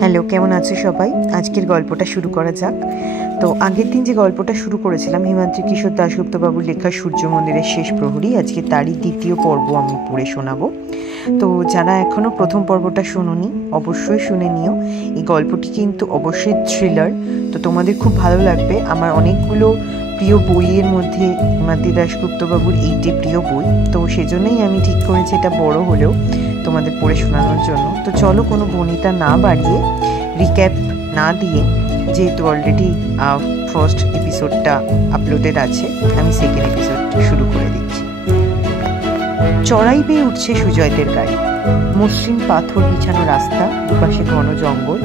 Hello, কেমন আছো সবাই? আজকের গল্পটা শুরু করা যাক। তো আগের দিন যে গল্পটা শুরু করেছিলাম হিমাদ্রি কিশোর দাশগুপ্ত বাবুর লেখা সূর্য মন্দিরের শেষ প্রহরী, আজকে তারই দ্বিতীয় পর্ব আমি পড়ে শোনাবো। তো যারা এখনও প্রথম পর্বটা শোনোনি অবশ্যই শুনে নিও। এই গল্পটি কিন্তু অবশ্যই থ্রিলার, তো তোমাদের খুব ভালো লাগবে। আমার অনেকগুলো প্রিয় বইয়ের মধ্যে হিমাদ্রি দাশগুপ্ত বাবুর এইটি প্রিয় বই, তো সেজন্যই আমি ঠিক করেছি এটা বড় হলেও তোমাদের পড়ে শোনানোর জন্য। তো চলো কোনো বনিতা না বাড়িয়ে, রিক্যাপ না দিয়ে, যেহেতু অলরেডি ফার্স্ট এপিসোডটা আপলোডেড আছে, আমি সেকেন্ড এপিসোড শুরু করে দিচ্ছি। চড়াই বেয়ে উঠছে সুজয়দের গাড়ি। মসৃণ পাথর বিছানো রাস্তা, দুপাশে ঘন জঙ্গল।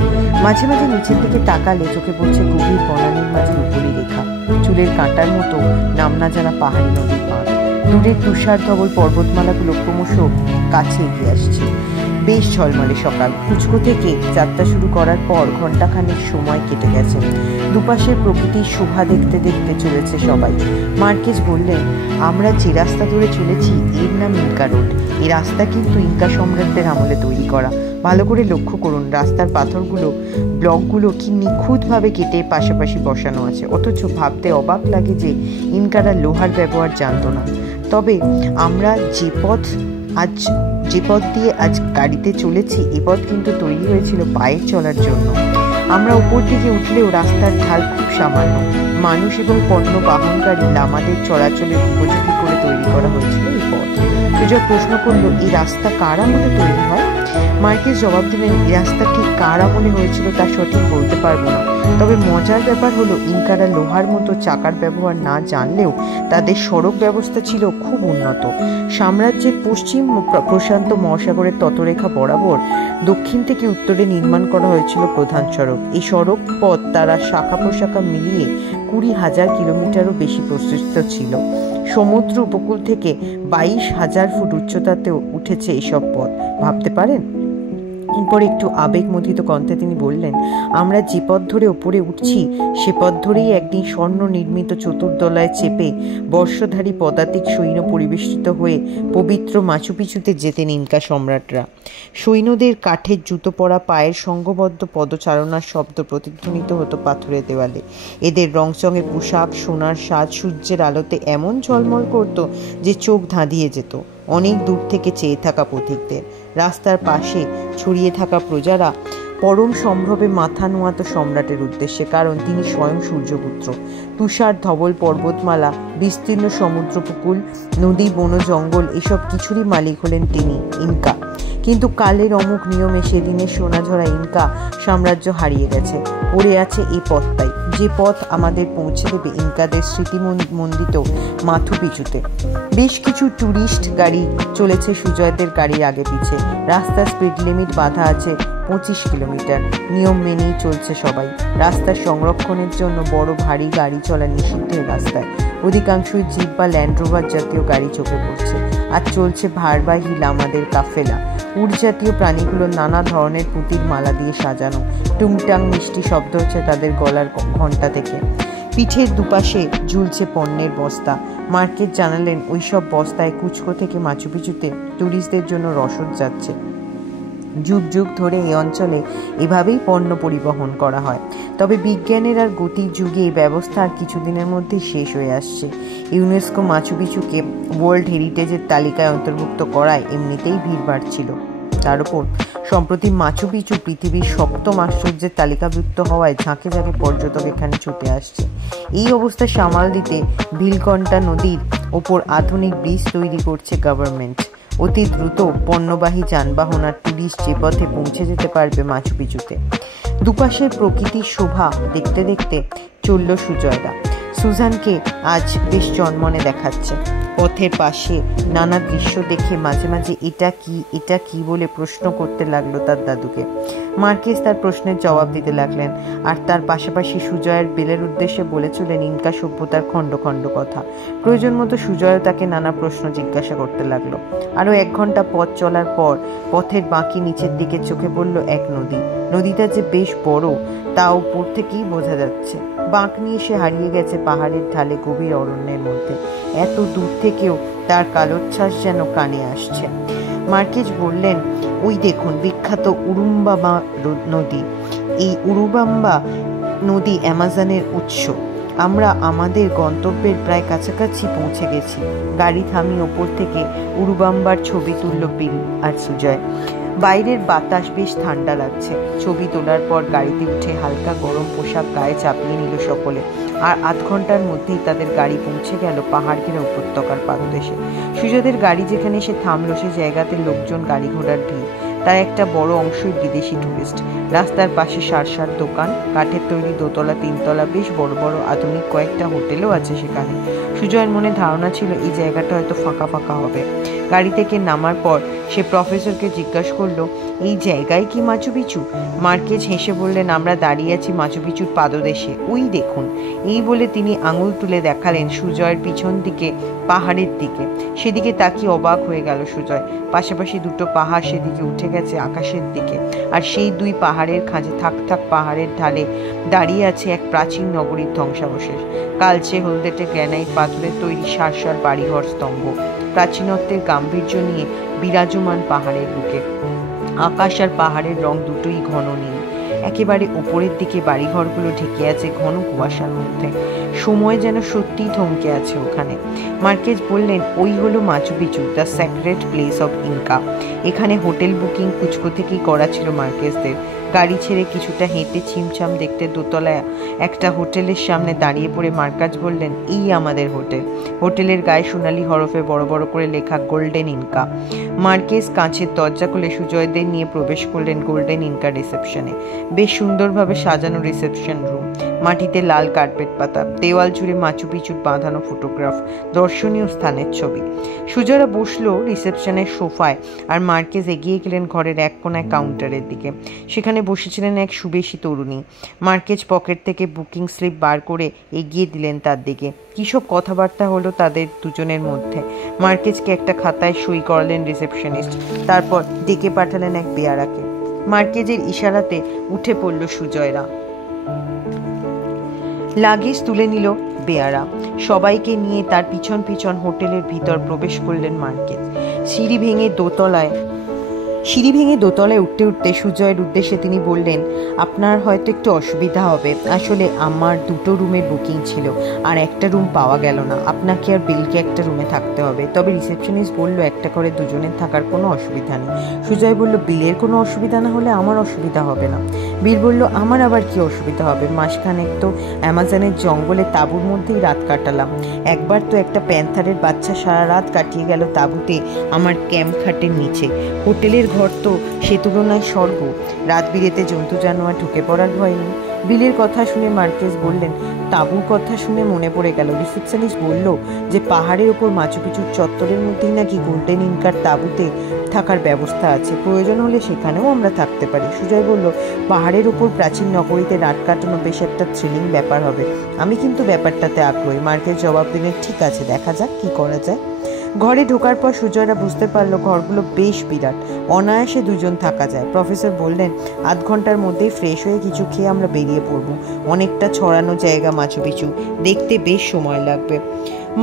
মাঝে মাঝে নিচের দিকে তাকালে চোখে পড়ছে গভীর বনানীর মাঝে উপরি রেখা, চুলের কাঁটার মতো নাম না জানা পাহাড়ি নদীর পাড়। দূরের তুষার ধবল পর্বতমালাগুলো ক্রমশ কাছে এগিয়ে আসছে। বেশ ঝলমলে সকাল। কুচকো থেকে যাত্রা শুরু করার পর ঘণ্টাখানেক সময় কেটে গেছে। দুপাশের প্রকৃতির শোভা দেখতে দেখতে চলেছে সবাই। মার্কেজ বললেন, আমরা যে রাস্তা ধরে চলেছি এর নাম ইনকা রোড। এই রাস্তা কিন্তু ইনকা সম্রাটদের আমলে তৈরি করা। ভালো করে লক্ষ্য করুন, রাস্তার পাথরগুলো, ব্লকগুলো কি নিখুঁতভাবে কেটে পাশাপাশি বসানো আছে, অথচ ভাবতে অবাক লাগে যে ইনকারা লোহার ব্যবহার জানত না। তবে আমরা যে পথ দিয়ে আজ গাড়িতে চলেছি, এ পথ কিন্তু তৈরি হয়েছিল পায়ে চলার জন্য। আমরা উপর দিকে উঠলেও রাস্তার ঢাল খুব সামান্য। মানুষ এবং পণ্য বাহনকারী লামাদের চলাচলের উপযোগী করে তৈরি করা হয়েছিল এই পথ। সুজয় প্রশ্ন করলো, এই রাস্তা কার আমলে তৈরি হয়? মার্কেজ জবাব দিলেন, এই রাস্তা ঠিক কার আমলে হয়েছিল তা সঠিক বলতে পারবো না, তবে মজার ব্যাপার হলো ইনকারা লোহার মতো চাকার ব্যবহার না জানলেও তাদের সড়ক ব্যবস্থা ছিল খুব উন্নত। সাম্রাজ্যের পশ্চিম প্রশান্ত মহাসাগরের তটরেখা বরাবর দক্ষিণ থেকে উত্তরে নির্মাণ করা হয়েছিল প্রধান সড়ক। এই সড়ক পথ তারা শাখা প্রশাখা মিলিয়ে 20,000 কিলোমিটারও বেশি প্রশস্ত ছিল। সমুদ্র উপকূল থেকে 22,000 ফুট উচ্চতাতেও উঠেছে এসব পথ, ভাবতে পারেন? এরপর একটু আবেগমথিত কণ্ঠে তিনি বললেন, আমরা যে পথ ধরে ওপরে উঠছি সে পথ ধরেই একদিন স্বর্ণ নির্মিত চতুর্দলায় চেপে বর্ষধারী পদাতিক সৈন্য পরিবেষ্টিত হয়ে পবিত্র মাচু পিচুতে যেতেন ইনকা সম্রাটরা। সৈন্যদের কাঠের জুতো পরা পায়ের সংঘবদ্ধ পদচারণার শব্দ প্রতিধ্বনিত হতো পাথরের দেওয়ালে। এদের রংচঙে পোশাক, সোনার সাজ সূর্যের আলোতে এমন ঝলমল করত যে চোখ ধাঁধিয়ে যেত অনেক দূর থেকে চেয়ে থাকা পথিকদের। রাস্তার পাশে ছড়িয়ে থাকা প্রজারা পরম সম্ভ্রমে মাথা নোয়াত সম্রাটের উদ্দেশ্যে, কারণ তিনি স্বয়ং সূর্যপুত্র। তুষার ধবল পর্বতমালা, বিস্তীর্ণ সমুদ্রোপকূল, নদী, বন, জঙ্গল, এসব কিছুরই মালিক হলেন তিনি, ইনকা। কিন্তু কালের অমুক নিয়মে সেদিনের সোনাঝরা ইনকা সাম্রাজ্য হারিয়ে গেছে। পড়ে আছে এই পথটাই, যে পথ আমাদের পৌঁছে দেবে ইনকাদের স্মৃতিমণ্ডিত মাথু পিছুতে। বেশ কিছু ট্যুরিস্ট গাড়ি চলেছে সুজয়দের গাড়ির আগে পিছে। রাস্তার স্পিড লিমিট বাঁধা আছে 25 কিলোমিটার। নিয়ম মেনেই চলছে সবাই। রাস্তার সংরক্ষণের জন্য বড় ভারী গাড়ি চলা নিষিদ্ধ রাস্তায়। অধিকাংশই জিপ বা ল্যান্ড রোভার জাতীয় গাড়ি চোখে পড়ছে। আর চলছে ভারবাহী লামাদের কাফেলা। উট জাতীয় প্রাণীগুলো নানা ধরনের পুঁতির মালা দিয়ে সাজানো। টুংটাং মিষ্টি শব্দ হচ্ছে তাদের গলার ঘণ্টা থেকে। পিঠের দুপাশে ঝুলছে পণ্যের বস্তা। মার্কেট জানালেন, ওইসব বস্তায় কুচকো থেকে মাচু পিচুতে ট্যুরিস্টদের জন্য রসদ যাচ্ছে। যুগ যুগ ধরে এই অঞ্চলে এভাবেই পণ্য পরিবহন করা হয়। তবে বিজ্ঞানের আর গতির যুগে এই ব্যবস্থা আর কিছুদিনের মধ্যে শেষ হয়ে আসছে। ইউনেস্কো মাচু পিচুকে ওয়ার্ল্ড হেরিটেজের তালিকায় অন্তর্ভুক্ত করায় এমনিতেই ভিড় বাড়ছিল। তার উপর সম্প্রতি মাচু পিচু পৃথিবীর 7ম আশ্চর্যের তালিকাভুক্ত হওয়ায় ঝাঁকে ঝাঁকে পর্যটক এখানে ছুটে আসছে। এই অবস্থা সামাল দিতে ভিলকন্টা নদীর ওপর আধুনিক ব্রিজ তৈরি করছে গভর্নমেন্ট। অতি দ্রুত পণ্যবাহী যানবাহন আর টুরিস্ট যে পথে পৌঁছে যেতে পারবে মাচু পিচুতে। দুপাশের প্রকৃতির শোভা দেখতে দেখতে চলল সুজয়রা। সুজানকে আজ বেশ জন্মনে দেখাচ্ছে। পথের পাশে নানা দৃশ্য দেখে মাঝে মাঝে এটা কি বলে প্রশ্ন করতে লাগলো তার দাদুকে। মার্কেজ তার প্রশ্নের জবাব দিতে লাগলেন, আর তার পাশাপাশি সুজয়ের বেলের উদ্দেশ্যে বলে চলেন ইনকা সভ্যতার খণ্ড খণ্ড কথা। প্রয়োজন মতো সুজয়ও তাকে নানা প্রশ্ন জিজ্ঞাসা করতে লাগলো। আরও 1 ঘন্টা পথ চলার পর পথের বাঁকি নিচের দিকে চোখে পড়ল এক নদী। নদীটা যে বেশ বড় তা উপর থেকেই বোঝা যাচ্ছে। বাঁক নিয়ে সে হারিয়ে গেছে পাহাড়ের ঢালে গভীর অরণ্যের মধ্যে। এত দূর থেকেও তার কালোচ্ছ্বাস যেন কানে আসছে। মার্কেজ বললেন, ওই দেখুন বিখ্যাত উরুম্বামা নদী। এই উরুবাম্বা নদী অ্যামাজনের উৎস। আমরা আমাদের গন্তব্যের প্রায় কাছাকাছি পৌঁছে গেছি। গাড়ি থামিয়ে ওপর থেকে উরুবাম্বার ছবি তুলল বিল আর সুজয়। বাইরের বাতাস বেশ ঠান্ডা লাগছে। ছবি তোলার পর গাড়িতে উঠে হালকা গরম পোশাক গায়ে চাপিয়ে নিল সকলে। আর আধ ঘন্টার মধ্যেই তাদের গাড়ি পৌঁছে গেল পাহাড় ঘেরা উপত্যকার পাদদেশে। সুজয়দের গাড়ি যেখানে এসে থামলো সে জায়গাতে লোকজন, গাড়ি ঘোড়ার ভিড়। তার একটা বড় অংশই বিদেশি টুরিস্ট। রাস্তার পাশে সার দোকান, কাঠের তৈরি দোতলা তিনতলা বেশ বড় বড় আধুনিক কয়েকটা হোটেলও আছে সেখানে। সুজয়ের মনে ধারণা ছিল এই জায়গাটা হয়তো ফাঁকা ফাঁকা হবে। গাড়ি থেকে নামার পর সে প্রফেসরকে জিজ্ঞাসা করলো, এই জায়গায় কি মাচু পিচু? মার্কেজ হেসে বললেন, আমরা দাঁড়িয়ে আছি মাচু পিচুর পাদদেশে, ওই দেখুন। এই বলে তিনি আঙুল তুলে দেখালেন সুজয়ের পিছন দিকে, পাহাড়ের দিকে। সেদিকে তাকিয়ে অবাক হয়ে গেল সুজয়। পাশাপাশি দুটো পাহাড় সেদিকে উঠে গেছে আকাশের দিকে, আর সেই দুই পাহাড়ের খাঁজে থাক থাক পাহাড়ের ঢালে দাঁড়িয়ে আছে এক প্রাচীন নগরীর ধ্বংসাবশেষ। কালচে হলদেটে গ্রানাইট পাথরের তৈরি সার বাড়িঘর স্তম্ভ, প্রাচীনত্বের গাম্ভীর্য নিয়ে বিরাজমান পাহাড়ের বুকে। আকাশ আর পাহাড়ের রং দুটোই ঘন নীল। একেবারে উপরের দিকে বাড়িঘরগুলো ঢেকে আছে ঘন কুয়াশার মধ্যে। সময় যেন সত্যিই থমকে আছে ওখানে। মার্কেজ বললেন, ওই হলো Machu Picchu, the sacred place of Inca. এখানে হোটেল বুকিং কুচকো থেকেই করা ছিল মার্কেজদের। গাড়ি ছেড়ে কিছুটা হেঁটে ছিমছাম দেখতে দোতলায় একটা হোটেলের সামনে দাঁড়িয়ে পড়ে মার্কেজ বললেন, এই আমাদের হোটেল। হোটেলের গায়ে সোনালি হরফে বড় বড় করে লেখা গোল্ডেন ইনকা। মার্কেজ কাঁচের দরজা খুলে সুজয়দের নিয়ে প্রবেশ করলেন গোল্ডেন ইনকা রিসেপশনে। বেশ সুন্দরভাবে সাজানো রিসেপশন রুম, মাটিতে লাল কার্পেট পাতা, দেওয়াল জুড়ে মাচু পিচুর বাঁধানো ফটোগ্রাফ, দর্শনীয় স্থানের ছবি। সুজয়রা বসলো রিসেপশনের সোফায়, আর মার্কেজ এগিয়ে গেলেন ঘরের এক কোনায় কাউন্টারের দিকে। সেখানে বসেছিলেন এক সুবেশী তরুণী। মার্কেজ পকেট থেকে বুকিং স্লিপ বার করে এগিয়ে দিলেন তার দিকে। কিসব কথাবার্তা হলো তাদের দুজনের মধ্যে। মার্কেজকে একটা খাতায় সই করালেন রিসেপশনিস্ট, তারপর ডেকে পাঠালেন এক বেয়ারাকে। মার্কেজের ইশারাতে উঠে পড়ল সুজয়রা। লাগেজ তুলে নিল বেয়ারা। সবাইকে নিয়ে তার পিছন পিছন হোটেলের ভিতর প্রবেশ করলেন মার্কেজ। সিঁড়ি ভেঙে দোতলায় উঠতে উঠতে সুজয়ের উদ্দেশ্যে তিনি বললেন, আপনার হয়তো একটু অসুবিধা হবে। আসলে আমার দুটো রুমের বুকিং ছিল, আর একটা রুম পাওয়া গেল না। আপনাকে আর বিলকে একটা রুমে থাকতে হবে। তবে রিসেপশনিস্ট বলল, একটা করে দুজনের থাকার কোনো অসুবিধা নেই। সুজয় বলল, বিলের কোনো অসুবিধা না হলে আমার অসুবিধা হবে না। বীর বলল, আমার আবার কি অসুবিধা হবে? মাসখানেক তো অ্যামাজনের জঙ্গলে তাঁবুর মধ্যেই রাত কাটালাম। একবার তো একটা প্যান্থারের বাচ্চা সারা রাত কাটিয়ে গেল তাঁবুতে আমার ক্যাম্প খাটের নিচে। হোটেলের ঘর তো সে তুলনায় স্বর্গ। রাত বিরেতে জন্তু জানোয়ার ঢুকে পড়ার ভয় নেই। বিলের কথা শুনে মার্কেজ বললেন, তাঁবুর কথা শুনে মনে পড়ে গেল। রিসেপশনিস্ট বলল যে পাহাড়ের ওপর মাচু পিচুর চত্বরের মধ্যেই নাকি গোল্ডেন ইনকার তাঁবুতে থাকার ব্যবস্থা আছে। প্রয়োজন হলে সেখানেও আমরা থাকতে পারি। সুজয় বলল, পাহাড়ের ওপর প্রাচীন নগরীতে রাত কাটানো বেশ একটা থ্রিলিং ব্যাপার হবে। আমি কিন্তু ব্যাপারটাতে আগ্রহী। মার্কেজ জবাব দিলেন, ঠিক আছে, দেখা যাক কি করা যায়। ঘরে ঢোকার পর সুজয়রা বুঝতে পারলো ঘরগুলো বেশ বিরাট, অনায়াসে দুজন থাকা যায়। প্রফেসর বললেন, আধ ঘন্টার মধ্যেই ফ্রেশ হয়ে কিছু খেয়ে আমরা বেরিয়ে পড়বো। অনেকটা ছড়ানো জায়গা মাচু পিচু, দেখতে বেশ সময় লাগবে।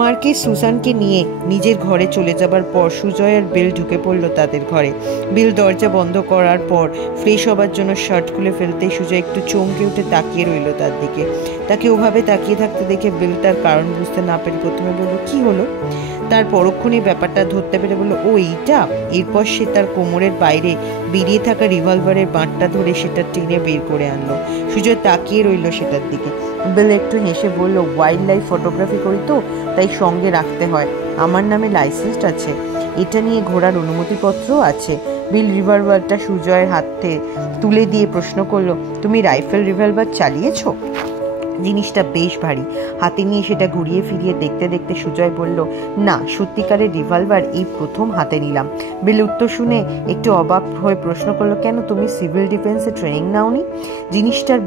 মার্কেজ সুসানকে নিয়ে নিজের ঘরে চলে যাবার পর সুজয় আর বিল ঢুকে পড়ল তাদের ঘরে। বিল দরজা বন্ধ করার পর ফ্রেশ হবার জন্য শার্ট খুলে ফেলতেই সুজয় একটু চমকে উঠে তাকিয়ে রইল তার দিকে। তাকে ওভাবে তাকিয়ে থাকতে দেখে বিল তার কারণ বুঝতে না পেরে প্রথমে বলল, কি হলো? তার পরক্ষণেই ব্যাপারটা ধরতে পেরে বলল, ও এইটা। এরপর সে তার কোমরের বাইরে বেরিয়ে থাকা রিভলভারের বাঁটটা ধরে সেটা টেনে বের করে আনলো। সুজয় তাকিয়ে রইল সেটার দিকে। বিল একটু হেসে বলল, ওয়াইল্ড লাইফ ফটোগ্রাফি করি তো, তাই সঙ্গে রাখতে হয়। আমার নামে লাইসেন্স আছে, এটা নিয়ে ঘোরার অনুমতিপত্রও আছে। বিল রিভলভারটা সুজয়ের হাতে তুলে দিয়ে প্রশ্ন করলো, তুমি রাইফেল রিভলভার চালিয়েছো? জিনিসটা বেশ ভারী। হাতে নিয়ে সেটা ঘুরিয়ে ফিরিয়ে দেখতে দেখতে সুজয় বলল, না, সত্যিকারের রিভলভার এই প্রথম হাতে নিলাম। বিল উত্তর শুনে একটু অবাক হয়ে প্রশ্ন করলো, কেন তুমি সিভিল ডিফেন্সে ট্রেনিং নাওনি? জিনিসটার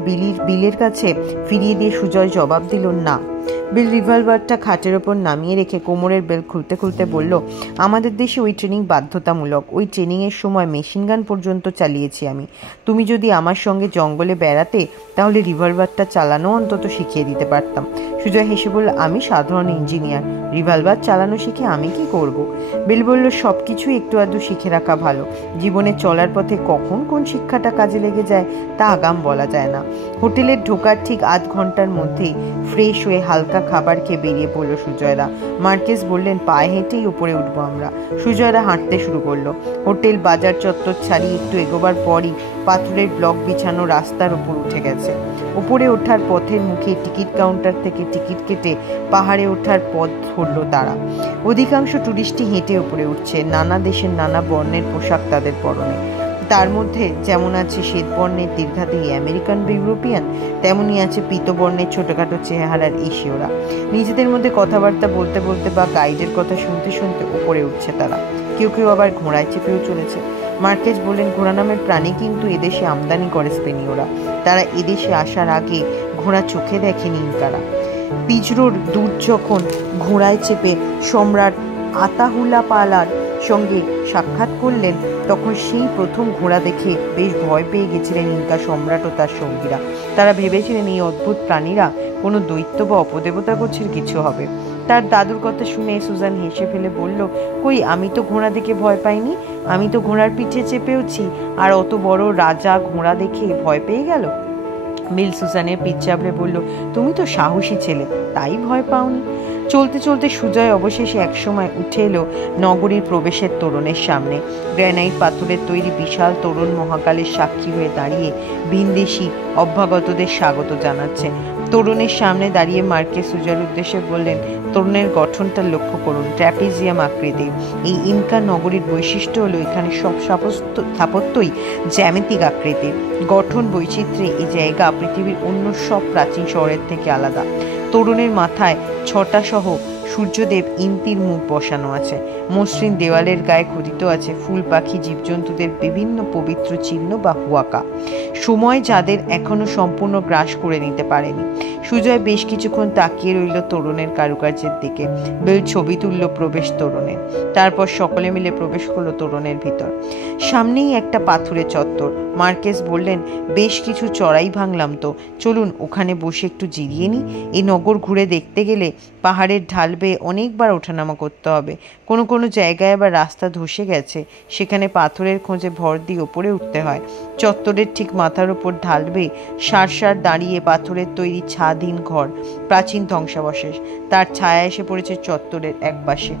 বিলের কাছে ফিরিয়ে দিয়ে সুজয় জবাব দিল, না। বিল রিভলভারটা খাটের ওপর নামিয়ে রেখে কোমরের বেল্ট খুলতে খুলতে বলল, আমাদের দেশে ওই ট্রেনিং বাধ্যতামূলক। ওই ট্রেনিংয়ের সময় মেশিন গান পর্যন্ত চালিয়েছি আমি। তুমি যদি আমার সঙ্গে জঙ্গলে বেড়াতে, তাহলে রিভলভারটা চালানো অন্তত শিখিয়ে দিতে পারতাম। সুজয় হেসে বলল, আমি সাধারণ ইঞ্জিনিয়ার, রিভলভার চালানো শিখে আমি কি করব? বেল বলল, সব কিছু একটু আধটু শিখে রাখা ভালো। জীবনে চলার পথে কখন কোন শিক্ষাটা কাজে লেগে যায় তা আগাম বলা যায় না। হোটেলের ঢোকার ঠিক আধ ঘন্টার মধ্যেই ফ্রেশ হয়ে হালকা খাবার খেয়ে বেরিয়ে পড়ল সুজয়রা। মার্কেস বললেন, পায়ে হেঁটেই উপরে উঠবো আমরা। সুজয়রা হাঁটতে শুরু করলো। হোটেল বাজার চত্বর ছাড়িয়ে একটু এগোবার পরই পাথরের ব্লক বিছানো রাস্তার উপর উঠে গেছে। উপরে ওঠার পথের মুখে টিকিট কাউন্টার থেকে টিকিট কেটে পাহাড়ে ওঠার পথ ধরল তারা। অধিকাংশ টুরিস্টই হেঁটে উপরে উঠছে। নানা দেশের নানা বর্ণের পোশাক তাদের পরনে। তার মধ্যে যেমন আছে শ্বেতবর্ণের দীর্ঘাদেহী আমেরিকান বা ইউরোপিয়ান, তেমনই আছে পীতবর্ণের ছোটখাটো চেহারার এশীয়রা। নিজেদের মধ্যে কথাবার্তা বলতে বলতে বা গাইডের কথা শুনতে শুনতে উপরে উঠছে তারা। কেউ কেউ আবার ঘোড়ায় চেপেও চলেছে। মার্কেস বললেন, ঘোড়া নামের প্রাণী কিন্তু এদেশে আমদানি করে স্পেনীয়রা। তারা এদেশে আসার আগে ঘোড়া চোখে দেখেনি ইনকারা। পিজরোর দূত যখন ঘোড়ায় চেপে সম্রাট আতাহুলাপালার সঙ্গে সাক্ষাৎ করলেন, তখন সেই প্রথম ঘোড়া দেখে বেশ ভয় পেয়ে গেছিলেন ইনকা সম্রাট ও তার সঙ্গীরা। তারা ভেবেছিলেন এই অদ্ভুত প্রাণীরা কোনো দৈত্য বা অপদেবতা গোছের কিছু হবে। তার দাদুর কথা শুনে সুজান হেসে ফেলে বলল, কই, আমি তো ঘোড়া দেখে ভয় পাইনি। আমি তো ঘোড়ার পিঠে চেপেওছি, আর অত বড় রাজা ঘোড়া দেখে ভয় পেয়ে গেল। মিল সুজানের পিঠ চাপড়ে বলল, তুমি তো সাহসী ছেলে, তাই ভয় পাওনি। চলতে চলতে সুজয় অবশেষে একসময় উঠে এলো নগরীর প্রবেশের তোরণের সামনে। গ্রানাইট পাথরের তৈরি বিশাল তোরণ মহাকালের সাক্ষী হয়ে দাঁড়িয়ে ভিনদেশি অভ্যাগতদের স্বাগত জানাচ্ছে। তোরণের সামনে দাঁড়িয়ে মার্কেস সুজয়ের উদ্দেশ্যে বললেন, তোরণের গঠনটা লক্ষ্য করুন, ট্র্যাপিজিয়াম আকৃতি। এই ইনকা নগরীর বৈশিষ্ট্য হলো এখানে সব স্থাপত্যই জ্যামিতিক আকৃতি। গঠন বৈচিত্র্যে এই জায়গা পৃথিবীর অন্য সব প্রাচীন শহরের থেকে আলাদা। তোরণের মাথায় 6টা সহ সূর্যদেব ইন্তির মুখ বসানো আছে। মসৃণ দেওয়ালের গায়ে খোদিত আছে ফুল, পাখি, জীবজন্তুদের বিভিন্ন পবিত্র চিহ্ন বা হুয়াকা। সময় যাদের এখনো সম্পূর্ণ গ্রাস করে নিতে পারেনি। সুজয় বেশ কিছুক্ষণ তাকিয়ে রইল তোরণের কারুকার্যের দিকে। বেল ছবি তুলল প্রবেশ তোরণে। তারপর সকলে মিলে প্রবেশ করলো তোরণের ভিতর। সামনেই একটা পাথুরে চত্বর। মার্কেস বললেন, বেশ কিছু চড়াই ভাঙলাম তো, চলুন ওখানে বসে একটু জিরিয়ে নিই। এই নগর ঘুরে দেখতে গেলে পাহাড়ের ঢাল বেয়ে অনেকবার ওঠানামা করতে হবে। কোনো কোনো জায়গায় আবার রাস্তা ধসে গেছে, সেখানে পাথরের খোঁজে ভর দিয়ে ওপরে উঠতে হয়। চত্বরের ঠিক মাথার ওপর ঢাল বেয়ে সার দাঁড়িয়ে পাথরের তৈরি ছাদহীন ঘর, প্রাচীন ধ্বংসাবশেষ। তার ছায়া এসে পড়েছে চত্বরের এক পাশে।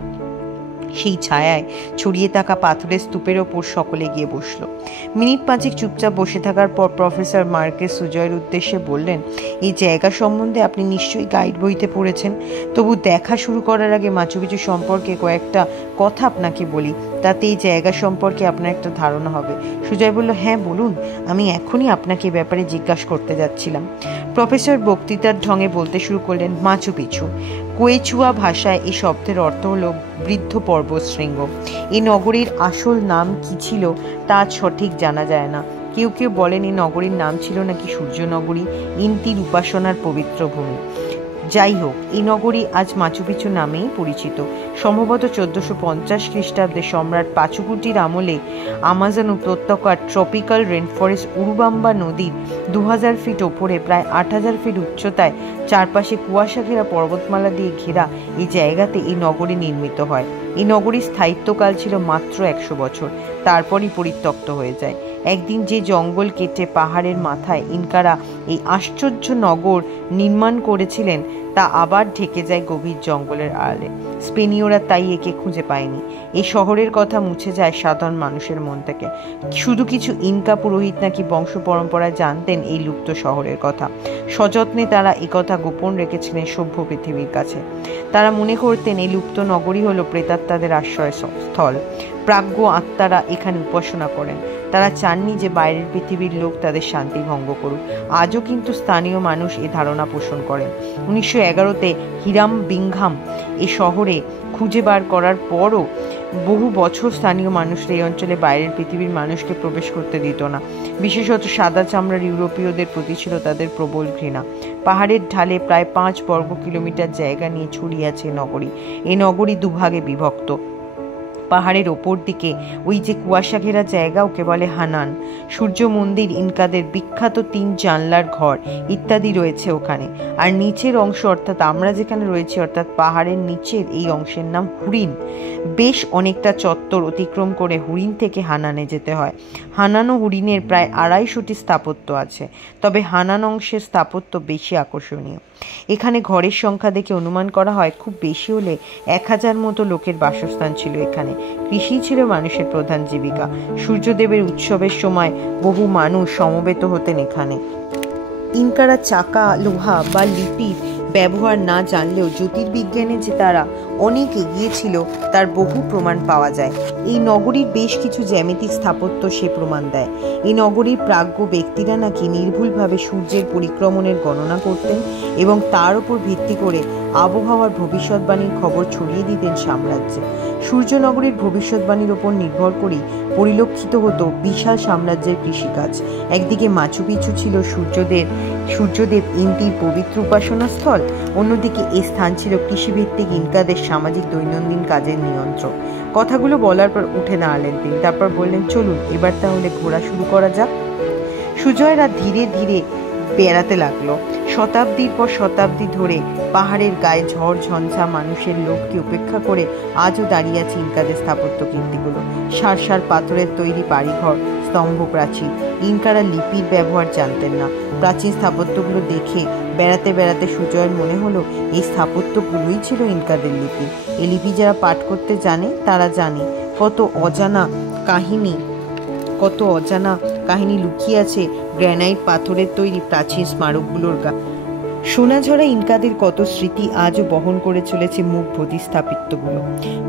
সেই ছায়ায় ছড়িয়ে থাকা পাথরের স্তূপের ওপর সকলে গিয়ে বসল। মিনিট 5 চুপচাপ বসে থাকার পর প্রফেসর মার্কেস সুজয়ের উদ্দেশ্যে বললেন, এই জায়গা সম্বন্ধে আপনি নিশ্চয়ই গাইড বইতে পড়েছেন। তবু দেখা শুরু করার আগে মাচু পিচু সম্পর্কে কয়েকটা কথা আপনাকে বলি, তাতে এই জায়গা সম্পর্কে আপনার একটা ধারণা হবে। সুজয় বলল, হ্যাঁ বলুন, আমি এখনই আপনাকে ব্যাপারে জিজ্ঞাসা করতে যাচ্ছিলাম। প্রফেসর বক্তৃতার ঢঙে বলতে শুরু করলেন, মাচু পিছু কোয়েচুয়া ভাষায় এই শব্দের অর্থ হলো বৃদ্ধ পর্বতশৃঙ্গ। এই নগরীর আসল নাম কি ছিল তা সঠিক জানা যায় না। কেউ কেউ বলেন এই নগরীর নাম ছিল নাকি সূর্যনগরী, ইন্তির উপাসনার পবিত্র ভূমি। যাই হোক, এই নগরী আজ মাচু পিছু নামেই পরিচিত। সম্ভবত 1450 খ্রিস্টাব্দে সম্রাট পাচুকুটির আমলে আমাজন উপত্যকার ট্রপিক্যাল রেনফরেস্ট উরুবাম্বা নদীর 2000 ফিট ওপরে প্রায় 8000 ফিট উচ্চতায় চারপাশে কুয়াশা ঘেরা পর্বতমালা দিয়ে ঘেরা এই জায়গাতে এই নগরী নির্মিত হয়। এই নগরীর স্থায়িত্বকাল ছিল মাত্র 100 বছর, তারপরই পরিত্যক্ত হয়ে যায়। একদিন যে জঙ্গল কেটে পাহাড়ের মাথায় ইনকারা এই আশ্চর্য নগর নির্মাণ করেছিলেন তা আবার ঢেকে যায় গভীর জঙ্গলের আড়ালে। স্পেনীয়রা তাই একে খুঁজে পায়নি। এই শহরের কথা মুছে যায় সাধারণ মানুষের মন থেকে। শুধু কিছু ইনকা পুরোহিত নাকি বংশ পরম্পরায় জানতেন এই লুপ্ত শহরের কথা। সযত্নে তারা একথা গোপন রেখেছিলেন সভ্য পৃথিবীর কাছে। তারা মনে করতেন এই লুপ্ত নগরী হলো প্রেতাত্মাদের আশ্রয়স্থল। প্রাজ্ঞ আত্মারা এখানে উপাসনা করেন। তারা চাননি যে বাইরের পৃথিবীর লোক তাদের শান্তি ভঙ্গ করুক। আজও কিন্তু স্থানীয় মানুষ এ ধারণা পোষণ করেন। 1911-তে হিরাম বিংঘাম এ শহরে খুঁজে বার করার পরও বহু বছর স্থানীয় মানুষরা এই অঞ্চলে বাইরের পৃথিবীর মানুষকে প্রবেশ করতে দিত না। বিশেষত সাদা চামড়ার ইউরোপীয়দের প্রতি ছিল তাদের প্রবল ঘৃণা। পাহাড়ের ঢালে প্রায় 5 বর্গ কিলোমিটার জায়গা নিয়ে ছড়িয়ে আছে নগরী। এই নগরী দুভাগে বিভক্ত। পাহাড়ের ওপর দিকে ওই যে কুয়াশা ঘেরা জায়গা, ওকে বলে হানান। সূর্য মন্দির, ইনকাদের বিখ্যাত 3 জানলার ঘর ইত্যাদি রয়েছে ওখানে। আর নিচের অংশ, অর্থাৎ আমরা যেখানে রয়েছি, অর্থাৎ পাহাড়ের নিচের এই অংশের নাম হুরিন। বেশ অনেকটা চত্বর অতিক্রম করে হুরিন থেকে হানানে যেতে হয়। হানান ও হুরিনের প্রায় 250টি স্থাপত্য আছে, তবে হানান অংশের স্থাপত্য বেশি আকর্ষণীয়। এখানে ঘরের সংখ্যা দেখে অনুমান করা হয় খুব বেশি হলে 1000 মতো লোকের বাসস্থান ছিল এখানে। কৃষি ছিল মানুষের প্রধান জীবিকা। সূর্যদেবের উৎসবের সময় বহু মানুষ সমবেত হতেন এখানে। ইনকারা চাকা, লোহা বা লিপির ব্যবহার না জানলেও জ্যোতির্বিজ্ঞানে যে তারা অনেক এগিয়ে ছিল তার বহু প্রমাণ পাওয়া যায়। এই নগরীর বেশ কিছু জ্যামিতিক স্থাপত্য সে প্রমাণ দেয়। এই নগরীর প্রাজ্ঞ ব্যক্তিরা নাকি নির্ভুলভাবে সূর্যের পরিক্রমণের গণনা করতেন এবং তার উপর ভিত্তি করে আবহাওয়ার ভবিষ্যৎবাণীর খবর ছড়িয়ে দিতেন সাম্রাজ্যে। সূর্যনগরীর ভবিষ্যৎবাণীর ওপর নির্ভর করেই পরিলক্ষিত হতো বিশাল সাম্রাজ্যের কৃষিকাজ। একদিকে মাচু পিছু ছিল সূর্যদেব ইন্দির পবিত্র উপাসনা স্থল, অন্যদিকে এই স্থান ছিল কৃষিভিত্তিক ইনকাদের সামাজিক দৈনন্দিন কাজের নিয়ন্ত্রক। কথাগুলো বলার পর উঠে দাঁড়ালেন তিনি। তারপর বললেন, চলুন এবার তাহলে ঘোরা শুরু করা যাক। সুজয়রা ধীরে ধীরে বেড়াতে লাগলো। শতাব্দীর পর শতাব্দী ধরে পাহাড়ের গায়ে ঝড় ঝঞ্ঝা মানুষের লোককে উপেক্ষা করে আজও দাঁড়িয়ে আছে ইনকাদের স্থাপত্য কীর্তিগুলো। সার সার পাথরের তৈরি বাড়িঘর, স্তম্ভ, প্রাচীর। ইনকারা লিপির ব্যবহার জানতেন না। প্রাচীন স্থাপত্যগুলো দেখে বেড়াতে বেড়াতে সুজয়ের মনে হলো এই স্থাপত্যগুলোই ছিল ইনকাদের লিপি। এই লিপি যারা পাঠ করতে জানে তারা জানে কত অজানা কাহিনী লুকিয়ে আছে গ্রানাইট পাথরের তৈরি প্রাচীন স্মারকগুলোর সোনাঝরা ইনকাদের কত স্মৃতি আজও বহন করে চলেছে মুখ ভোতি স্থাপত্যগুলো।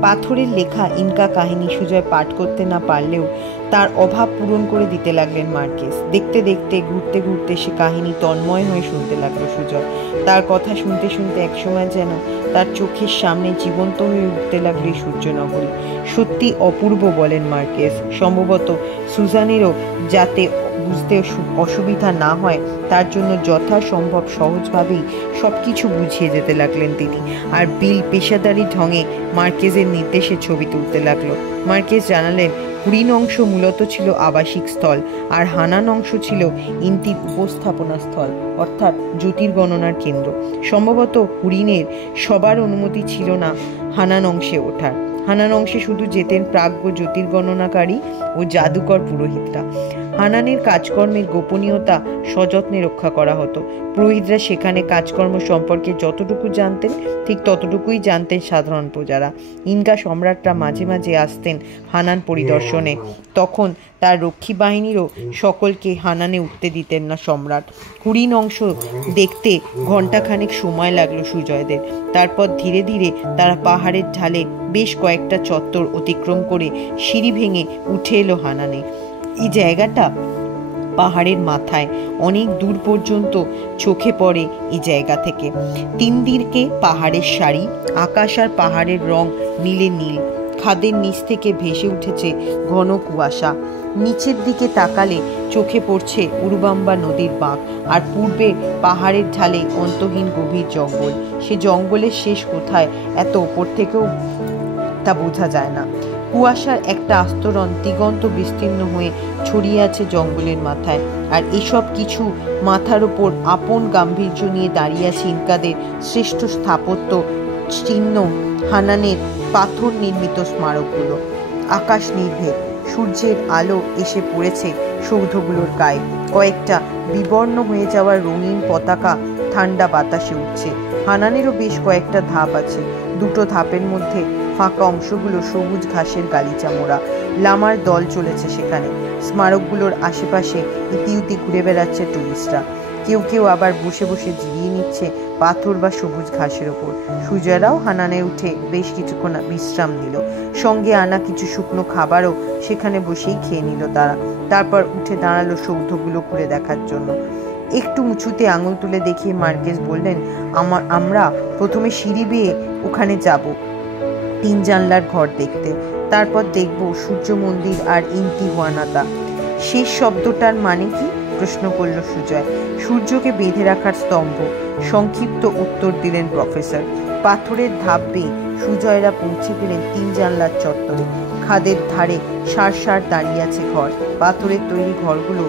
পাথরের লেখা ইনকা কাহিনী সুজয় পাঠ করতে না পারলেও তার অভাব পূরণ করে দিতে লাগলেন মার্কেস। দেখতে দেখতে, ঘুরতে ঘুরতে সে কাহিনী তন্ময় হয়ে শুনতে লাগলো সুজয়। তার কথা শুনতে শুনতে একসময় যেন তার চোখের সামনে জীবন্ত হয়ে উঠতে লাগলো এই সূর্যনগরী। সত্যি অপূর্ব, বলেন মার্কেস। সম্ভবত সুজানেরও যাতে বুঝতে অসুবিধা না হয় তার জন্য যথাসম্ভব সহজভাবেই সবকিছু বুঝিয়ে যেতে লাগলেন তিনি। আর বিল পেশাদারি ঢঙে মার্কেজের নির্দেশে ছবি তুলতে লাগলো। মার্কেজ জানালেন, হুরিন অংশ মূলত ছিল আবাসিক স্থল, আর হানান অংশ ছিল ইন্তির উপস্থাপনা স্থল, অর্থাৎ জ্যোতির্গণনার কেন্দ্র। সম্ভবত হুরিনের সবার অনুমতি ছিল না হানান অংশে ওঠার। হানান অংশে শুধু যেতেন প্রাজ্ঞ জ্যোতির্গণনাকারী ও জাদুকর পুরোহিতরা। হানানের কাজকর্মের গোপনীয়তা সযত্নে রক্ষা করা হতো। পুরোহিতরা সেখানে কাজকর্ম সম্পর্কে যতটুকু জানতেন ঠিক ততটুকুই জানতেন সাধারণ প্রজারা। ইনকা সম্রাটরা মাঝে মাঝে আসতেন হানান পরিদর্শনে। তখন তার রক্ষী বাহিনীরও সকলকে হানানে উঠতে দিতেন না সম্রাট। হুরিন অংশ দেখতে ঘণ্টাখানেক সময় লাগলো সুজয়দের। তারপর ধীরে ধীরে তারা পাহাড়ের ঢালে বেশ কয়েকটা চত্বর অতিক্রম করে সিঁড়ি ভেঙে উঠে এলো হানানে। এই জায়গাটা পাহাড়ের মাথায়, অনেক দূর পর্যন্ত চোখে পড়ে এই জায়গা থেকে। 3 দিকে পাহাড়ের সারি, আকাশ আর পাহাড়ের রং নীলে নীল। খাদের নিচ থেকে ভেসে উঠেছে ঘন কুয়াশা। নিচের দিকে তাকালে চোখে পড়ছে উরুবাম্বা নদীর বাঁক, আর পূর্বে পাহাড়ের ঢালে অন্তহীন গভীর জঙ্গল। সে জঙ্গলের শেষ কোথায় এত ওপর থেকেও তা বোঝা যায় না। কুয়াশার একটা আস্তরণ দিগন্ত বিস্তীর্ণ হয়ে ছড়িয়ে আছে জঙ্গলের মাথায়, আর এসব কিছু মাথার ওপর আপন গাম্ভীর্য নিয়ে দাঁড়িয়ে আছে ইনকাদের শ্রেষ্ঠ স্থাপত্য চিহ্ন, হানানের পাথর নির্মিত স্মারকগুলো। আকাশ নির্ভেদ, সূর্যের আলো এসে পড়েছে সৌধগুলোর গায়ে। কয়েকটা বিবর্ণ হয়ে যাওয়া রঙিন পতাকা ঠান্ডা বাতাসে উঠছে। হানানেরও বেশ কয়েকটা ধাপ আছে। 2টো ধাপের মধ্যে ফাঁকা অংশগুলো সবুজ ঘাসের গালিচা মোড়া। লামার দল চলেছে সেখানে। স্মারকগুলোর আশেপাশে ইতিউতি ঘুরে বেড়াচ্ছে টুরিস্টরা। কেউ কেউ আবার বসে বসে জিরিয়ে নিচ্ছে পাথর বা সবুজ ঘাসের ওপর। সুজয়রাও হানানে উঠে বেশ কিছুক্ষণ বিশ্রাম নিল। সঙ্গে আনা কিছু শুকনো খাবারও সেখানে বসেই খেয়ে নিল তারা। তারপর উঠে দাঁড়ালো সৌধগুলো ঘুরে দেখার জন্য। একটু উঁচুতে আঙুল তুলে দেখিয়ে মার্কেস বললেন, আমরা প্রথমে সিঁড়ি বেয়ে ওখানে যাব 3 জানলার ঘর দেখতে। তারপর দেখব সূর্য মন্দির আর ইন্তিহুয়ানাতা। শেষ শব্দটার মানে কি? প্রশ্ন করল সুজয়। সূর্যকে বেঁধে রাখার স্তম্ভ, সংক্ষিপ্ত উত্তর দিলেন প্রফেসর। পাথরের ধাপ বেয়ে সুজয়রা পৌঁছে গেলেন 3 জানলার চত্বরে। খাদের ধারে সার সার দাঁড়িয়ে আছে ঘর। পাথরের তৈরি ঘরগুলো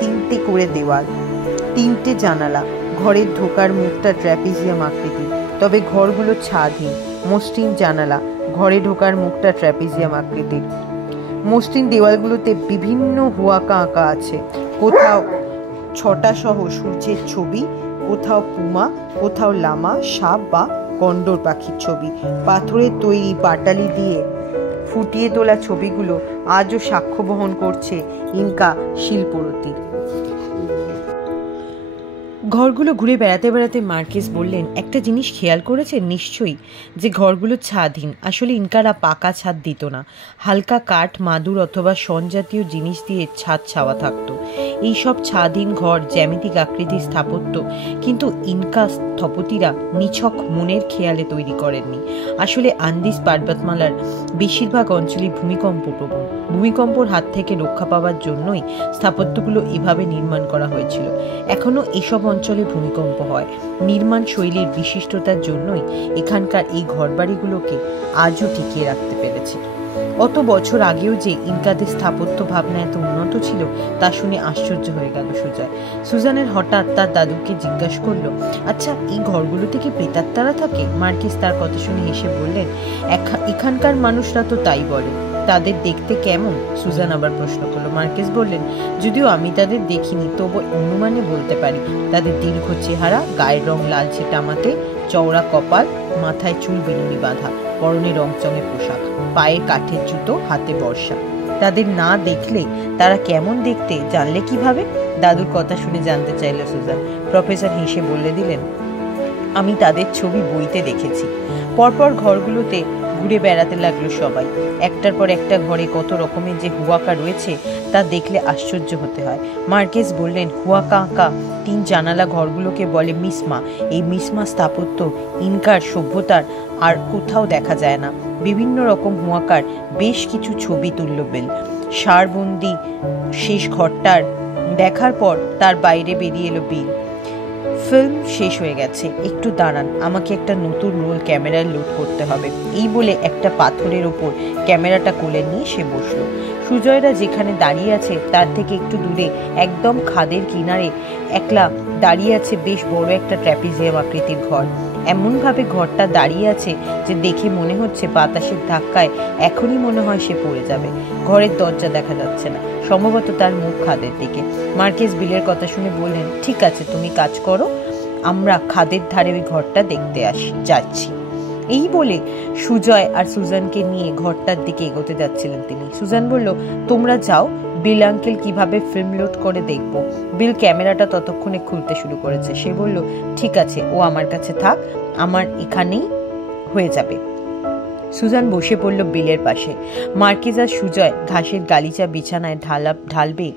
তিনটে করে দেওয়াল, তিনটে জানালা। ঘরের ঢোকার মুখটা ট্র্যাপিজিয়াম আকৃতির, তবে ঘরগুলো ছাদহীন। মসৃণ জানালা, ঘরে ঢোকার মুখটা ট্র্যাপিজিয়াম আকৃতির। মসৃণ দেওয়ালগুলোতে বিভিন্ন হুয়াকা আঁকা আছে, কোথাও ছটা সহ সূর্যের ছবি, কোথাও পুমা, কোথাও লামা, সাপ বা কন্ডর পাখির ছবি। পাথরের তৈরি পাটালি দিয়ে ফুটিয়ে তোলা ছবিগুলো আজও সাক্ষ্য বহন করছে ইনকা শিল্পরতির। ঘরগুলো ঘুরে বেড়াতে বেড়াতে মার্কেস বললেন, একটা জিনিস খেয়াল করেছেন নিশ্চয়ই, যে ঘরগুলো ছাদহীন। আসলে ইনকারা পাকা ছাদ দিত না, হালকা কাঠ, মাদুর অথবা শন জাতীয় জিনিস দিয়ে ছাদ ছাওয়া থাকতো। এইসব ছাদহীন ঘর জ্যামিতিক আকৃতির স্থাপত্য, কিন্তু ইনকা স্থপতিরা নিছক মনের খেয়ালে তৈরি করেননি। আসলে আন্দিজ পর্বতমালার বেশিরভাগ অঞ্চলই ভূমিকম্পপ্রবণ। ভূমিকম্পর হাত থেকে রক্ষা পাওয়ার জন্যই স্থাপত্যগুলো এভাবে নির্মাণ করা হয়েছিল। এখনো এসব অঞ্চলে ভূমিকম্প হয়। নির্মাণ শৈলীর বিশিষ্টতার জন্যই এখানকার এই ঘরবাড়িগুলোকে আজও টিকিয়ে রাখতে পেরেছে। অত বছর আগেও যে ইনকাদের স্থাপত্য ভাবনা এত উন্নত ছিল তা শুনে আশ্চর্য হয়ে গেল সুজয়। সুজানের হঠাৎ তার দাদুকে জিজ্ঞাসা করলো, আচ্ছা, এই ঘরগুলোতে কি প্রেতাত্মারা থাকে? মার্কেস তার কথা শুনে হেসে বললেন, এখানকার মানুষরা তো তাই বলে। তাদের দেখতে কেমন? সুজান আবার প্রশ্ন করলো। মার্কেস বললেন, যদিও আমি তাদের দেখিনি, তবু অনুমানে বলতে পারি তাদের দীর্ঘ চেহারা, গায়ের রং লালচে টামাটে, চওড়া কপাল, মাথায় চুল বিনুনি বাঁধা, পরনে রংচঙে পোশাক, পায়ে কাঠের জুতো, হাতে বর্ষা। তাদের না দেখলে তারা কেমন দেখতে জানলে কিভাবে? দাদুর কথা শুনে জানতে চাইল সুজান। প্রফেসর হেসে বলে দিলেন, আমি তাদের ছবি বইতে দেখেছি। পরপর ঘরগুলোতে ঘুরে বেড়াতে লাগলো সবাই। একটার পর একটা ঘরে কত রকমের যে হুয়াকা রয়েছে তা দেখলে আশ্চর্য হতে হয়। মার্কেস বললেন, হুয়াকা আঁকা তিন জানালা ঘরগুলোকে বলে মিসমা। এই মিসমা স্থাপত্য ইনকার সভ্যতার আর কোথাও দেখা যায় না। বিভিন্ন রকম হুয়াকার বেশ কিছু ছবি তুলল বেল। সারবন্দি শেষ ঘরটার দেখার পর তার বাইরে বেরিয়ে এলো বিল। ফিল্ম শেষ হয়ে গেছে, একটু দাঁড়ান, আমাকে একটা নতুন রোল ক্যামেরায় লোড করতে হবে। এই বলে একটা পাথরের ওপর ক্যামেরাটা কোলে নিয়ে সে বসলো। সুজয়রা যেখানে দাঁড়িয়ে আছে তার থেকে একটু দূরে একদম খাদের কিনারে একলা দাঁড়িয়ে আছে বেশ বড় একটা ট্র্যাপিজিয়াম আকৃতির ঘর। এমনভাবে ঘরটা দাঁড়িয়ে আছে যে দেখে মনে হচ্ছে বাতাসের ধাক্কায় এখনই মনে হয় সে পড়ে যাবে। ঘরের দরজা দেখা যাচ্ছে না, সম্ভবত তার মুখ খাদের দিকে। মার্কেস বিলের কথা শুনে বললেন, ঠিক আছে, তুমি কাজ করো, আমরা খাদের ধারে ওই ঘরটা দেখতে যাচ্ছি। এই বলে সুজয় আর সুজানকে নিয়ে ঘরটার দিকে এগোতে যাচ্ছিলেন তিনি। সুজান বলল, তোমরা যাও, বিল আঙ্কেল কিভাবে ফিল্ম লোড করে দেখবো। বিল ক্যামেরাটা ততক্ষণে খুলতে শুরু করেছে। সে বলল, ঠিক আছে, ও আমার কাছে থাক, আমার এখানেই হয়ে যাবে। সুজান বসে পড়ল বিলের পাশে। মার্কেস আর সুজয় ঘাসের গালিচা বিছানায় ঢালবে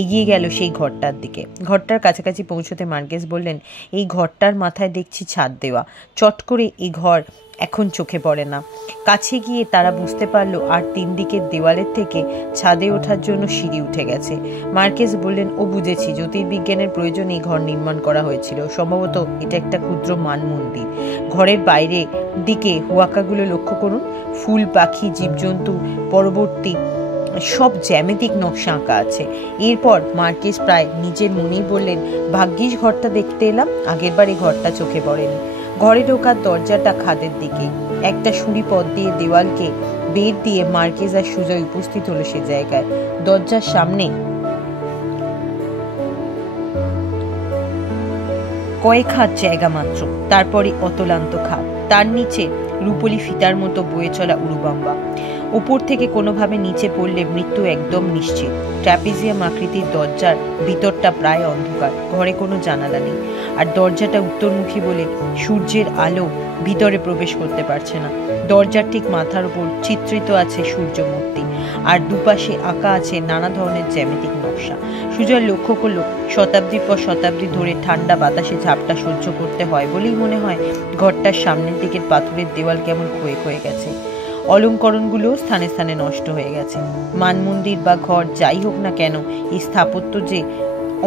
এগিয়ে গেল সেই ঘরটার দিকে। ঘরটার কাছাকাছি পৌঁছতে মার্কেস বললেন, এই ঘরটার মাথায় দেখছি ছাদ দেওয়া। চট করে এই ঘর এখন চোখে পড়ে না। কাছে গিয়ে তারা বুঝতে পারলো আর তিন দিকের দেওয়ালের থেকে ছাদে ওঠার জন্য সিঁড়ি উঠে গেছে। মার্কেস বললেন, ও বুঝেছি, জ্যোতির্বিজ্ঞানের প্রয়োজনে এই ঘর নির্মাণ করা হয়েছিল। সম্ভবত এটা একটা ক্ষুদ্র মান মন্দির। ঘরের বাইরে দিকে হুয়াকাগুলো লক্ষ্য করুন, ফুল, পাখি, জীবজন্তু পরবর্তী সব জ্যামিতিক নকশা আঁকা আছে। এরপর মার্কেস প্রায় নিজের মনেই বললেন, ভাগ্যিস ঘরটা দেখতে এলাম, আগেরবার এই ঘরটা চোখে পড়েনি। ঘরে ঢোকার দরজাটা খাদের দিকে, একটা সিঁড়ি পথ দিয়ে দেওয়ালকে বের দিয়ে মার্কেস আর সুজয় উপস্থিত হলো সে জায়গায়। দরজার সামনে কয়েক হাত জায়গা মাত্র, তারপরে অতলান্ত খাদ, তার নিচে রূপলি ফিতার মতো বয়ে চলা উরুবাম্বা। উপর থেকে কোনোভাবে নিচে পড়লে মৃত্যু একদম নিশ্চিত। ট্র্যাপিজিয়াম আকৃতির দরজার ভিতরটা প্রায় অন্ধকার, ঘরে কোনো জানালা নেই, আর দরজাটা উত্তরমুখী বলে সূর্যের আলো ভিতরে প্রবেশ করতে পারছে না। দরজার ঠিক মাথার উপর চিত্রিত আছে সূর্যমূর্তি, আর দুপাশে আঁকা আছে নানা ধরনের জ্যামিতিক নকশা। সুজয় লক্ষ্য করল, শতাব্দীর পর শতাব্দী ধরে ঠান্ডা বাতাসে ঝাপটা সহ্য করতে হয় বলেই মনে হয় ঘরটার সামনের দিকের পাথরের দেওয়াল কেমন ক্ষয়ে ক্ষয়ে গেছে। অলঙ্করণগুলো স্থানে স্থানে নষ্ট হয়ে গেছে। মানমন্দির বা ঘর যাই হোক না কেন, এই স্থাপত্য যে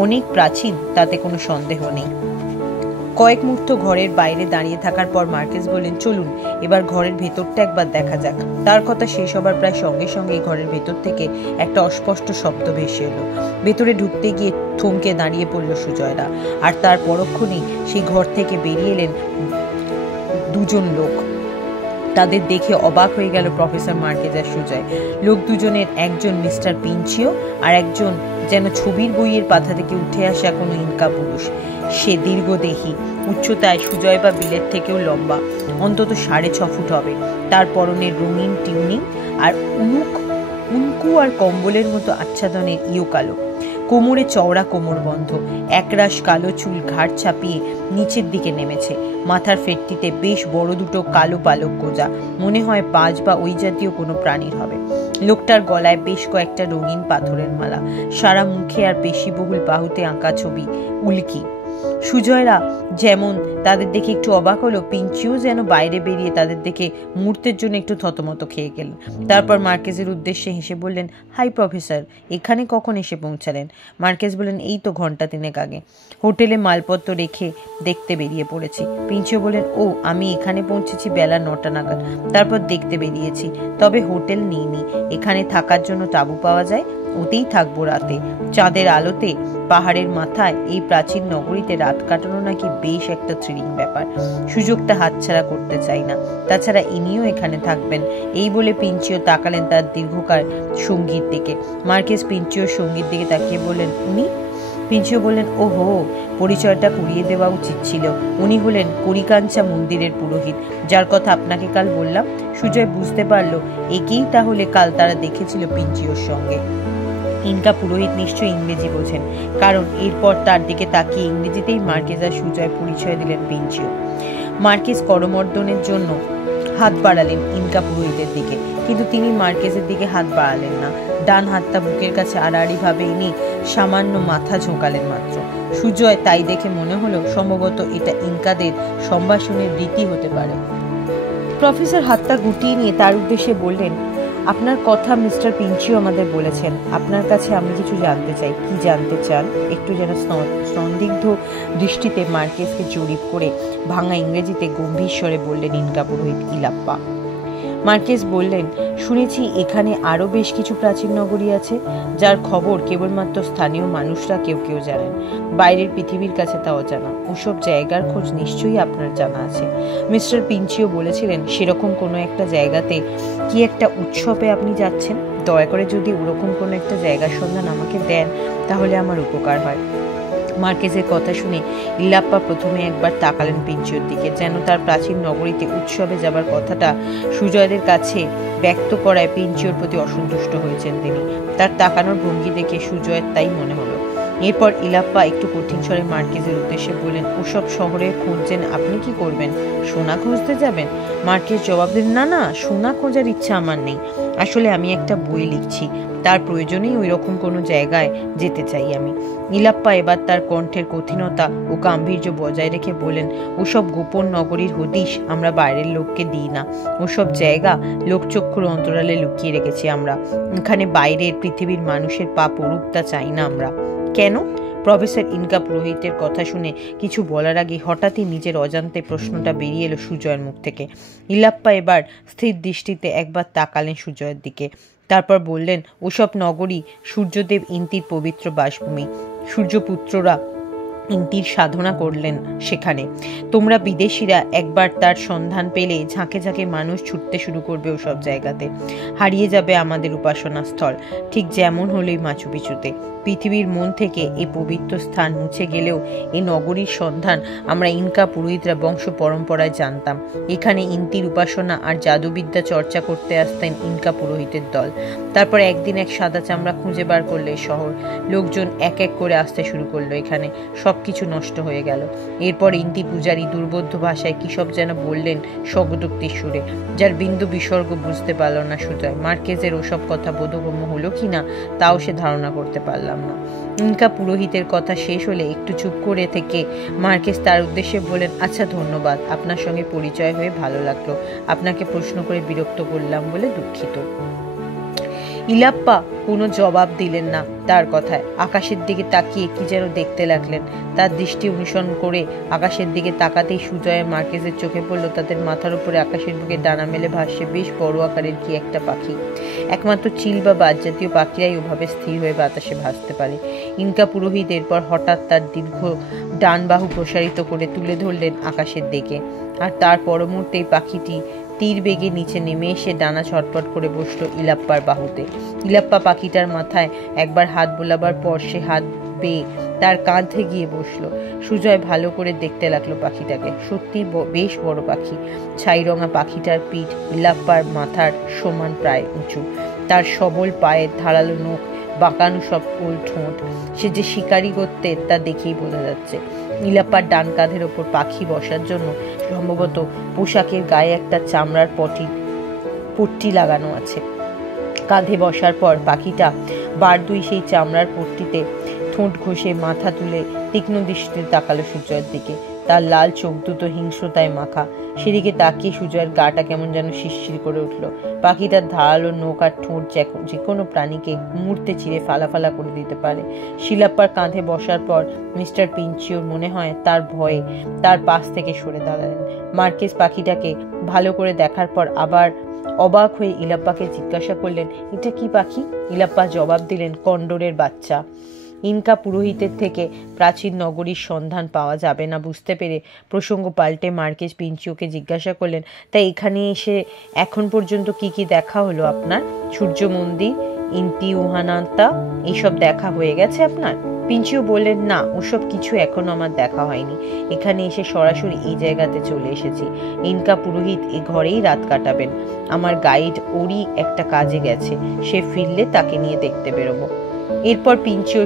অনেক প্রাচীন তাতে কোনো সন্দেহ নেই। কয়েক মুহূর্ত ঘরের বাইরে দাঁড়িয়ে থাকার পর মার্কেস বললেন, চলুন এবার ঘরের ভেতরটা একবার দেখা যাক। তার কথা শেষ হবার প্রায় সঙ্গে সঙ্গে ঘরের ভেতর থেকে একটা অস্পষ্ট শব্দ ভেসে এলো। ভেতরে ঢুকতে গিয়ে থমকে দাঁড়িয়ে পড়ল সুজয়রা, আর তার পরক্ষণেই সেই ঘর থেকে বেরিয়ে এলেন দুজন লোক। তাদের দেখে অবাক হয়ে গেল প্রফেসর মার্কেজ আর সুজয়। লোক দুজনের একজন মিস্টার পিঞ্চিও, আর একজন যেন ছবির বইয়ের পাতা থেকে উঠে আসা কোনো ইনকা পুরুষ। সে দীর্ঘদেহী, উচ্চতায় সুজয় বা বিলের থেকেও লম্বা, অন্তত 6.5 ফুট হবে। তার পরনের রঙিন টিউনিং আর উনকু আর কম্বলের মতো আচ্ছাদনের ইও কালো, কোমরে চওড়া কোমরবন্ধ, একরাশ কালো চুল ঘাড় ছাপিয়ে নিচের দিকে নেমেছে। মাথার ফেটটিতে বেশ বড় দুটো কালো পালক গোজা, মনে হয় বাজ বা ওই জাতীয় কোনো প্রাণীর হবে। লোকটার গলায় বেশ কয়েকটা রঙিন পাথরের মালা, সারা মুখে আর পেশিবহুল বাহুতে আঁকা ছবি উল্কি। সুজয়রা যেমন তাদের দেখে একটু অবাক হলো, পিঞ্চিও যেন বাইরে বেরিয়ে তাদের দেখে মুহূর্তের জন্য একটু থতমত খেয়ে গেলেন। তারপর মার্কেজের উদ্দেশ্যে হেসে বললেন, হাই প্রফেসর, এখানে কখন এসে পৌঁছালেন? মার্কেজ বললেন, এই তো ঘন্টা 3 আগে। হোটেলে মালপত্র রেখে দেখতে বেরিয়ে পড়েছি। পিঞ্চিও বললেন, ও, আমি এখানে পৌঁছেছি বেলা 9টা নাগাদ, তারপর দেখতে বেরিয়েছি। তবে হোটেল নিইনি, এখানে থাকার জন্য তাঁবু পাওয়া যায়, ওতেই থাকবো রাতে। চাঁদের আলোতে পাহাড়ের মাথায় এই প্রাচীন নগরীতে রাত কাটানো নাকি বেশ একটা থ্রিলিং ব্যাপার। সুযোগটা হাতছাড়া করতে চাই না। তাছাড়া ইনিও এখানে থাকবেন। এই বলে পিঞ্চিও তাকালেন তার দীর্ঘকায় সঙ্গীর দিকে। মার্কেজ পিঞ্চিওর সঙ্গীর দিকে তাকিয়ে বললেন, উনি? পিঞ্চিও বললেন, ওহো, পরিচয়টা করিয়ে দেওয়া উচিত ছিল। উনি হলেন করিকাঞ্চা মন্দিরের পুরোহিত, যার কথা আপনাকে কাল বললাম। সুজয় বুঝতে পারল একেই তাহলে কাল তারা দেখেছিল পিঞ্চিওর সঙ্গে। ইনকা পুরোহিত নিশ্চয়ই ইংরেজি বোঝেন, কারণ এরপর তার দিকে তাকিয়ে ইংরেজিতেই মার্কেজ আর সুজয় পরিচয় দিলেন পিঞ্চিও। মার্কেজ করমর্দনের জন্য হাত বাড়ালেন ইনকা পুরোহিতের দিকে, কিন্তু তিনি মার্কেজের দিকে হাত বাড়ালেন না। ডান হাতটা বুকের কাছে আড়াআড়ি ভাবে এনে সামান্য মাথা ঝোঁকালেন মাত্র। সুজয় তাই দেখে মনে হলো সম্ভবত এটা ইনকাদের সম্ভাষণের রীতি হতে পারে। প্রফেসর হাতটা গুটিয়ে নিয়ে তার উদ্দেশ্যে বললেন, আপনার কথা মিস্টার পিঞ্চিও আমাদের বলেছেন। আপনার কাছে আমি কিছু জানতে চাই। কি জানতে চান? একটু যেন সন্দিগ্ধ দৃষ্টিতে মার্কেজকে জরিপ করে ভাঙা ইংরেজিতে গম্ভীর স্বরে বললেন ইনকা পুরোহিত ইলাপ্পা। মার্কেজ বললেন, শুনেছি এখানে আরো বেশ কিছু প্রাচীন নগরী আছে, যার খবর কেবলমাত্র স্থানীয় মানুষরা কেউ কেউ জানেন। বাইরের পৃথিবীর কাছে তা অজানা। ওসব জায়গার খোঁজ নিশ্চয়ই আপনার জানা আছে। মিস্টার পিঞ্চিও বলেছিলেন সেরকম কোনো একটা জায়গাতে কি একটা উৎসবে আপনি যাচ্ছেন। দয়া করে যদি ওরকম কোনো একটা জায়গার সন্ধান আমাকে দেন তাহলে আমার উপকার হয়। মার্কেজের কথা শুনে ইলাপ্পা প্রথমে একবার তাকালেন পিঞ্চিওর দিকে, যেন তার প্রাচীন নগরীতে উৎসবে যাবার কথাটা সুজয়দের কাছে ব্যক্ত করায় পিঞ্চিওর প্রতি অসন্তুষ্ট হয়েছেন তিনি। তার তাকানোর ভঙ্গি দেখে সুজয়ের তাই মনে হলো। এরপর ইলাপ্পা একটু কঠিন স্বরে মার্কেজের উদ্দেশ্যে বললেন, ওসব শহরে খুঁজছেন, আপনি কি করবেন? সোনা খুঁজতে যাবেন? মার্কেজ জবাব দিলেন, না না, সোনা খোঁজার ইচ্ছা আমার নেই। আসলে আমি একটা বই লিখছি, তার প্রয়োজনেই ওই রকম কোনো জায়গায় যেতে চাই আমি। ইলাপ্পা এবার তার কণ্ঠের কঠিনতা ও গাম্ভীর্য বজায় রেখে বলেন, ওসব গোপন নগরীর হদিশ আমরা বাইরের লোককে দিই না। ওসব জায়গা লোকচক্ষুর অন্তরালে লুকিয়ে রেখেছি আমরা। এখানে বাইরের পৃথিবীর মানুষের পা পড়ুক তা চাই না আমরা। কেন? প্রফেসর ইনকা পুরোহিতের কথা শুনে কিছু বলার আগে হঠাৎই নিজের অজান্তে প্রশ্নটা বেরিয়ে এলো সুজয়ের মুখ থেকে। ইলাপ্পা এবার স্থির দৃষ্টিতে একবার তাকালেন সুজয়ের দিকে, তারপর বললেন, ওসব নগরী সূর্যদেব ইন্দির পবিত্র বাসভূমি। সূর্যপুত্ররা ইন্দির সাধনা করলেন সেখানে। তোমরা বিদেশিরা একবার তার সন্ধান পেলে ঝাঁকে ঝাঁকে মানুষ ছুটতে শুরু করবে ওসব জায়গাতে। হারিয়ে যাবে আমাদের উপাসনা স্থল, ঠিক যেমন হলোই মাচু পিচুতে। পৃথিবীর মন থেকে এই পবিত্র স্থান মুছে গেলেও এই নগরীর সন্ধান আমরা ইনকা পুরোহিতরা বংশ পরম্পরায় জানতাম। এখানে ইন্দির উপাসনা আর জাদুবিদ্যা চর্চা করতে আসতেন ইনকা পুরোহিতের দল। তারপর একদিন এক সাদা চামড়া খুঁজে বার করলে শহর, লোকজন এক এক করে আসতে শুরু করলো। এখানে সবকিছু নষ্ট হয়ে গেল। এরপর ইন্দি পূজারী দুর্বোধ্য ভাষায় কি সব যেন বললেন স্বগতোক্তির সুরে, যার বিন্দু বিসর্গ বুঝতে পারল না সুজয়। মার্কেজের ওসব কথা বোধগম্য হলো কিনা তাও সে ধারণা করতে পারলাম না। ইনকা পুরোহিতের কথা শেষ হলে একটু চুপ করে থেকে মার্কেজ তার উদ্দেশ্যে বলেন, আচ্ছা ধন্যবাদ, আপনার সঙ্গে পরিচয় হয়ে ভালো লাগলো। আপনাকে প্রশ্ন করে বিরক্ত করলাম বলে দুঃখিত। ইলাপ্পা কোনো জবাব দিলেন না তার কথায়। আকাশের দিকে তাকিয়ে কি যেন দেখতে লাগলেন। তার দৃষ্টি অনুসরণ করে আকাশের দিকে তাকাতেই সুজয় মার্কেজের চোখে পড়ল তাদের মাথার উপরে আকাশের বুকে ডানা মেলে ভাসছে বেশ বড় আকারের কি একটা পাখি। একমাত্র চিল বা বাজ জাতীয় পাখিরাই ওভাবে স্থির হয়ে বাতাসে ভাসতে পারে। ইনকা পুরোহিত এরপর হঠাৎ তার দীর্ঘ ডান বাহু প্রসারিত করে তুলে ধরলেন আকাশের দিকে, আর তার পর মুহূর্তেই পাখিটি তীর বেগে নিচে নেমে এসে ডানা ছটপট করে বসলো ইলাপ্পার বাহুতে। ইলাপ্পা পাখিটার মাথায় একবার হাত বোলাবার পর সে হাত বেয়ে তার কাঁধে গিয়ে বসলো। সুজয় ভালো করে দেখতে লাগলো পাখিটাকে। সত্যি বেশ বড় পাখি। ছাই রঙা পাখিটার পিঠ ইলাপ্পার মাথার সমান প্রায় উঁচু। তার সবল পায়ের ধারালো নখ, বাঁকানো সব গোল ঠোঁট, সে যে শিকারি করতে তা দেখেই বোঝা যাচ্ছে। ইলাপ্পার ডান কাঁধের ওপর পাখি বসার জন্য সম্ভবত পোশাকের গায়ে একটা চামড়ার পট্টি লাগানো আছে। কাঁধে বসার পর পাখিটা বার দুই সেই চামড়ার পট্টিতে ঠোঁট ঘষে মাথা তুলে তীক্ষ্ণ দৃষ্টিতে তাকালো সুজয়ের দিকে। তার লাল চোখ দুটো হিংস্রতায় মাখা। সেদিকে তাকিয়ে সুজয়ের গাটা কেমন যেন শিরশির করে উঠল। পাখিটার ধারালো নৌক আর ঠোঁট যে কোনো প্রাণীকে মুহূর্তে চিরে ফালা করে দিতে পারে। শিলাপ্পার কাঁধে বসার পর মিস্টার পিঞ্চিওর মনে হয় তার ভয়ে তার পাশ থেকে সরে দাঁড়ালেন। মার্কেজ পাখিটাকে ভালো করে দেখার পর আবার অবাক হয়ে ইলাপ্পাকে জিজ্ঞাসা করলেন, এটা কি পাখি? ইলাপ্পা জবাব দিলেন, কন্ডোরের বাচ্চা। ইনকা পুরোহিতের থেকে প্রাচীন নগরীর সন্ধান পাওয়া যাবে না বুঝতে পেরে প্রসঙ্গ পাল্টে মার্কেজ পিঞ্চিওকে জিজ্ঞাসা করলেন, তাই এখানে এসে এখন পর্যন্ত কি কি দেখা হলো আপনার? সূর্য মন্দির, ইন্তিউহানান্তা এইসব দেখা হয়ে গেছে আপনার? পিঞ্চিও বললেন, না, ওসব কিছু এখনো আমার দেখা হয়নি। এখানে এসে সরাসরি এই জায়গাতে চলে এসেছি। ইনকা পুরোহিত এ ঘরেই রাত কাটাবেন। আমার গাইড ওরই একটা কাজে গেছে, সে ফিরলে তাকে নিয়ে দেখতে বেরোবো। এরপর পিঞ্চিও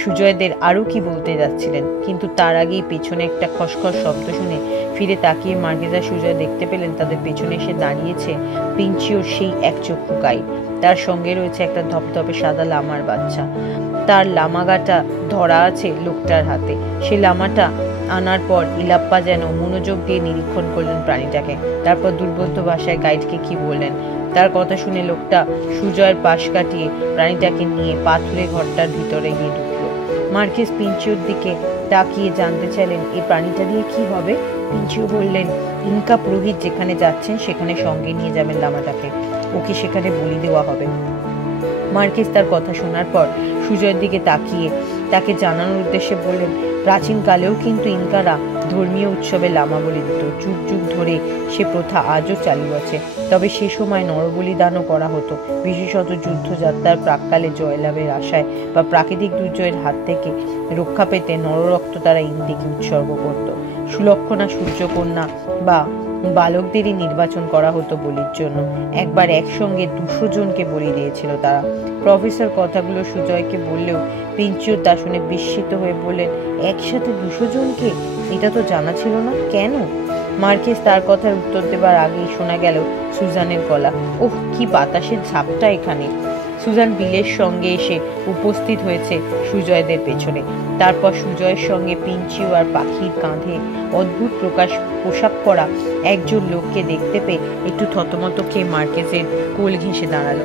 সুজয়দের আরো কি বলতে যাচ্ছিলেন, কিন্তু তার আগেই পেছনে একটা খসখস শব্দ শুনে ফিরে তাকিয়ে মার্কেজ আর সুজয় দেখতে পেলেন তাদের পেছনে এসে দাঁড়িয়েছে পিঞ্চিওর সেই একচক্ষু গাইড। তার সঙ্গে রয়েছে একটা ধপধপে সাদা লামার বাচ্চা। তার লামাগাটা ধরা আছে লোকটার হাতে। সে লামাটা আনার পর ইলাপ্পা যেন মনোযোগ দিয়ে নিরীক্ষণ করলেন প্রাণীটাকে। তারপর দুর্বোধ্য ভাষায় গাইডকে কি বললেন। তার কথা শুনে লোকটা সুজয়ের পাশ কাটিয়ে প্রাণীটাকে নিয়ে পাথুরে ঘরটার ভিতরে গিয়ে ঢুকলো। মার্কেজ পিঞ্চিওর দিকে তাকিয়ে জানতে চাইলেন, এই প্রাণীটা দিয়ে কি হবে? পিঞ্চিও বললেন, ইনকা পুরোহিত যেখানে যাচ্ছেন সেখানে সঙ্গে নিয়ে যাবেন লামাটাকে, ওকে সেখানে বলি দেওয়া হবে। মার্কেজ তার কথা শোনার পর সুজয়ের দিকে তাকিয়ে তাকে জানানোর উদ্দেশ্যে বললেন, প্রাচীনকালেও কিন্তু ইনকারা ধর্মীয় উৎসবে লামা বলি দিত। যুগ যুগ ধরে সে প্রথা আজও চালু আছে। তবে সে সময় নরবলিদানও করা হতো, বিশেষত যুদ্ধযাত্রার প্রাককালে জয়লাভের আশায় বা প্রাকৃতিক দুর্যোগের হাত থেকে রক্ষা পেতে নররক্ত তারা ইন্দ্রকে উৎসর্গ করত। সুলক্ষণা সূর্যকন্যা বা বালকদেরই নির্বাচন করা হতো বলির জন্য। একবার একসঙ্গে 200 জনকে বলি দিয়েছিল তারা। প্রফেসর কথাগুলো সুজয়কে বললেও পিঞ্চিও তা শুনে বিস্মিত হয়ে বললেন, একসাথে 200 জনকে? এটা তো জানা ছিল না, কেন? মার্কেজ তার কথার উত্তর দেবার আগেই শোনা গেল সুজানের গলা। ওহ, কি বাতাসের ঝাপটা এখানে! সুজান বিলের সঙ্গে এসে উপস্থিত হয়েছে সুজয়দের পেছনে। তারপর সুজয়ের সঙ্গে পিঞ্চিও আর পাখির কাঁধে অদ্ভুত পোশাক পরা একজন লোককে দেখতে পেয়ে একটু থতমত খেয়ে মার্কেজের কোল ঘেঁষে দাঁড়ালো।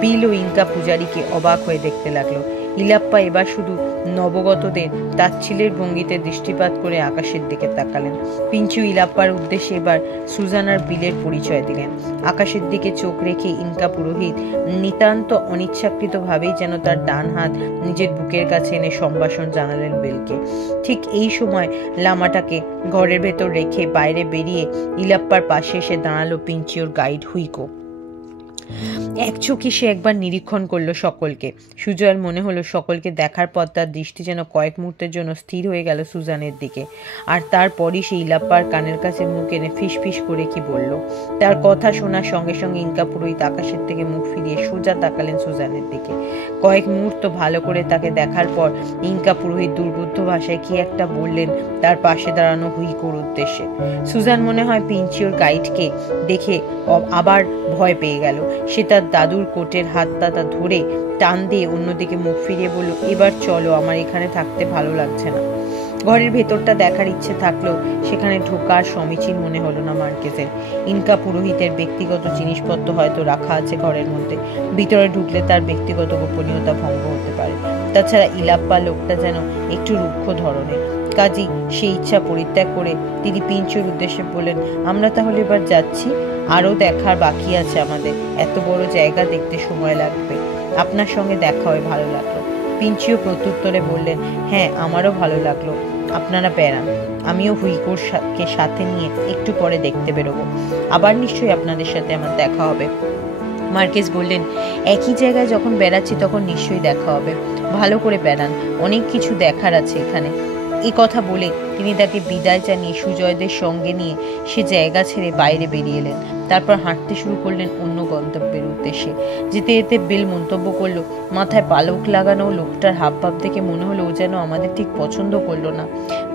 বিল ও ইনকা পূজারীকে অবাক হয়ে দেখতে লাগলো। ইলাপ্পা এবার শুধু নবগতদের তাচ্ছিলের ভঙ্গিতে দৃষ্টিপাত করে আকাশের দিকে তাকালেন। পিঞ্চিও ইলাপ্পার উদ্দেশ্যে এবার সুজান আর বিলের পরিচয় দিলেন। আকাশের দিকে চোখ রেখে ইনকা পুরোহিত নিতান্ত অনিচ্ছাকৃতভাবেই যেন তার ডান হাত নিজের বুকের কাছে এনে সম্ভাষণ জানালেন বিলকে। ঠিক এই সময় লামাটাকে ঘরের ভেতর রেখে বাইরে বেরিয়ে ইলাপ্পার পাশে এসে দাঁড়ালো পিঞ্চিওর গাইড হুইকো। এক চোখে সে একবার নিরীক্ষণ করলো সকলকে। সুজয়ের মনে হলো সকলকে দেখার পর তার দৃষ্টি যেন কয়েক মুহূর্তের জন্য স্থির হয়ে গেল সুজানের দিকে। আর তারপরই সে ইলাপ্পার কানের কাছে মুখ এনে ফিস ফিস করে কি বলল। তার কথা শোনার সঙ্গে সঙ্গে ইনকা পুরোহিত আকাশের থেকে মুখ ফিরিয়ে সোজা তাকালেন সুজানের দিকে। কয়েক মুহূর্ত ভালো করে তাকে দেখার পর ইনকা পুরোহিত দুর্বোধ্য ভাষায় কি একটা বললেন তার পাশে দাঁড়ানো হুইকোর উদ্দেশ্যে। সুজান মনে হয় পিঞ্চিওর গাইডকে দেখে আবার ভয় পেয়ে গেল। সে তার দাদুর কোটের হাতটা ধরে টান দিয়ে অন্যদিকে মুখ ফিরিয়ে বলল, এবার চলো, আমার এখানে থাকতে ভালো লাগছে না। ঘরের ভেতরটা দেখার ইচ্ছে থাকলেও সেখানে ঢোকার সমীচীন মনে হলো না মার্কেজের। ইনকা পুরোহিতের ব্যক্তিগত জিনিসপত্র হয়তো রাখা আছে ঘরের মধ্যে, ভিতরে ঢুকলে তার ব্যক্তিগত গোপনীয়তা ভঙ্গ হতে পারে। তাছাড়া ইলাপ্পা লোকটা যেন একটু রুক্ষ ধরনের, কাজী সেই ইচ্ছা পরিত্যাগ করে তিনি পিঞ্চুর উদ্দেশ্যে বললেন, আমরা তাহলে এবার যাচ্ছি, আরো দেখার বাকি আছে আমাদের, এত বড় জায়গা দেখতে সময় লাগবে। আপনার সঙ্গে দেখা হয়ে ভালো লাগলো। পিঞ্চিও প্রত্যুত্তরে বললেন, হ্যাঁ আমারও ভালো লাগলো, আপনারা বেড়ান, আমিও হুইকোরকে সাথে নিয়ে একটু পরে দেখতে বেরোবো, আবার নিশ্চয়ই আপনাদের সাথে আমার দেখা হবে। মার্কেজ বললেন, একই জায়গায় যখন বেড়াচ্ছি তখন নিশ্চয়ই দেখা হবে, ভালো করে বেড়ান, অনেক কিছু দেখার আছে এখানে। এই কথা বলে তিনি তাকে বিদায় জানিয়ে সুজয়দের সঙ্গে নিয়ে সে জায়গা ছেড়ে বাইরে বেরিয়ে এলেন। তারপর হাঁটতে শুরু করলেন অন্য গন্তব্যের উদ্দেশ্যে। যেতে যেতে বেল মন্তব্য করলো, মাথায় পালক লাগানো লোকটার হাবভাব দেখে মনে হলো ও যেন আমাদের ঠিক পছন্দ করলো না।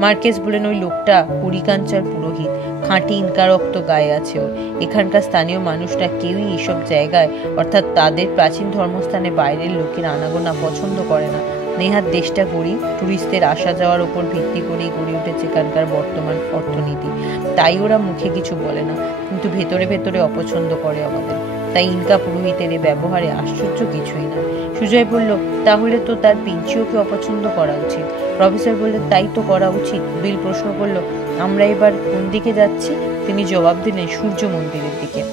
মার্কেজ বলেন, ওই লোকটা কুড়িকাঞ্চার পুরোহিত, খাঁটি ইনকা রক্ত গায়ে আছে ওর। এখানকার স্থানীয় মানুষরা কেউই এইসব জায়গায়, অর্থাৎ তাদের প্রাচীন ধর্মস্থানে বাইরের লোকের আনাগোনা পছন্দ করে না। নেহাত দেশটা গরিব, টুরিস্টদের আসা যাওয়ার উপর ভিত্তি করেই গড়ে উঠেছে এখানকার বর্তমান অর্থনীতি। তাই ওরা মুখে কিছু বলে না, কিন্তু ভেতরে ভেতরে অপছন্দ করে আমাদের। তাই ইনকা পুরোহিতের এই ব্যবহারে আশ্চর্য কিছুই না। সুজয় বলল, তাহলে তো তার পিঞ্চিওকে অপছন্দ করা উচিত। প্রফেসর বললেন, তাই তো করা উচিত। বিল প্রশ্ন করল, আমরা এবার কোন দিকে যাচ্ছি? তিনি জবাব দিলেন, সূর্য মন্দিরের দিকে।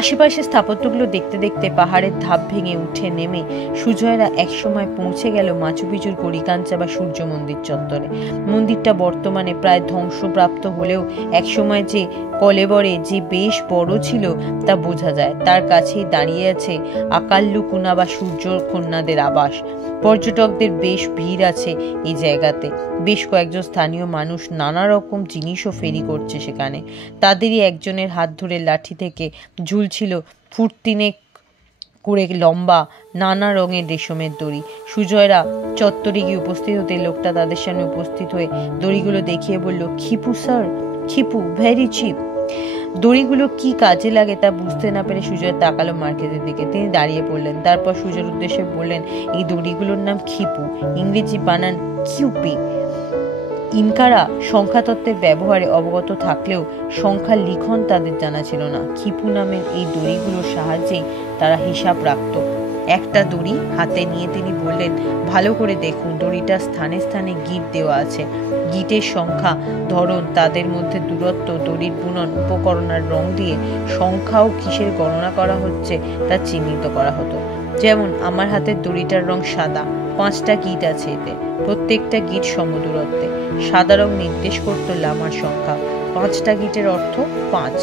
আশেপাশে স্থাপত্যগুলো দেখতে দেখতে পাহাড়ের ধাপ ভেঙে উঠে নেমে সুজয়রা একসময় পৌঁছে গেল মাচু পিচুর কড়িকাঞ্চা বা সূর্য মন্দির চত্বরে। মন্দিরটা বর্তমানে প্রায় ধ্বংসপ্রাপ্ত হলেও একসময় যে কলেবরে যে বেশ বড় ছিল তা বোঝা যায়। তার কাছেই দাঁড়িয়ে আছে আকাল্লুকুনা বা সূর্য কন্যাদের আবাস। পর্যটকদের বেশ ভিড় আছে এই জায়গাতে। বেশ কয়েকজন স্থানীয় মানুষ নানা রকম জিনিসও ফেরি করছে সেখানে। তাদেরই একজনের হাত ধরে লাঠি থেকে ঝুলছিল ফুট 3 করে লম্বা নানা রঙের রেশমের দড়ি। সুজয়রা চত্বরে গিয়ে উপস্থিত হতে লোকটা তাদের সামনে উপস্থিত হয়ে দড়িগুলো দেখিয়ে বলল, খিপু স্যার, খিপু, ভেরি চিপ। দড়িগুলো কি কাজে লাগে তা বুঝতে না পেরে সুজয় তাকালো মার্কেজের দিকে। তিনি দাঁড়িয়ে পড়লেন। তারপর সুজয়ের উদ্দেশ্যে বললেন, এই দড়িগুলোর নাম খিপু, ইংরেজি বানান কিউপি। ইনকারা সংখ্যাতত্ত্বের ব্যবহারে অবগত থাকলেও সংখ্যা লিখন তাদের জানা ছিল না। খিপু নামের এই দড়িগুলোর সাহায্যেই তারা হিসাব রাখত। একটা দড়ি হাতে নিয়ে তিনি বললেন, ভালো করে দেখুন, দড়িটা স্থানে স্থানে গিট দেওয়া আছে। গিটের সংখ্যা, ধরন, তাদের মধ্যে দূরত্ব, দড়ির বুনন, উপকরণ আর রং দিয়ে সংখ্যা ও কিসের গণনা করা হচ্ছে তা চিহ্নিত করা হতো। যেমন আমার হাতের দড়িটার রং সাদা, 5টা গিট আছে এতে, প্রত্যেকটা গিট সমদূরত্বে। সাদা রং নির্দেশ করত লামার সংখ্যা, 5টা গিটের অর্থ 5,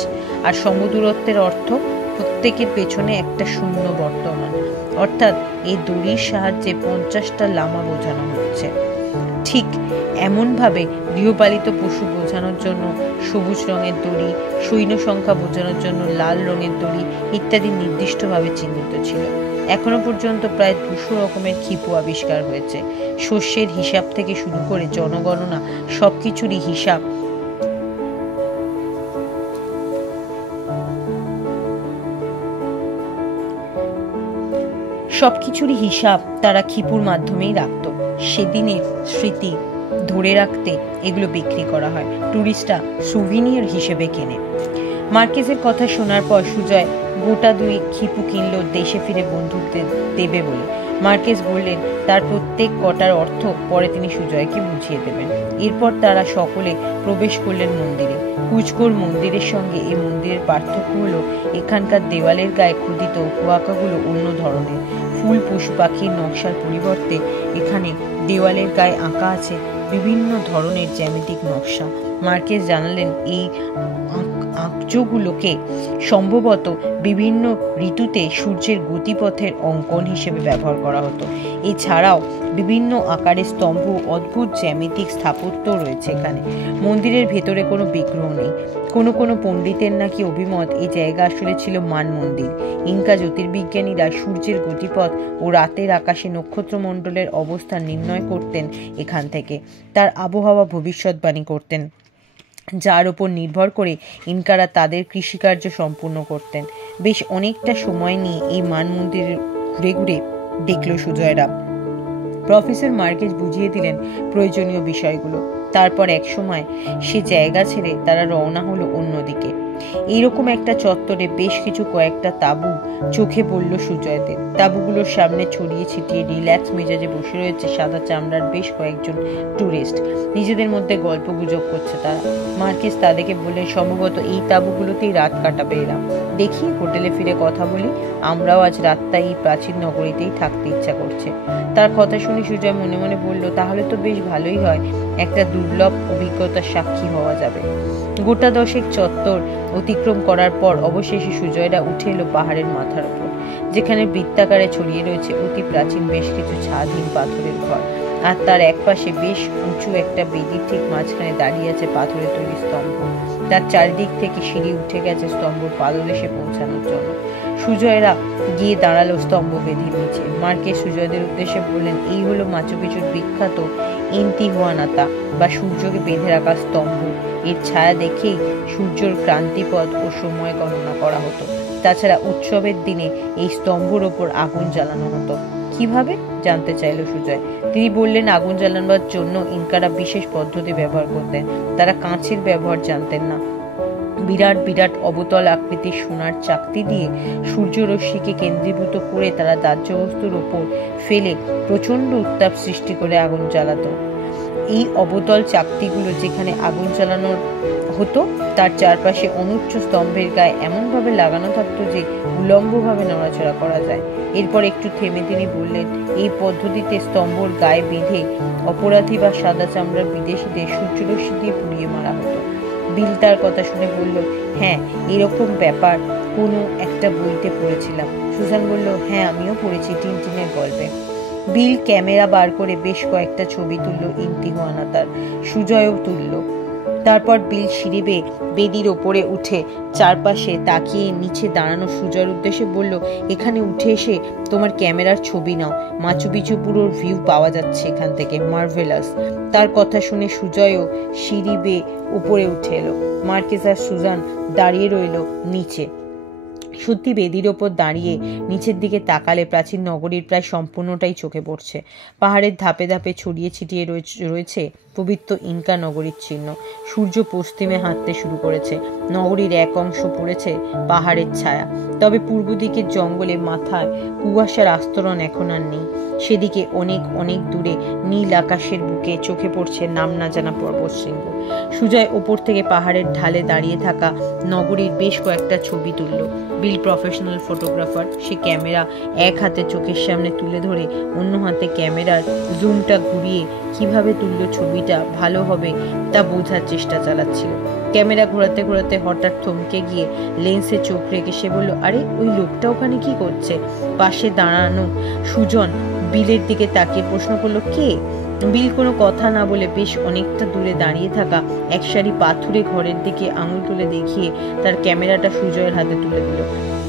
আর সমদূরত্বের অর্থ প্রত্যেকের পেছনে একটা শূন্য বর্তমান, অর্থাৎ এই দড়ির সাহায্যে 50টা লামা বোঝানো হচ্ছে। ঠিক এমনভাবে গৃহপালিত পশু বোঝানোর জন্য সবুজ রঙের দড়ি, সৈন্য সংখ্যা বোঝানোর জন্য লাল রঙের দড়ি ইত্যাদি নির্দিষ্টভাবে চিহ্নিত ছিল। এখনো পর্যন্ত প্রায় 200 রকমের খিপু আবিষ্কার হয়েছে। শস্যের হিসাব থেকে শুরু করে জনগণনা সবকিছুরই হিসাব তারা খিপুর মাধ্যমেই রাখত। সেদিনের স্মৃতি ধরে রাখতে এগুলো বিক্রি করা হয়, টুরিস্টরা সুভিনিয়র হিসেবে কেনে। মার্কেজের কথা শোনার পর সুজয় গোটা 2 খিপু কিনল দেশে ফিরে বন্ধুদের দেবে বলে। মার্কেজ বললেন তার প্রত্যেক কটার অর্থ পরে তিনি সুজয়কে বুঝিয়ে দেবেন। এরপর তারা সকলে প্রবেশ করলেন মন্দিরে। কুচকোর মন্দিরের সঙ্গে এই মন্দিরের পার্থক্য হলো এখানকার দেওয়ালের গায়ে খোদিত হুয়াকাগুলো অন্য ধরনের। ফুল, পশু পাখির নকশার পরিবর্তে এখানে দেওয়ালের গায়ে আঁকা আছে বিভিন্ন ধরনের জ্যামিতিক নকশা। মার্কেজ জানালেন এই আঁকজোগুলোকে সম্ভবত বিভিন্ন ঋতুতে সূর্যের গতিপথের অঙ্কন হিসেবে ব্যবহার করা হতো। এছাড়াও বিভিন্ন আকারের স্তম্ভ, অদ্ভুত জ্যামিতিক স্থাপত্য রয়েছে এখানে। মন্দিরের ভেতরে কোনো বিগ্রহ নেই। কোনো পণ্ডিতের নাকি অভিমত এই জায়গা আসলে ছিল মান মন্দির। ইনকা জ্যোতির্বিজ্ঞানীরা সূর্যের গতিপথ ও রাতের আকাশে নক্ষত্রমণ্ডলের অবস্থান নির্ণয় করতেন এখান থেকে। তার আবহাওয়া ভবিষ্যৎবাণী করতেন, যার উপর নির্ভর করে ইনকারা তাদের কৃষিকার্য সম্পূর্ণ করতেন। বেশ অনেকটা সময় নিয়ে এই মান মন্দিরে ঘুরে ঘুরে দেখল সুজয়রা। প্রফেসর মার্কেজ বুঝিয়ে দিলেন প্রয়োজনীয় বিষয়গুলো। তারপর এক সময় সে জায়গা ছেড়ে তারা রওনা হলো অন্যদিকে। এইরকম একটা চত্বরে বেশ কিছু কয়েকটা তাঁবু চোখে পড়ল সুজয়দের। তাঁবুগুলোর সামনে ছড়িয়ে ছিটিয়ে রিল্যাক্স মেজাজে বসে রয়েছে সাদা চামড়ার বেশ কয়েকজন টুরিস্ট। নিজেদের মধ্যে গল্প গুজব করছে তারা। মার্কেজ তাদেরকে বললেন, সম্ভবত এই তাঁবুগুলোতেই রাত কাটাবে এরা। দেখি হোটেলে ফিরে কথা বলি, আমরাও আজ রাতটা এই প্রাচীন নগরীতেই থাকতে ইচ্ছা করছে। তার কথা শুনে সুজয় মনে মনে বলল, তাহলে তো বেশ ভালোই হয়, একটা দুর্লভ অভিজ্ঞতার সাক্ষী হওয়া যাবে। গোটা দশেক চত্বর অতিক্রম করার পর অবশেষে সুজয়রা উঠে এলো পাহাড়ের মাথার উপর, যেখানে বৃত্তাকারে ছড়িয়ে রয়েছে অতি প্রাচীন বেশ কিছু ছাদহীন পাথরের ঘর। আর তার এক পাশে বেশ উঁচু একটা বেদির ঠিক মাঝখানে দাঁড়িয়ে আছে পাথরের তৈরি স্তম্ভ। তার চারিদিক থেকে সিঁড়ি উঠে গেছে স্তম্ভর পাদদেশে পৌঁছানোর জন্য। সুজয়রা গিয়ে দাঁড়ালো স্তম্ভ বেদির নিচে। মার্কেজ সুজয়দের উদ্দেশ্যে বললেন, এই হলো মাচু পিচুর বিখ্যাত ইন্তিহুয়ানাতা বা সূর্যকে বেঁধে রাখা স্তম্ভ। এর ছায়া দেখেই সূর্যের ক্রান্তিপথ ও সময় গণনা করা হতো। তাছাড়া উৎসবের দিনে এই স্তম্ভের ওপর আগুন জ্বালানো হতো। কিভাবে জানতে চাইল সুজয়। তিনি বললেন, আগুন জ্বালানোর জন্য ইনকারা বিশেষ পদ্ধতি ব্যবহার করতেন। তারা কাঁচের ব্যবহার জানতেন না। বিরাট বিরাট অবতল আকৃতির সোনার চাকতি দিয়ে সূর্যরশ্মিকে কেন্দ্রীভূত করে তারা দাহ্য বস্তুর ওপর ফেলে প্রচন্ড উত্তাপ সৃষ্টি করে আগুন জ্বালাতো। এই অবতল চাকতিগুলো যেখানে আগুন জ্বালানোর হতো তার চারপাশে অনুচ্চ স্তম্ভের গায়ে এমনভাবে লাগানো থাকতো যে উলম্বভাবে নড়াচড়া করা যায়। এরপর একটু থেমে তিনি বললেন, এই পদ্ধতিতে স্তম্ভর গায়ে বেঁধে অপরাধী বা সাদা চামড়ার বিদেশিদের সূর্যরশ্মি দিয়ে পুড়িয়ে মারা হতো। বিল তার কথা শুনে বলল, হ্যাঁ, এরকম ব্যাপার কোনো একটা বইতে পড়েছিলাম। সুজান বলল, হ্যাঁ, আমিও পড়েছি টিনটিনের গল্পে। বিল ক্যামেরা বার করে বেশ কয়েকটা ছবি তুলল ইন্তিহুয়ানাতার। সুজয়ও তুলল। তারপর বিল সিঁড়ি বেয়ে বেদির ওপরে উঠে চারপাশে তাকিয়ে নিচে দাঁড়ানো সুজয়ের উদ্দেশ্যে বলল, এখানে উঠে এসে তোমার ক্যামেরার ছবি নাও। মাচু পিচু পুরোর ভিউ পাওয়া যাচ্ছে এখান থেকে, মার্ভেলাস। তার কথা শুনে সুজয়ও সিঁড়ি বেয়ে উপরে উঠে এলো। মার্কেজ আর সুজান দাঁড়িয়ে রইল নিচে। সত্যি বেদির ওপর দাঁড়িয়ে নিচের দিকে তাকালে প্রাচীন নগরীর প্রায় সম্পূর্ণটাই চোখে পড়ছে। পাহাড়ের ধাপে ধাপে ছড়িয়ে ছিটিয়ে রয়েছে পবিত্র ইনকা নগরীর চিহ্ন। সূর্য পশ্চিমে হাঁটতে শুরু করেছে। নগরীর এক অংশ পড়েছে পাহাড়ের ছায়া। তবে পূর্ব দিকের জঙ্গলে মাথায় কুয়াশার আস্তরণ এখন আর নেই। সেদিকে অনেক অনেক দূরে নীল আকাশের বুকে চোখে পড়ছে নাম না জানা পর্বতশৃঙ্গ। সুজয় ওপর থেকে পাহাড়ের ঢালে দাঁড়িয়ে থাকা নগরীর বেশ কয়েকটা ছবি তুলল। বিল প্রফেশনাল ফটোগ্রাফার। সে ক্যামেরা এক হাতে চোখের সামনে তুলে ধরে অন্য হাতে ক্যামেরার জুমটা ঘুরিয়ে কিভাবে তুলল ছবিটা ভালো হবে তা বোঝার চেষ্টা চালাচ্ছিল। ক্যামেরা ঘোরাতে ঘোরাতে হঠাৎ থমকে গিয়ে লেন্সে চোখ রেখে সে বলল, আরে ওই লোকটা ওখানে কি করছে? পাশে দাঁড়ানো সুজন বিলের দিকে তাকিয়ে প্রশ্ন করলো, কে? বিল কোনো কথা না বলে বেশ অনেকটা দূরে দাঁড়িয়ে থাকা এক সারি পাথুরে ঘরের দিকে আঙুল তুলে দেখিয়ে তার ক্যামেরাটা সুজয়ের হাতে তুলে দিল।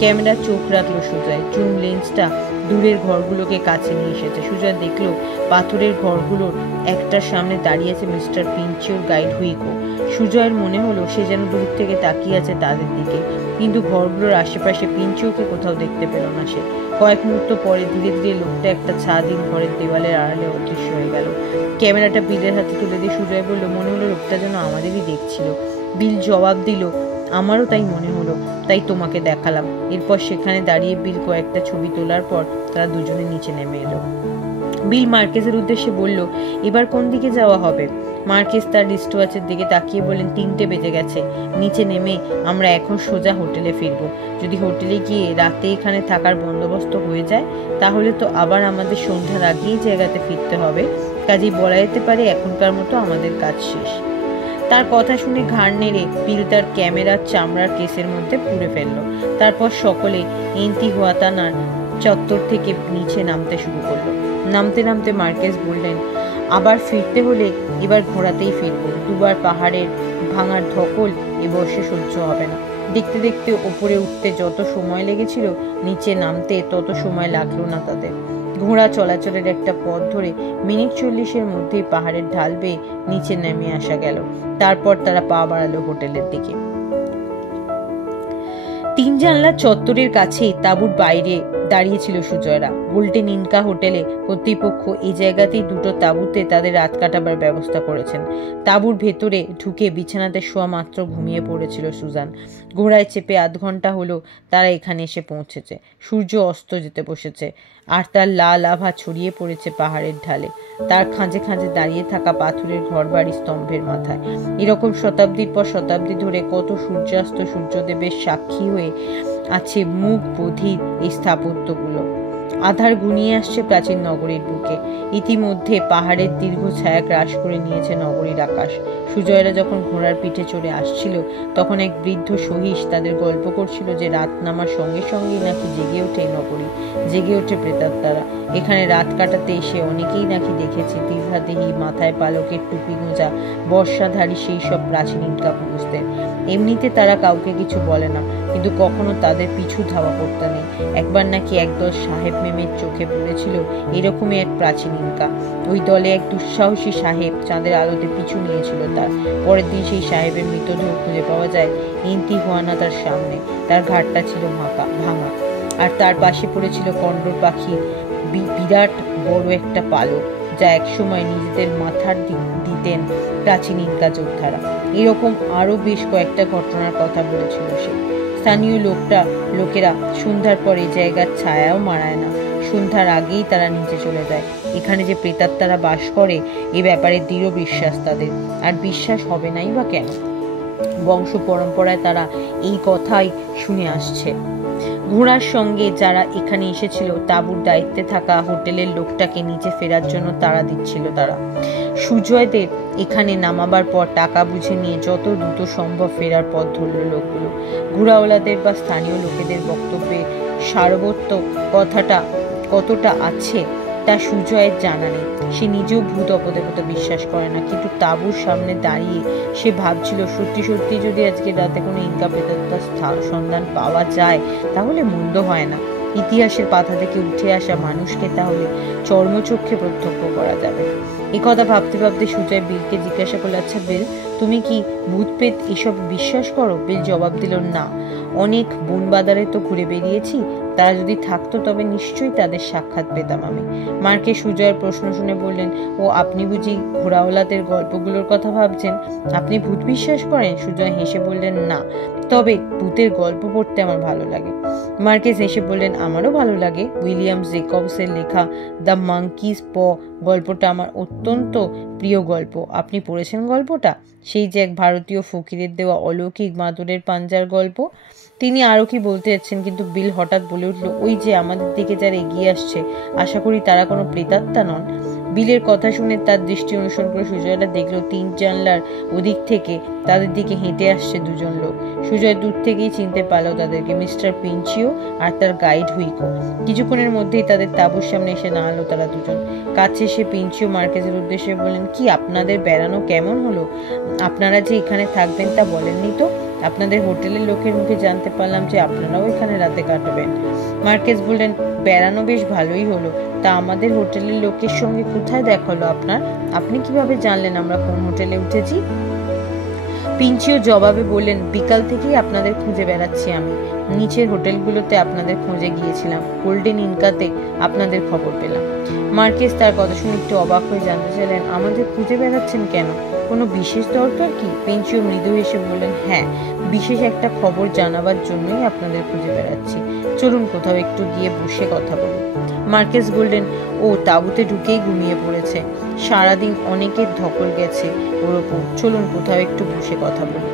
ক্যামেরা চোখ রাখলো সুজয়। জুম লেন্সটা দূরের ঘরগুলোকে কাছে নিয়ে এসেছে। সুজয় দেখলো পাথরের ঘরগুলোর একটার সামনে দাঁড়িয়ে আছে মিস্টার পিঞ্চিওর গাইড হুইকো। সুজয়ের মনে হলো সে যেন দূর থেকে তাকিয়ে আছে তাদের দিকে, কিন্তু ঘরগুলোর আশেপাশে পিঞ্চিওকে কোথাও দেখতে পেল না সে। কয়েক মুহূর্ত পরে ধীরে ধীরে লোকটা একটা ছাদহীন ঘরের দেওয়ালের আড়ালে অদৃশ্য হয়ে গেল। ক্যামেরাটা বিলের হাতে তুলে দিয়ে সুজয় বলল, মনে হলো লোকটা যেন আমাদেরই দেখছিল। বিল জবাব দিল, আমারও তাই মনে হলো, তাই তোমাকে দেখালাম। এরপর সেখানে দাঁড়িয়ে বিল কয়েকটা ছবি তোলার পর তারা দুজনে নিচে নেমে এলো। বিল মার্কেজের উদ্দেশ্যে বলল, এবার কোন দিকে যাওয়া হবে? মার্কেজ তার রিস্টওয়াচের দিকে তাকিয়ে বললেন, 3টে বেজে গেছে। নিচে নেমে আমরা এখন সোজা হোটেলে ফিরবো। যদি হোটেলে গিয়ে রাতে এখানে থাকার বন্দোবস্ত হয়ে যায় তাহলে তো আবার আমাদের সন্ধ্যার আগেই জায়গাতে ফিরতে হবে। কাজেই বলা যেতে পারে এখনকার মতো আমাদের কাজ শেষ। তার কথা শুনে ঘাড় নেড়ে বিল তার ক্যামেরার চামড়ার কেসের মধ্যে পুরে ফেলল। তারপর সকলে ইন্তিহুয়াতানার চত্বর থেকে নিচে নামতে শুরু করলো। নামতে নামতে মার্কেজ বললেন, আবার ফিরতে হলে এবার ঘোড়াতেই ফিরবো। দুবার পাহাড়ের ভাঙার ধকল এ বর্ষে সহ্য হবে না। দেখতে দেখতে ওপরে উঠতে যত সময় লেগেছিল নিচে নামতে তত সময় লাগলো না তাদের। ঘোড়া চলাচলের একটা পথ ধরে মিনিট 40-এর মধ্যেই পাহাড়ের ঢাল বেয়ে নিচে নেমে আসা গেল। তারপর তারা পা বাড়ালো হোটেলের দিকে। 3 জানলার চত্বরের কাছেই তাঁবুর বাইরে দাঁড়িয়েছিল সুজয়রা। গোল্ডেন ইনকা হোটেলে কর্তৃপক্ষ এই জায়গাতেই দুটো তাঁবুতে তাদের রাত কাটাবার ব্যবস্থা করেছেন। তাঁবুর ভেতরে ঢুকে বিছানাতে শোয়া মাত্র ঘুমিয়ে পড়েছিল সুজান। ঘোড়ায় চেপে 8 ঘন্টা হলো তারা এখানে এসে পৌঁছেছে। সূর্য অস্ত যেতে বসেছে, আর তার লাল আভা ছড়িয়ে পড়েছে পাহাড়ের ঢালে, তার খাঁজে খাঁজে দাঁড়িয়ে থাকা পাথরের ঘরবাড়ি স্তম্ভের মাথায়। এরকম শতাব্দীর পর শতাব্দী ধরে কত সূর্যাস্ত সূর্যদেবের সাক্ষী হয়ে আছে মুখ বধির এই স্থাপত্যগুলো। আধার ঘনিয়ে আসছে প্রাচীন নগরীর বুকে। ইতিমধ্যে পাহাড়ের দীর্ঘ ছায়া গ্রাস করে নিয়েছে নগরীর আকাশ। সুজয়রা যখন ঘোড়ার পিঠে চড়ে আসছিল, তখন এক বৃদ্ধ সহিস তাদের গল্প করছিল যে রাত নামার সঙ্গে সঙ্গেই নাকি জেগে ওঠে নগরী, জেগে ওঠে প্রেতাত্মারা। এখানে রাত কাটাতে এসে অনেকেই নাকি দেখেছে দীর্ঘাদেহী, মাথায় পালকের টুপি গোঁজা, বর্ষাধারী সেই সব প্রাচীন ইনকা পুরুষদের। এমনিতে তারা কাউকে কিছু বলে না, কিন্তু কখনো তাদের পিছু ধাওয়া করতে নেই। একবার নাকি একদল সাহেব মেমের চোখে পড়েছিল এরকমই এক প্রাচীন ইনকা। ওই দলে এক দুঃসাহসী সাহেব চাঁদের আলোতে পিছু নিয়েছিল তার। পরের দিন সেই সাহেবের মৃতদেহ খুঁজে পাওয়া যায় ইন্তিহুয়ানা তার সামনে। তার ঘাটটা ছিল ভাঙা, আর তার পাশে পড়েছিল কন্ডর পাখির বিরাট বড় একটা পালক, যা একসময় নিজেদের মাথার দিতেন প্রাচীন ইনকা যোদ্ধারা। এরকম আরো বেশ কয়েকটা ঘটনার কথা বলেছিল সে। স্থানীয় লোকেরা সন্ধ্যার পর এই জায়গার ছায়াও মারায় না। সন্ধ্যার আগেই তারা নিচে চলে যায়। এখানে যে প্রেতাত্মারা বাস করে এ ব্যাপারে দৃঢ় বিশ্বাস তাদের, আর বিশ্বাস হবে নাই বা কেন? বংশ পরম্পরায় তারা এই কথাই শুনে আসছে। ঘোড়ার সঙ্গে যারা এখানে এসেছিল, তাঁবুর দায়িত্বে থাকা হোটেলের লোকটাকে নিচে ফেরার জন্য তাড়া দিচ্ছিল তারা। সুজয়দের এখানে নামাবার পর টাকা বুঝে নিয়ে যত দ্রুত সম্ভব ফেরার পথ ধরল লোকগুলো। ঘোড়াওয়ালাদের বা স্থানীয় লোকেদের বক্তব্যে সারবত্য কথাটা কতটা আছে তা সুজয়ের জানা নেই। সে নিজেও ভূত অপদেবতা বিশ্বাস করে না, কিন্তু তাঁবুর সামনে দাঁড়িয়ে সে ভাবছিল সত্যি সত্যি যদি আজকে রাতে কোনো ইনকা প্রেতাত্মার সন্ধান পাওয়া যায় তাহলে মন্দ হয় না। ইতিহাসের পাতা থেকে উঠে আসা মানুষকে তাহলে চর্মচক্ষে প্রত্যক্ষ করা যাবে। একথা ভাবতে ভাবতে সুজয় বিলকে জিজ্ঞাসা করল, আচ্ছা বিল, তুমি কি ভূত প্রেত এসব বিশ্বাস করো? বিল জবাব দিল, না, অনেক বন বাদারে তো ঘুরে বেরিয়েছি, তারা যদি থাকতো তবে নিশ্চয়ই তাদের সাক্ষাৎ পেতাম আমি। মার্কে সুজয়ের প্রশ্ন শুনে বললেন, ও আপনি বুঝি ঘোড়াওয়ালাদের গল্পগুলোর কথা ভাবছেন? আপনি ভূত বিশ্বাস করেন? সুজয় হেসে বললেন, না, তবে ভূতের গল্প পড়তে আমার ভালো লাগে। মার্কেস হেসে বললেন, আমারও ভালো লাগে। উইলিয়াম জেকবসের লেখা দ্য মাঙ্কিজ প গল্পটা আমার অত্যন্ত প্রিয় গল্প। আপনি পড়েছেন গল্পটা? সেই যে এক ভারতীয় ফকিরের দেওয়া অলৌকিক বাঁদরের পাঞ্জার গল্প। তিনি আরো কি বলতে যাচ্ছেন, কিন্তু বিল হঠাৎ বলে উঠল, ওই যে আমাদের দিকে যারা এগিয়ে আসছে, আশা করি তারা কোনো প্রেতাত্মা নন। বিলের কথা শুনে তার দৃষ্টি অনুসরণ করে সুজয়রা দেখলো 3 জানলার ওদিক থেকে তাদের দিকে হেঁটে আসছে 2 জন লোক। সুজয় দূর থেকেই চিনতে পারল তাদেরকে, মিস্টার পিঞ্চিও আর তার গাইড হুইকো। কিছুক্ষণের মধ্যেই তাদের তাঁবুর সামনে এসে দাঁড়ালো তারা দুজন। কাছে এসে পিঞ্চিও মার্কেজের উদ্দেশ্যে বললেন, কি আপনাদের বেড়ানো কেমন হলো? আপনারা যে এখানে থাকবেন তা বলেননি তো? আপনাদের হোটেলের লোকের মুখে জানতে পারলাম যে আপনারাও এখানে রাতে কাটাবেন। মার্কেজ বললেন, বেড়ানো বেশ ভালোই হলো। তা আমাদের হোটেলের লোকের সঙ্গে কোথায় দেখা হলো আপনার? আপনি কিভাবে জানলেন আমরা কোন হোটেলে উঠেছি? পিঞ্চিও জবাবে বললেন, বিকাল থেকেই আপনাদের খুঁজে বেড়াচ্ছি আমি। নিচের হোটেলগুলোতে আপনাদের খোঁজে গিয়েছিলাম, গোল্ডেন ইনকাতে আপনাদের খবর পেলাম। মার্কেস তার কথা শুনে একটু অবাক হয়ে জানতে চাইলেন, আমাদের খুঁজে বেড়াচ্ছেন কেন? কোনো বিশেষ দরকার কি? পিঞ্চিও মৃদু হেসে বললেন, হ্যাঁ, বিশেষ একটা খবর জানাবার জন্যই আপনাদের খুঁজে বেড়াচ্ছি। চলুন কোথাও একটু গিয়ে বসে কথা বলি। মার্কেস বললেন, ও তাঁবুতে ঢুকেই ঘুমিয়ে পড়েছে। সারাদিন অনেকের ধকল গেছে ওর ওপর। চলুন কোথাও একটু বসে কথা বলি।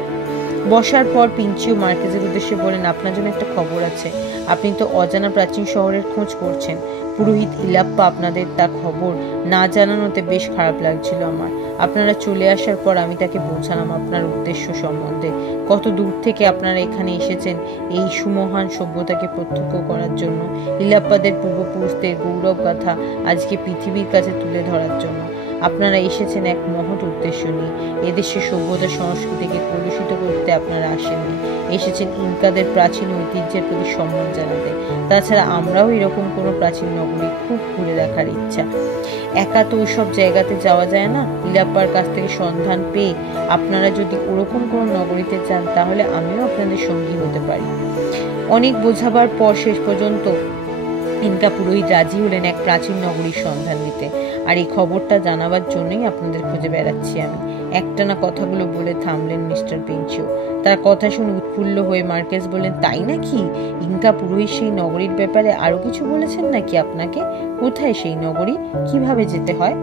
বসার পর পিঞ্চিও মার্কেজের উদ্দেশ্যে বলেন, আপনার জন্য একটা খবর আছে। আপনি তো অজানা প্রাচীন শহরের খোঁজ করছেন। পুরোহিত ইলাপ্পা আপনাদের তার খবর না জানানোতে বেশ খারাপ লাগছিল আমার। আপনারা চলে আসার পর আমি তাকে বোঝালাম আপনার উদ্দেশ্য সম্বন্ধে। কত দূর থেকে আপনারা এখানে এসেছেন এই সুমহান সভ্যতাকে প্রত্যক্ষ করার জন্য, ইলাপ্পাদের পূর্বপুরুষদের গৌরব গাথা আজকে পৃথিবীর কাছে তুলে ধরার জন্য। আপনারা এসেছেন এক মহৎ উদ্দেশ্য নিয়ে। এদেশের সভ্যতা সংস্কৃতিকে কলুষিত করতে আপনারা আসেননি, এসেছেন ইনকাদের প্রাচীন ঐতিহ্যের প্রতি সম্মান জানাতে। তাছাড়া আমরাও এরকম কোনো প্রাচীন নগরী খুব ঘুরে দেখার ইচ্ছা। একা তো ওইসব জায়গাতে যাওয়া যায় না। ইলাপ্পার কাছ থেকে সন্ধান পেয়ে আপনারা যদি ওরকম কোনো নগরীতে যান তাহলে আমিও আপনাদের সঙ্গী হতে পারি। অনেক বোঝাবার পর শেষ পর্যন্ত ইনকা পুরোহিত রাজি হলেন এক প্রাচীন নগরীর সন্ধান দিতে। আর এই খবরটা জানাবার জন্যই আপনাদের খুঁজে বেড়াচ্ছি আমি। একটানা কথাগুলো বলে থামলেন মিস্টার পিঞ্চিও। তার কথা শুনে উৎফুল্ল হয়ে মার্কেস বললেন, তাই নাকি? ইনকা পুরোহিত সেই নগরীর ব্যাপারে আরো কিছু বলেছেন নাকি আপনাকে? কোথায় সেই নগরী? কিভাবে যেতে হয়?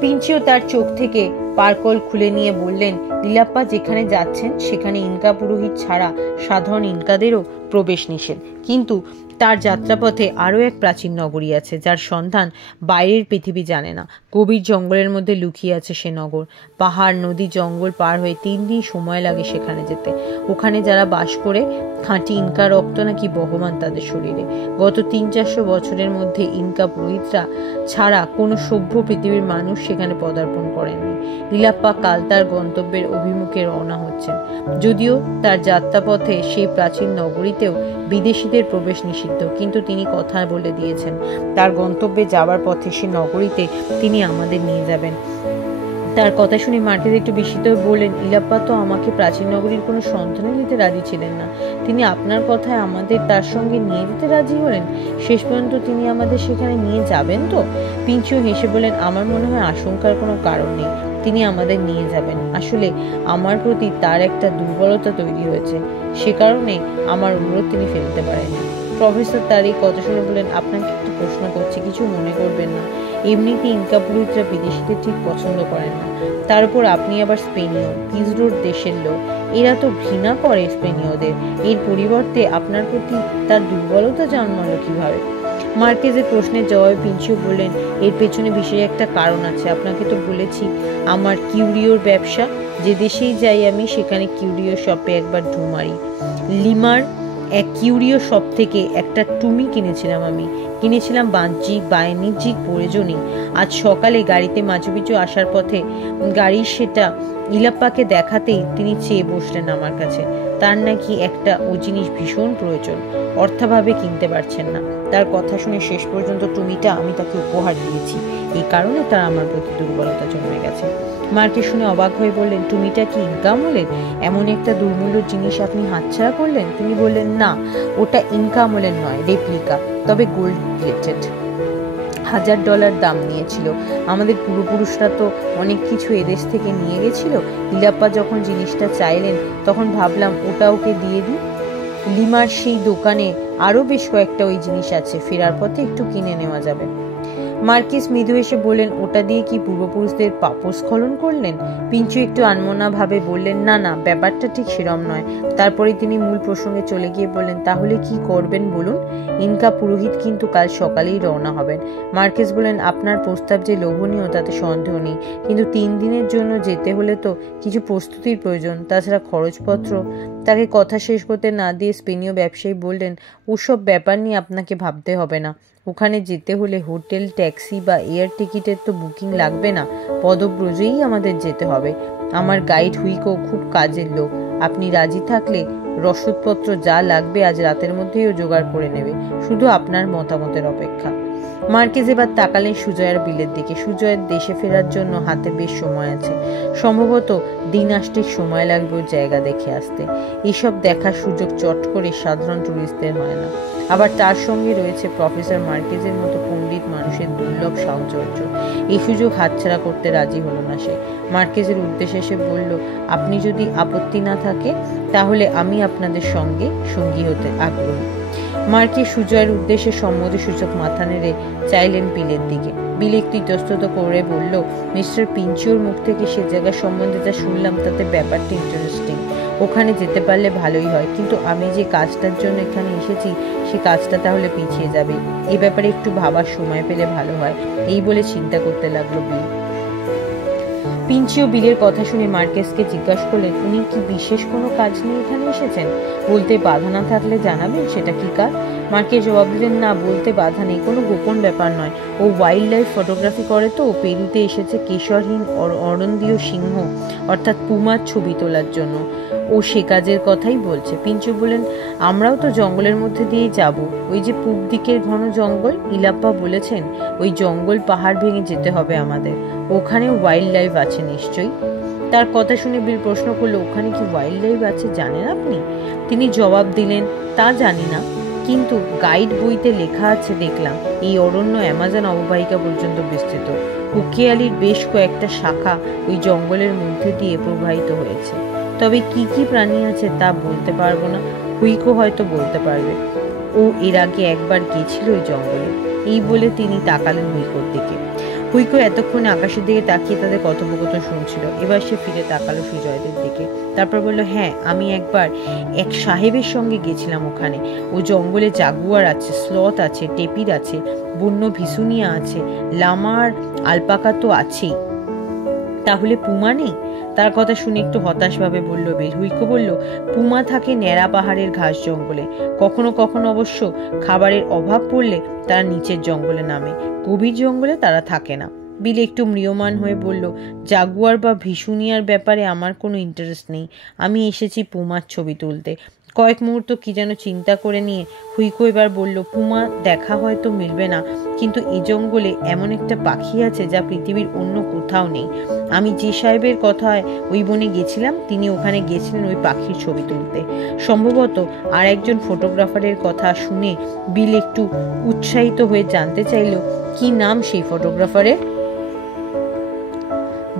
পিঞ্চিও তার চোখ থেকে পার্কল খুলে নিয়ে বললেন, লীলাপ্পা যেখানে যাচ্ছেন সেখানে ইনকা পুরোহিত ছাড়া সাধারণ ইনকাদেরও প্রবেশ নিষেধ। কিন্তু তার যাত্রাপথে আরও এক প্রাচীন নগরী আছে, যার সন্ধান বাইরের পৃথিবী জানে না। গভীর জঙ্গলের মধ্যে লুকিয়ে আছে সে নগর। পাহাড়, নদী, জঙ্গল পার হয়ে 3 দিন সময় লাগে সেখানে যেতে। ওখানে যারা বাস করে খাঁটি ইনকা রক্ত নাকি বহমান তাদের শরীরে। গত 300-400 বছরের মধ্যে ইনকা পুরোহিতরা ছাড়া কোনো সভ্য পৃথিবীর মানুষ সেখানে পদার্পণ করেননি। লীলাপ্পা কাল তার গন্তব্যের অভিমুখে রওনা হচ্ছেন। যদিও তার যাত্রাপথে সেই প্রাচীন নগরীতেও বিদেশিদের প্রবেশ নিষিদ্ধ, কিন্তু তিনি কথা বলে দিয়েছেন তার গন্তব্যে যাবার পথে সে নগরীতে তিনি আমাদের নিয়ে যাবেন। তার কথা শুনে মার্কেস একটু বিস্মিত হয়ে বললেন, লীলাপ্পা তো আমাকে প্রাচীন নগরীর কোনো সন্ধানে দিতে রাজি ছিলেন না। তিনি আপনার কথায় আমাদের তার সঙ্গে নিয়ে যেতে রাজি হলেন। শেষ পর্যন্ত তিনি আমাদের সেখানে নিয়ে যাবেন তো? পিঞ্চিও হেসে বললেন, আমার মনে হয় আশঙ্কার কোনো কারণ নেই। তিনি আমাদের নিয়ে যাবেন। আসলে আমার প্রতি তার একটা দুর্বলতা তৈরি হয়েছে, সে কারণে আমার অনুরোধ তিনি ফেলতে পারেননি। প্রফেসর তার এই কথা শুনে বললেন, আপনাকে একটু প্রশ্ন করছি, কিছু মনে করবেন না। এমনিতে ইনকা পুরোহিতরা বিদেশিদের ঠিক পছন্দ করেন না। তার উপর আপনি আবার স্পেনীয়, পিজরোর দেশের লোক। এরা তো ঘৃণা করে স্পেনীয়দের। এর পরিবর্তে আপনার প্রতি তার দুর্বলতা জন্মালো কিভাবে? মার্কেজের প্রশ্নের জবাবে পিঞ্চিও বললেন, এর পেছনে বিশেষ একটা কারণ আছে। আপনাকে তো বলেছি আমার কিউরিওর ব্যবসা। যে দেশেই যাই আমি সেখানে কিউরিও শপে একবার ঢু মারি। লিমার এক কিউরিও শপ থেকে একটা টুমি কিনেছিলাম আমি। কিনেছিলাম বাণিজ্যিক প্রয়োজনে। আজ সকালে গাড়িতে মাচু পিছু আসার পথে গাড়ির সেটা লীলাপ্পাকে দেখাতেই তিনি চেয়ে বসলেন আমার কাছে। তার নাকি একটা ও জিনিস ভীষণ প্রয়োজন, অর্থাভাবে কিনতে পারছেন না। তার কথা শুনে শেষ পর্যন্ত টুমিটা আমি তাকে উপহার দিয়েছি। এই কারণে তার আমার প্রতি দুর্বলতা জন্মে গেছে। মার্কেস শুনে অবাক হয়ে বললেন, টুমিটা কি ইনকা আমলের? এমন একটা দুর্মূল্য জিনিস আপনি হাতছাড়া করলেন? তিনি বললেন, না, ওটা ইনকা আমলের নয়, রেপ্লিকা, তবে গোল্ড প্লেটেড। $1000 দাম নিয়েছিল। আমাদের পূর্বপুরুষরা তো অনেক কিছু এদেশ থেকে নিয়ে গেছিল। লীলাপ্পা যখন জিনিসটা চাইলেন তখন ভাবলাম ওটা ওকে দিয়ে দিই। লিমার সেই দোকানে আরো বেশ কয়েকটা ওই জিনিস আছে, ফেরার পথে একটু কিনে নেওয়া যাবে। মার্কিস মৃদু এসে বললেন, ওটা দিয়ে কি পূর্বপুরুষদের পাপস্খলন করলেন? পিঞ্চু একটু আনমনা ভাবে বললেন, না না, ব্যাপারটা ঠিক সেরম নয়। তারপরে তিনি মূল প্রসঙ্গে চলে গিয়ে বললেন, তাহলে কি করবেন বলুন? ইনকা পুরোহিত কিন্তু কাল সকালেই রওনা হবেন। মার্কেস বললেন, আপনার প্রস্তাব যে লোভনীয় তাতে সন্দেহ নেই, কিন্তু 3 দিনের জন্য যেতে হলে তো কিছু প্রস্তুতির প্রয়োজন, তাছাড়া খরচপত্র। তাকে কথা শেষ করতে না দিয়ে স্পেনীয় ব্যবসায়ী বললেন, ওসব ব্যাপার নিয়ে আপনাকে ভাবতে হবে না। ওখানে যেতে হলে হোটেল, ট্যাক্সি বা এয়ার টিকিটের তো বুকিং লাগবে না। পদব্রজেই আমাদের যেতে হবে। আমার গাইড হুইকো খুব কাজের লোক। আপনি রাজি থাকলে রসদপত্র যা লাগবে আজ রাতের মধ্যেই ও জোগাড় করে নেবে। শুধু আপনার মতামতের অপেক্ষা। মার্কেজ এবার তাকালেন সুজয়ার বিলের দিকে। সুজয়ের দেশে ফেরার জন্য হাতে বেশ সময় আছে। সম্ভবত দিন আষ্টেক সময় লাগবে ওর জায়গা দেখে আসতে। এসব দেখার সুযোগ চট করে সাধারণ টুরিস্টদের হয় না। আবার তার সঙ্গে রয়েছে প্রফেসর মার্কেজের মতো পণ্ডিত মানুষের দুর্লভ সাহচর্য। এই সুযোগ হাতছাড়া করতে রাজি হলো না সে। মার্কেজের উদ্দেশ্যে সে বলল, আপনি যদি আপত্তি না থাকে তাহলে আমি আপনাদের সঙ্গে সঙ্গী হতে আগ্রহী। মার্কেজ সুজয়ের উদ্দেশ্যে সম্মতিসূচক মাথা নেড়ে চাইলেন বিলের দিকে। বিল একটু ইতস্তত করে বলল, মিস্টার পিঞ্চিওর মুখ থেকে সে জায়গা সম্বন্ধে যা শুনলাম তাতে ব্যাপারটা ইন্টারেস্টিং। ওখানে যেতে পারলে ভালোই হয়, কিন্তু আমি যে কাজটার জন্য এখানে এসেছি সে কাজটা তাহলে পিছিয়ে যাবে। এই ব্যাপারে একটু ভাবার সময় পেলে ভালো হয়। এই বলে চিন্তা করতে লাগলো বিল। পিঞ্চিও বিলের কথা শুনে মার্কেসকে জিজ্ঞাসা করলেন, উনি কি বিশেষ কোনো কাজ নিয়ে এখানে এসেছেন? বলতে বাধা না থাকলে জানাবেন সেটা কি কাজ? মার্কেস জবাব দিলেন, না, বলতে বাধা নেই, কোনো গোপন ব্যাপার নয়। ও ওয়াইল্ড লাইফ ফটোগ্রাফি করে তো পেরুতে এসেছে কেশরহীন অরণ্যীয় সিংহ অর্থাৎ পুমার ছবি তোলার জন্য। ও সে কাজের কথাই বলছে। পিঞ্চু বললেন, আমরাও তো জঙ্গলের মধ্যে দিয়েই যাব। ওই যে পূব দিকের ঘন জঙ্গল, ইলাপ্পা বলেছেন ওই জঙ্গল পাহাড় ভেঙে যেতে হবে আমাদের। ওখানে ওয়াইল্ড লাইফ আছে নিশ্চয়ই। তার কথা শুনে বিল প্রশ্ন করলো, ওখানে কি ওয়াইল্ড লাইফ আছে জানেন আপনি? তিনি জবাব দিলেন, তা জানি না, কিন্তু গাইড বইতে লেখা আছে দেখলাম এই অরণ্য অ্যামাজন অববাহিকা পর্যন্ত বিস্তৃত। কুকিয়ালির বেশ কয়েকটা শাখা ওই জঙ্গলের মধ্যে দিয়ে প্রবাহিত হয়েছে। তবে কি কি প্রাণী আছে তা বলতে পারবো না, হুইকো হয়তো বলতে পারবে। ও এর আগে একবার গেছিল ওই জঙ্গলে। এই বলে তিনি তাকালেন হুইকোর দিকে। হুইকো এতক্ষণে আকাশের দিকে তাকিয়ে তাদের কথোপকথন শুনছিল। এবার সে ফিরে তাকালো সুজয়দের দিকে। তারপর বলল, হ্যাঁ, আমি একবার এক সাহেবের সঙ্গে গেছিলাম ওখানে। ও জঙ্গলে জাগুয়ার আছে, স্লথ আছে, টেপির আছে, বন্য ভিসুনিয়া আছে, লামার, আলপাকা তো আছেই। তাহলে পুমা নেই? তার কথা শুনে একটু হতাশভাবে বলল বীর। হুইকো বলল, পুমা থাকে ন্যাড়া পাহাড়ের ঘাস জঙ্গলে। কখনো কখনো অবশ্য খাবারের অভাব পড়লে তারা নিচের জঙ্গলে নামে, গভীর জঙ্গলে তারা থাকে না। বিল একটু ম্রিয়মান হয়ে বলল, জাগুয়ার বা ভিসুনিয়ার ব্যাপারে আমার কোনো ইন্টারেস্ট নেই। আমি এসেছি পুমার ছবি তুলতে। কয়েক মুহূর্ত কি যেন চিন্তা করে নিয়ে হুইকো এবার বলল, পুমা দেখা হয়তো মিলবে না, কিন্তু এই জঙ্গলে এমন একটা পাখি আছে যা পৃথিবীর অন্য কোথাও নেই। আমি যে সাহেবের কথায় ওই বনে গেছিলাম, তিনি ওখানে গেছিলেন ওই পাখির ছবি তুলতে। সম্ভবত আর একজন ফটোগ্রাফারের কথা শুনে বিল একটু উৎসাহিত হয়ে জানতে চাইল, কি নাম সেই ফটোগ্রাফারের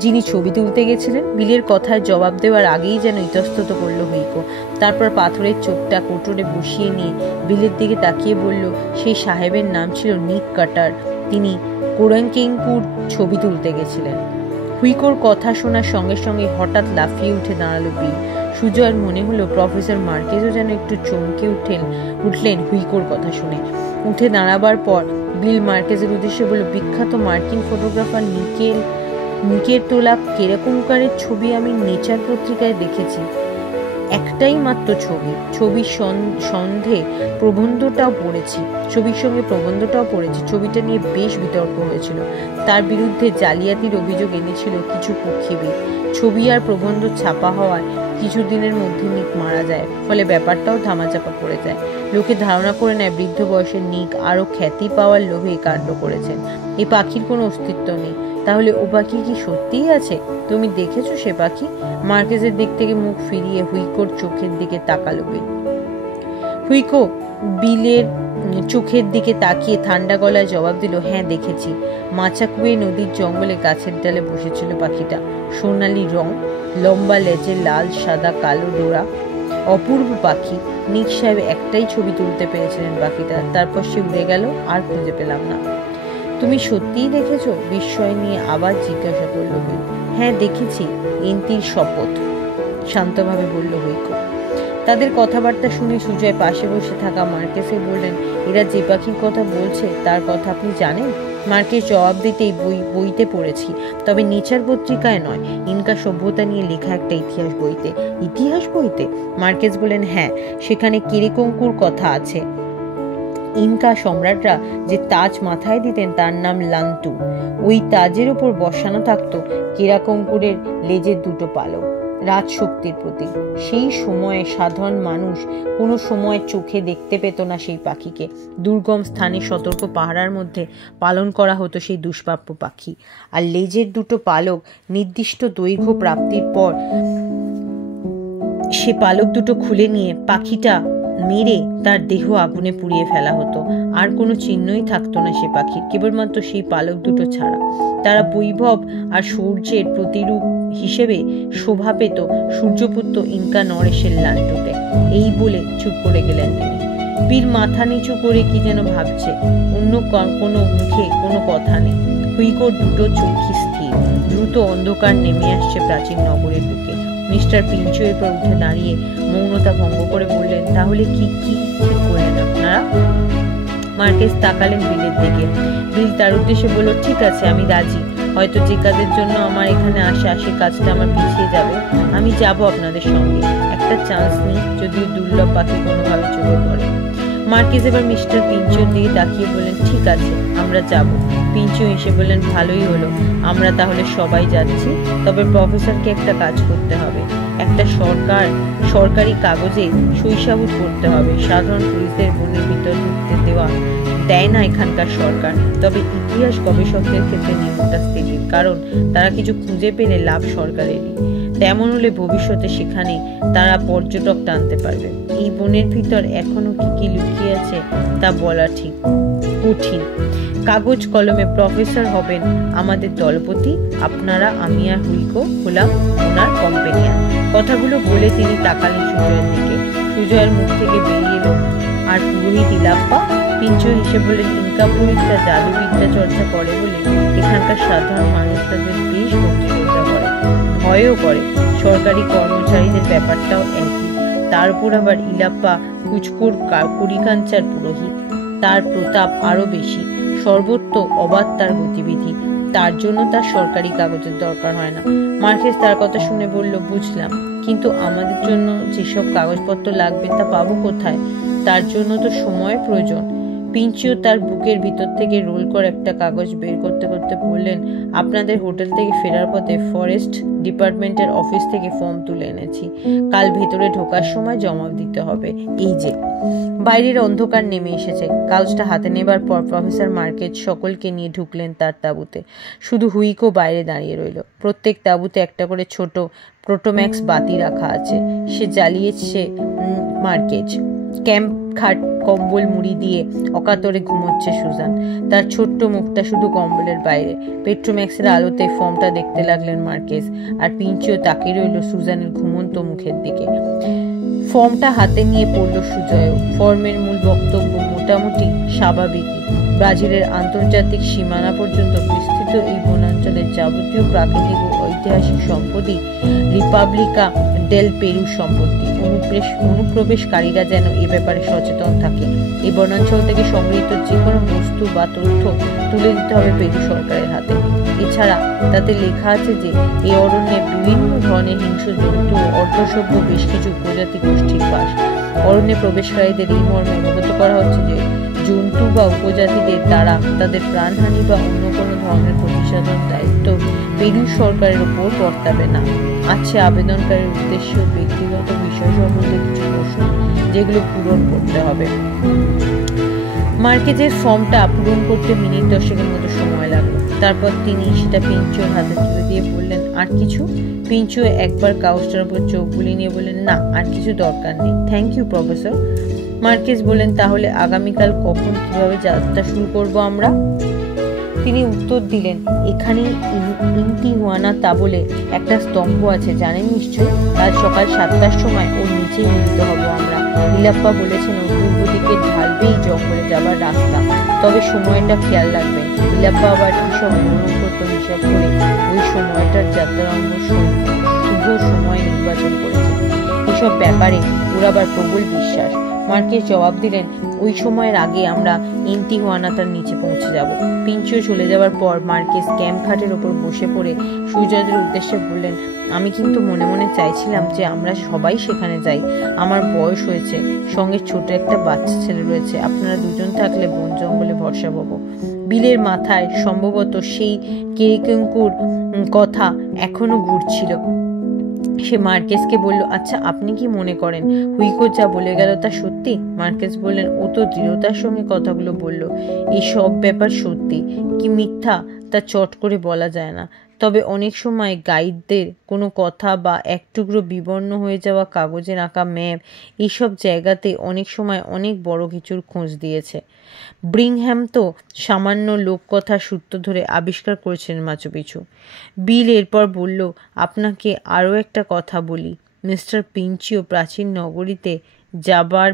যিনি ছবি তুলতে গেছিলেন? বিলের কথায় জবাব দেওয়ার আগেই যেন ইতস্তত করল হুইকো। তারপর পাথরের চোখটা কোটরে বসিয়ে নিয়ে বিলের দিকে তাকিয়ে বলল, সেই সাহেবের নাম ছিল নিক কাটার। তিনি কোরাংকেঙ্কুর ছবি তুলতে গেছিলেন। হুইকোর কথা শোনার সঙ্গে সঙ্গে হঠাৎ লাফিয়ে উঠে দাঁড়ালো বিল। সুজয়ের মনে হলো প্রফেসর মার্কেজও যেন একটু চমকে উঠলেন হুইকোর কথা শুনে। উঠে দাঁড়াবার পর বিল মার্কেজের উদ্দেশ্যে বলল, বিখ্যাত মার্কিন ফটোগ্রাফার নিকের তোলা কেরকমকারের ছবি আমি নেচার পত্রিকায় দেখেছি। একটাই মাত্র ছবির সঙ্গে প্রবন্ধটাও পড়েছি। ছবিটা নিয়ে বেশ বিতর্ক হয়েছিল। তার বিরুদ্ধে জালিয়াতির অভিযোগ এনেছিল কিছু পক্ষীবিদ। ছবি আর প্রবন্ধ ছাপা হওয়ার কিছুদিনের মধ্যে নিক মারা যায়, ফলে ব্যাপারটাও ধামাচাপা পড়ে যায়। লোকে ধারণা করে নেয় বৃদ্ধ বয়সের নিক আরো খ্যাতি পাওয়ার লোভে কাণ্ড করেছেন। এই পাখির কোনো অস্তিত্ব নেই। তাহলে ও পাখি কি সত্যিই আছে? তুমি দেখেছো সে পাখি? মার্কেজের দিক থেকে মুখ ফিরিয়ে হুইকোর চোখের দিকে তাকালো বিল। হুইকো বিলের চোখের দিকে তাকিয়ে ঠান্ডা গলায় জবাব দিল, হ্যাঁ দেখেছি। মাচাকুয়ে নদীর জঙ্গলে গাছের ডালে বসেছিল পাখিটা। সোনালি রং, লম্বা লেজে লাল সাদা কালো ডোরা, অপূর্ব পাখি। নিক সাহেব একটাই ছবি তুলতে পেরেছিলেন পাখিটা, তারপর সে উড়ে গেল, আর খুঁজে পেলাম না। তুমি সত্যিই দেখেছো? বিস্ময় নিয়ে আবার জিজ্ঞাসা করল বিল। হ্যাঁ দেখেছি, ইন্তির শপথ, শান্তভাবে বলল হুইকো। তাদের কথাবার্তা শুনে সুজয় পাশে বসে থাকা মার্কেসে বললেন, এরা যে পাখির কথা বলছে তার কথা আপনি জানেন? মার্কেস জবাব দিতেই বইতে পড়েছি, তবে নেচার পত্রিকায় নয়, ইনকা সভ্যতা নিয়ে লেখা একটা ইতিহাস বইতে। ইতিহাস বইতে? মার্কেস বলেন, হ্যাঁ, সেখানে কেরেকঙ্কুর কথা আছে। ইনকা সম্রাটরা যে তাজ মাথায় দিতেন তার নাম লান্টু। ওই তাজের উপর বসানো থাকতো কেরাকঙ্কুরের লেজের দুটো পালক, রাজশক্তির প্রতীক। সেই সময়ে সাধারণ মানুষ কোনো সময় চোখে দেখতে পেত না সেই পাখিকে। দুর্গম স্থানে সতর্ক পাহারার মধ্যে পালন করা হতো সেই দুষ্প্রাপ্য পাখি। আর লেজের দুটো পালক নির্দিষ্ট দৈর্ঘ্য প্রাপ্তির পর সে পালক দুটো খুলে নিয়ে পাখিটা মেরে তার দেহ আগুনে পুড়িয়ে ফেলা হতো। আর কোনো চিহ্নই থাকতো না সে পাখির, কেবলমাত্র সেই পালক দুটো ছাড়া। তারা বৈভব আর সূর্যের প্রতিরূপ হিসেবে শোভা পেত সূর্যপুত্র ইনকা নরেশের লান্টুতে। এই বলে চুপ করে গেলেন তিনি। বীর মাথা নিচু করে কি যেন ভাবছে। অন্য কোনো মুখে কোনো কথা নেই। হুইকোর দুটো চোখই স্থির। দ্রুত অন্ধকার নেমে আসছে প্রাচীন নগরের বুকে। মিস্টার পিঞ্চু এরপর উঠে দাঁড়িয়ে মৌনতা ভঙ্গ করে বললেন, তাহলে কি ঠিক করলেন আপনারা? মার্কেস তাকালেন বিলের দিকে। বিল তার উদ্দেশ্যে বলল, ঠিক আছে, আমি রাজি। হয়তো যে কাজের জন্য আমার এখানে আসা, সে কাজটা আমার পিছিয়ে যাবে। আমি যাব আপনাদের সঙ্গে। একটা চান্স নিই, যদিও দুর্লভ পাখি কোনোভাবে চোখে পড়ে। মার্কেস এবার মিস্টার পিঞ্চুর দিকে তাকিয়ে বললেন, ঠিক আছে, আমরা যাব। পিঞ্চু এসে বললেন, ভালোই হলো, আমরা তাহলে সবাই যাচ্ছি। তবে প্রফেসরকে একটা কাজ করতে হবে। একটা সরকারি কাগজে সই-সাবুত করতে হবে। সাধারণ পুলিশদের বনের ভিতর ঢুকতে দেয় না এখানকার সরকার। তবে ইতিহাস গবেষকদের ক্ষেত্রে নিয়মটা স্থিতির, কারণ তারা কিছু খুঁজে পেলে লাভ সরকারেরই। তেমন হলে ভবিষ্যতে সেখানে তারা পর্যটক টানতে পারবে। এই বনের ভিতর এখনো কি কি লুকিয়ে আছে তা বলা ঠিক কঠিন। কাগজ কলমে প্রফেসর হবেন আমাদের দলপতি, আপনারা আমি আর হুইকো হলাম ওনার কম্পেনিয়ন। কথাগুলো বলে তিনি তাকালেন সুজয়ের দিকে। সুজয়ের মুখ থেকে বেরিয়ে এলো, আর পুরোহিত ইলাপ্পা? পিঞ্চু হেসে বললেন, ইনকা পুরোহিতরা জাদুবিদ্যা চর্চা করে বলে এখানকার সাধারণ মানুষ তাদের বেশ ভক্তিশ্রদ্ধা করে, ভয়ও করে। সরকারি কর্মচারীদের ব্যাপারটাও একই। তার উপর আবার ইলাপ্পা কুচকুর কুড়িকাঞ্চার পুরোহিত, তার প্রতাপ আরো বেশি, সর্বত্র অবাধ তার গতিবিধি। তার জন্য তার সরকারি কাগজের দরকার হয় না। মার্কেস তার কথা শুনে বলল, বুঝলাম, কিন্তু আমাদের জন্য যেসব কাগজপত্র লাগবে তা পাবো কোথায়? তার জন্য তো সময় প্রয়োজন। পিঞ্চিও তার বুকের ভিতর থেকে রোল করে একটা কাগজ বের করতে করতে বললেন, আপনাদের হোটেল থেকে ফেরার পথে ফরেস্ট ডিপার্টমেন্টের অফিস থেকে ফর্ম তুলে এনেছি, কাল ভেতরে ঢোকার সময় জমা দিতে হবে। এই যে। বাইরের অন্ধকার নেমে এসেছে। কাগজটা হাতে নেবার পর প্রফেসর মার্কেজ সকলকে নিয়ে ঢুকলেন তার তাঁবুতে। শুধু হুইকো বাইরে দাঁড়িয়ে রইল। প্রত্যেক তাঁবুতে একটা করে ছোট প্রোটোম্যাক্স বাতি রাখা আছে, সে জ্বালিয়েছে মার্কেজ। ক্যাম্প খাট কম্বল মুড়ি দিয়ে অকাতরে ঘুমোচ্ছে সুজান, তার ছোট্ট মুখটা শুধু কম্বলের বাইরে। পেট্রোম্যাক্সের আলোতে ফর্মটা দেখতে লাগলেন মার্কেজ, আর পিঞ্চিও তাকিয়ে রইল সুজানের ঘুমন্ত মুখের দিকে। ফর্মটা হাতে নিয়ে পড়ল সুজয়ও। ফর্মের মূল বক্তব্য মোটামুটি স্বাভাবিকই। ব্রাজিলের আন্তর্জাতিক সীমানা পর্যন্ত বিস্তৃত এই বনাঞ্চলের যাবতীয় প্রাকৃতিক ও ঐতিহাসিক সম্পত্তি রিপাবলিকা ডেল পেরু সম্পত্তি। অনুপ্রবেশকারীরা যেন এ ব্যাপারে সচেতন থাকে। এই বনাঞ্চল থেকে সংগৃহীত যে কোনো বস্তু বা তথ্য তুলে দিতে হবে পেরু সরকারের হাতে। এছাড়া তাতে লেখা আছে যে এই অরণ্যে বিভিন্ন ধরনের হিংস্র জন্তু ও অর্ধসভ্য বেশ কিছু উপজাতি গোষ্ঠীর বাস। অরণ্যে প্রবেশকারীদের এই মর্মে অবগত করা হচ্ছে যে জন্তু বা উপজাতিদের দ্বারা তাদের প্রাণহানি বা অন্য কোনো ধরনের ক্ষতিসাধন দায়িত্ব পেরু সরকারের উপর বর্তাবে না। আছে আবেদনকারীর উদ্দেশ্য ব্যক্তিগত বিষয় সম্বন্ধে কিছু প্রশ্ন, যেগুলো পূরণ করতে হবে। মার্কেজের ফর্মটা পূরণ করতে মিনিট 10 মতো সময় লাগলো। তারপর তিনি সেটা পিঞ্চুর হাতে তুলে দিয়ে বললেন, আর কিছু? পিঞ্চু একবার কাগজটার উপর চোখ বুলিয়ে নিয়ে বললেন, না, আর কিছু দরকার নেই, থ্যাংক ইউ প্রফেসর। মার্কেজ বললেন, তাহলে আগামীকাল কখন কিভাবে যাত্রা শুরু করব আমরা? তিনি উত্তর দিলেন, এখানে ইন্তিহুয়ানাতা বলে একটা স্তম্ভ আছে, জানেন নিশ্চয়ই। কাল সকাল 7টার সময় ওর নিচেই মিলিত হব আমরা। ইলাপ্পা বলেছেন ওর পূর্ব দিকে ঢালবেই জঙ্গলে যাবার রাস্তা, তবে সময়টা খেয়াল রাখবেন। ইলাপ্পা আবার এইসব মনোগত হিসাব করে ওই সময়টার যাত্রারম্ভ শুভ সময় নির্বাচন করেছে। এসব ব্যাপারে ওর আবার প্রবল বিশ্বাস। মার্কেজ জবাব দিলেন, ওই সময়ের আগে আমরা ইন্তিহুয়ানাতার নিচে পৌঁছে যাব। পিঞ্চিও চলে যাওয়ার পর মার্কেজ ক্যাম্প খাটের ওপর বসে পড়ে সুজয়দের উদ্দেশ্যে বললেন, আমি কিন্তু মনে মনে চাইছিলাম যে আমরা সবাই সেখানে যাই। আমার বয়স হয়েছে, সঙ্গে ছোট একটা বাচ্চা ছেলে রয়েছে। আপনারা দুজন থাকলে বন জঙ্গলে ভরসা পাবো। বিলের মাথায় সম্ভবত সেই কেরিকেঙ্কুর কথা এখনো ঘুরছিল। সে মার্কেজকে বলল, আচ্ছা, আপনি কি মনে করেন হুইকো যা বলে গেল তা সত্যি? মার্কেজ বললেন, ও তো দৃঢ়তার সঙ্গে কথাগুলো বলল। এই সব ব্যাপার সত্যি কি মিথ্যা তা চট করে বলা যায় না, তবে অনেক সময় গাইডদের কোনো কথা বা এক টুকরো বিবর্ণ হয়ে যাওয়া কাগজের আঁকা ম্যাপ এইসব জায়গাতে অনেক সময় অনেক বড় কিছুর খোঁজ দিয়েছে। ব্রিংহ্যাম তো সামান্য লোককথার সূত্র ধরে আবিষ্কার করেছিলেন মাচু পিছু। বিল এরপর বলল, আপনাকে আরও একটা কথা বলি, মিস্টার পিঞ্চিও প্রাচীন নগরীতে যাবার